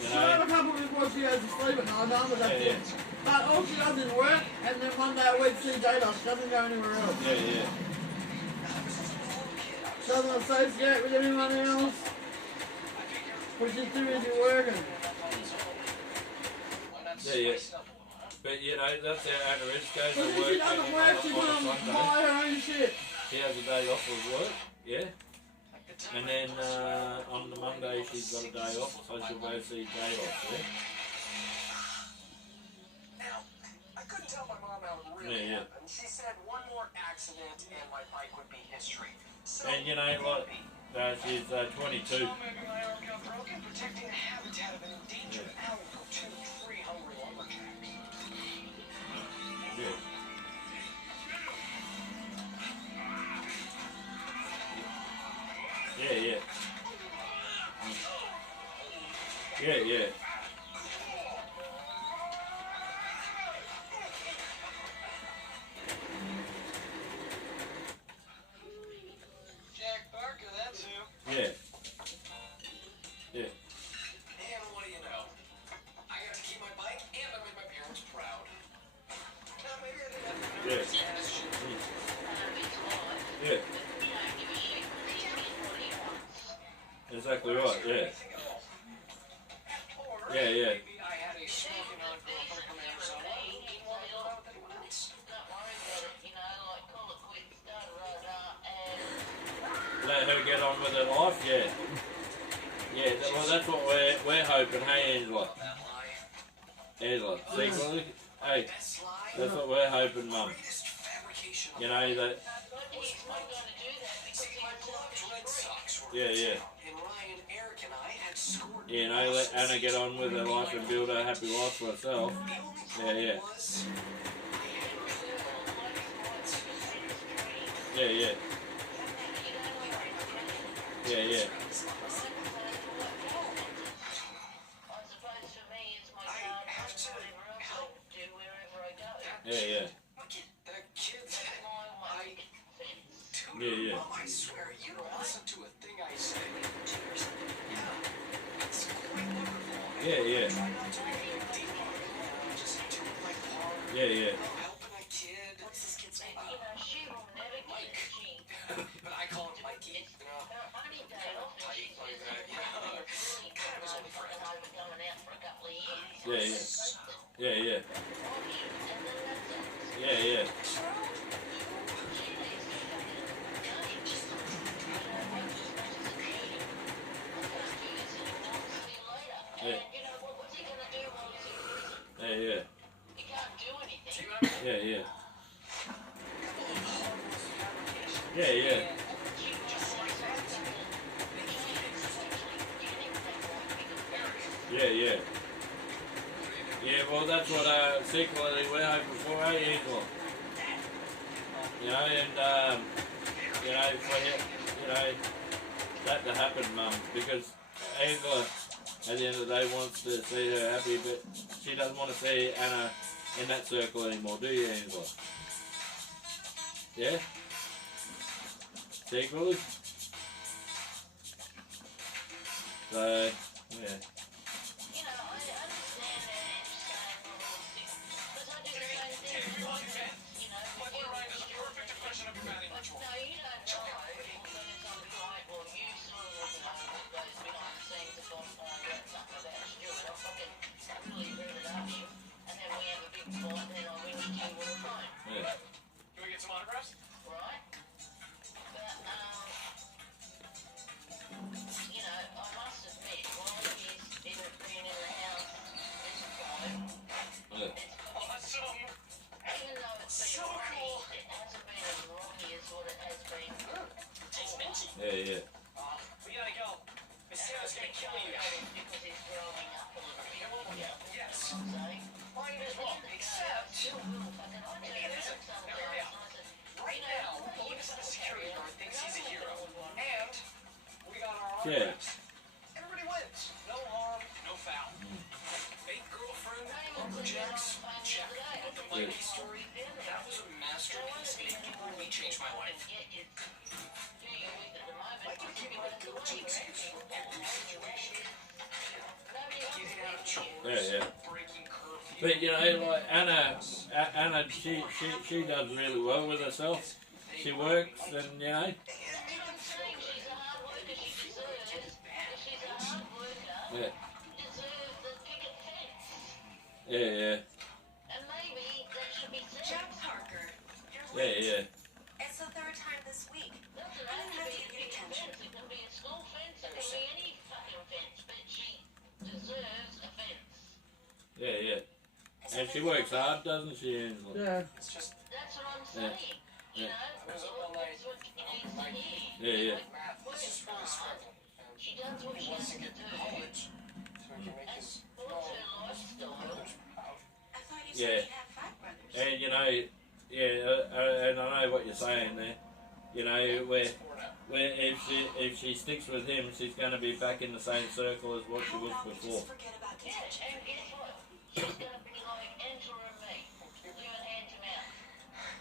you She'll have know. a couple before she goes to sleep at night time, but that's it. But all she does is work, and then one day a week see J-Dog. She doesn't go anywhere else. Doesn't associate with anyone else. Which is too busy working. But you know, that's how Anna is, goes to But if work. she doesn't work, she's going to buy her own shit. She has a day off of work, and then on the Monday she's got a day off, so she'll go see J-Dog, Now, I couldn't tell my mom how it really happened. She said one more accident and my bike would be history. So And you know, like, she's 22. So maybe my arm got broken, protecting the habitat of an endangered animal from 2 tree-hungry lumberjacks. Yeah. Jack Barker, that's who. Yeah. And what do you know? I got to keep my bike and I made my parents proud. Now, maybe I didn't have to know this ass shit. Exactly right, Maybe I had a smoking on girlfriend from Arizona who didn't want to go out with anyone else. Let her get on with her life, well, that's what we're hoping, hey Angela? Secretly, hey, that's what we're hoping, Mum. You know, that... You know, let Anna get on with her life and build a happy life for herself. Yeah. Mom, I swear, you don't listen to a thing I say. It's quite wonderful. Try not to make it deeper. Just doing my part. Helping a kid. What's this kid's name? Mike. But I call him Mikey. You know, tight like that. Kind of his only friend. Well, that's what secretly we're hoping for, Angela? You know, and for that to happen, Mum, because Angela, at the end of the day, wants to see her happy, but she doesn't want to see Anna in that circle anymore, do you, Angela? Yeah? Secretly? So, yeah. Yeah. We gotta go. Miss Sarah's gonna kill you. Yes. Mine as well, except maybe it isn't. Now hear me out. Right now, the innocent security guard thinks he's a hero. And we got our autographs. Everybody wins. No harm, no foul. Lumberjacks? Check. But the Mikey story? That was a masterpiece. It literally changed my life. Mikey gave me my go-to excuse for every situation. Getting out of chores, Yeah. breaking curfew. But you know, like Anna, she does really well with herself. She works, and you know. Yeah. Yeah. And maybe that should be said. Jeff Parker, you're late. Yeah. It's the third time this week. Doesn't I have didn't have to to be get your attention. It can be a school fence, it can be any fucking fence, but she deserves a fence. Yeah. And she works hard, doesn't she, Angela? Yeah. It's just, That's what I'm saying. You know, I was up all night. that's what she needs to hear. Yeah. Math is just really struggling. And She does what he she wants has to to get to do. college so he can make his What's her lifestyle? I thought you Yeah. said you had 5 brothers. And you know, and I know what you're saying there. You know, where if she sticks with him, she's going to be back in the same circle as what she How was about we before. just forget about Yeah, detention? and guess what? She's gonna be like Angela and me, living hand to mouth.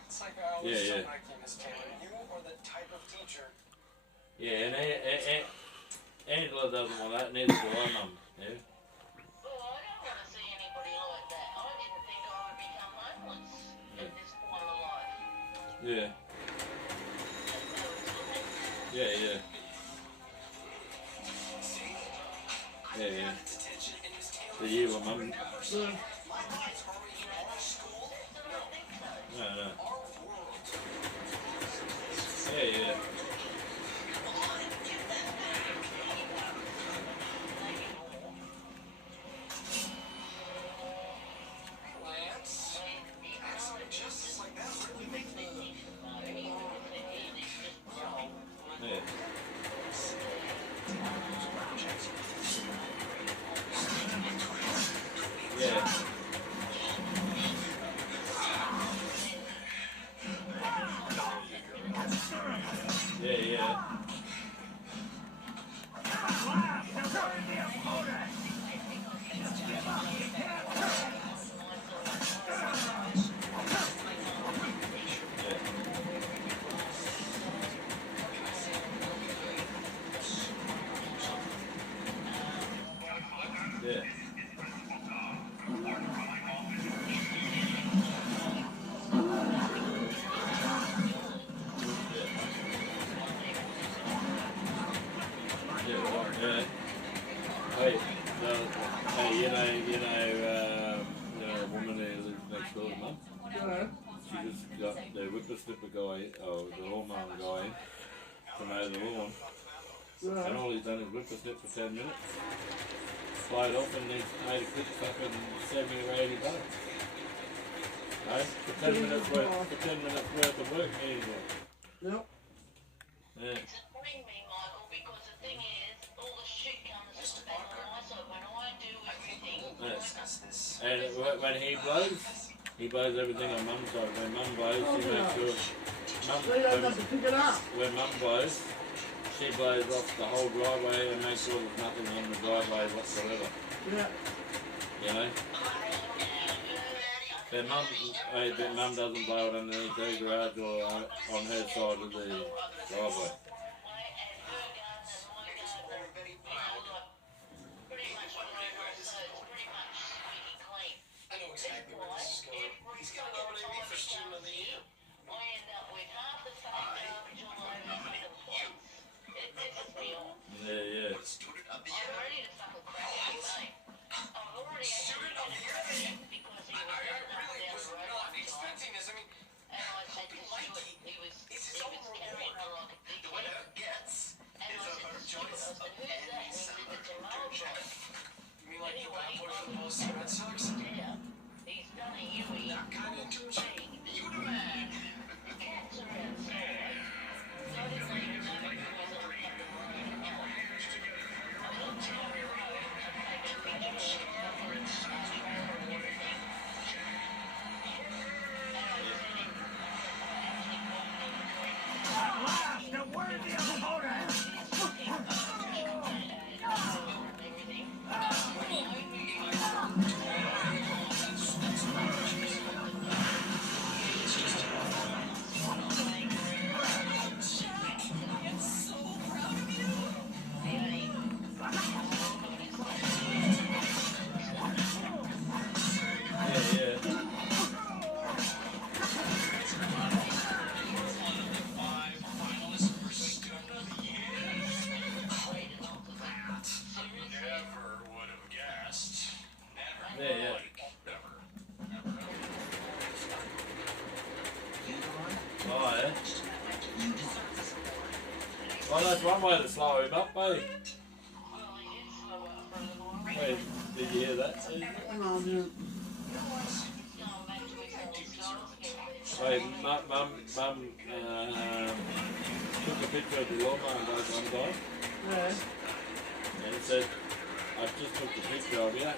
It's like I always Yeah. tell Mikey, Miss Taylor, you are the type of teacher. Yeah, and Angela doesn't want that, neither do I, Mum. Yeah. Well, I don't want to see anybody like that. I didn't think I would become homeless at this point of life. Yeah. Yeah. Detention in Miss Taylor. The year when Mum. Yeah. My lives are in our school. No. Our world. Yeah. Lance, actually, justice like that really make the... Yeah. Yeah. Yeah. Yeah. Yeah. Hey, the woman who lives next door to Mum. Yeah. She just got the whippersnipper guy, or the lawnmower guy, to mow the lawn. Yeah. And all he's done is whippersnip for 10 minutes. Slide off and he's made a quick stuff in 70 or 80 bucks. No? For 10 minutes worth of work, easily. Yep. Yeah. It's annoying me, Michael, because the thing is, all the shit comes to the back of my so when I do everything, And when he blows everything on Mum's side. When Mum blows, she makes sure. They don't have to pick it up. When Mum blows, she blows off the whole driveway and makes sure there's nothing on the driveway whatsoever. Yeah. You know? But Mum doesn't blow it underneath her garage or on her side of the driveway. I know exactly where this is going. He's going to nominate me for student of the year. I end up with half the fucking garbage all over the middle place. It pisses me off. Yeah. Student of the I'm year. ready to fucking crack his name. I've already Student of the year? because he I was really down was the road not one time. expecting this. I mean, And I said to Stuart, he was carrying on like a the dickhead. winner gets And I said to Stuart, I said, who's that? And he said, it's a mower bloke. you mean like the bad boy from the Boston Red Sox? Yeah. He's done a Huey. That kind of internship. You the man. Cats are outside. So I didn't even know he was on the fucking road. I looked down the road and I took a picture of the fucking trailer and everything. And I sent him. That's that's one way to slow him up, eh? Hey, did you hear that? No, dude. Hey, mum took a picture of the lawnmower and goes one time. Yeah. And it said, I just took the picture of you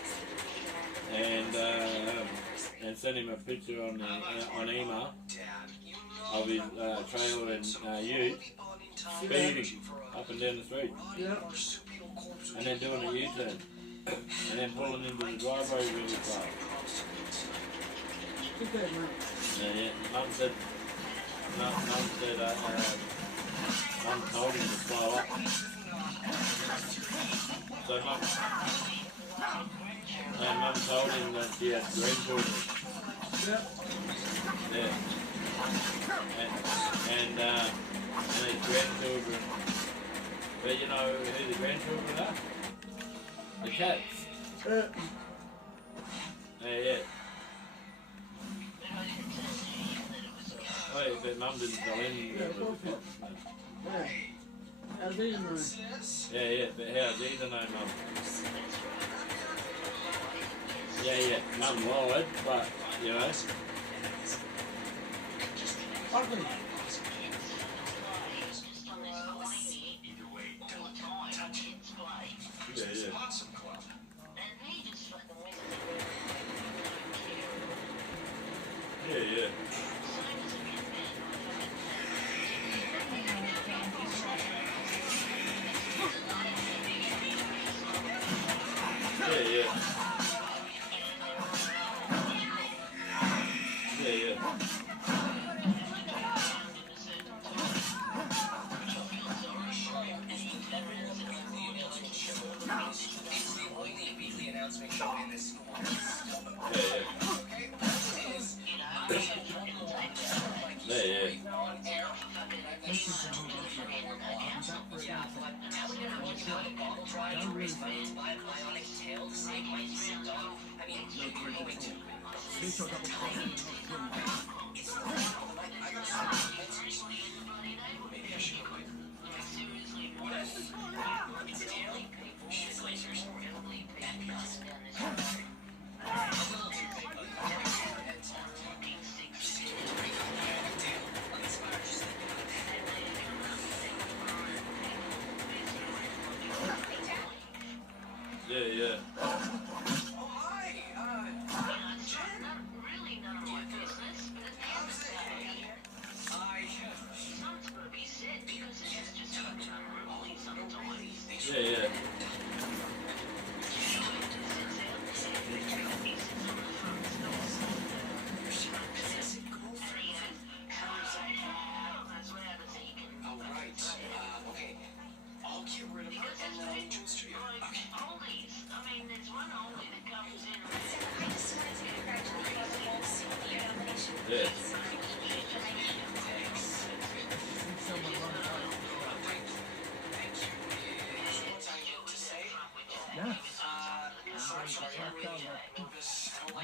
and sent him a picture on email of his trailer and ute speeding up and down the street. Yeah. And then doing a U-turn. And then pulling into the driveway really fast. Okay, man. Yeah. Mum said, Mum told him to slow up. So Mum told him that she had grandchildren. Yep. Yeah. And his grandchildren. But you know who the grandchildren are? The cats. Yeah. Wait, but Mum didn't tell him that it was the cats. No. Yeah. How's he know? Yeah, but how's he to know, Mum? Yeah, Mum lied, but, you know. Fucking. Yeah. Yeah. Yeah. Yeah.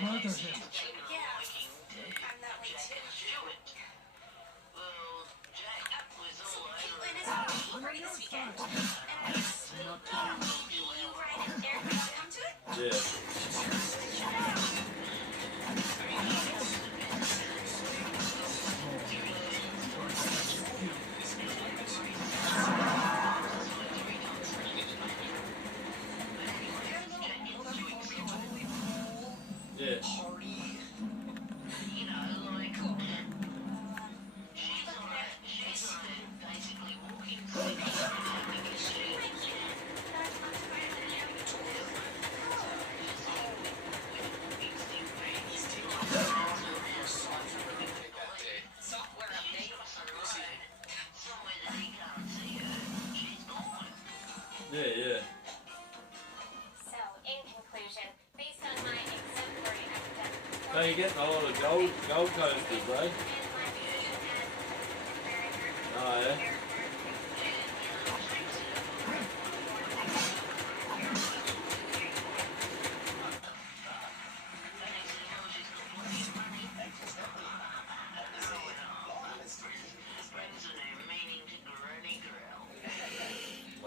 Murder him. Yeah. So, in conclusion, based on my exemplary academic So you're getting a lot of gold coasters, eh?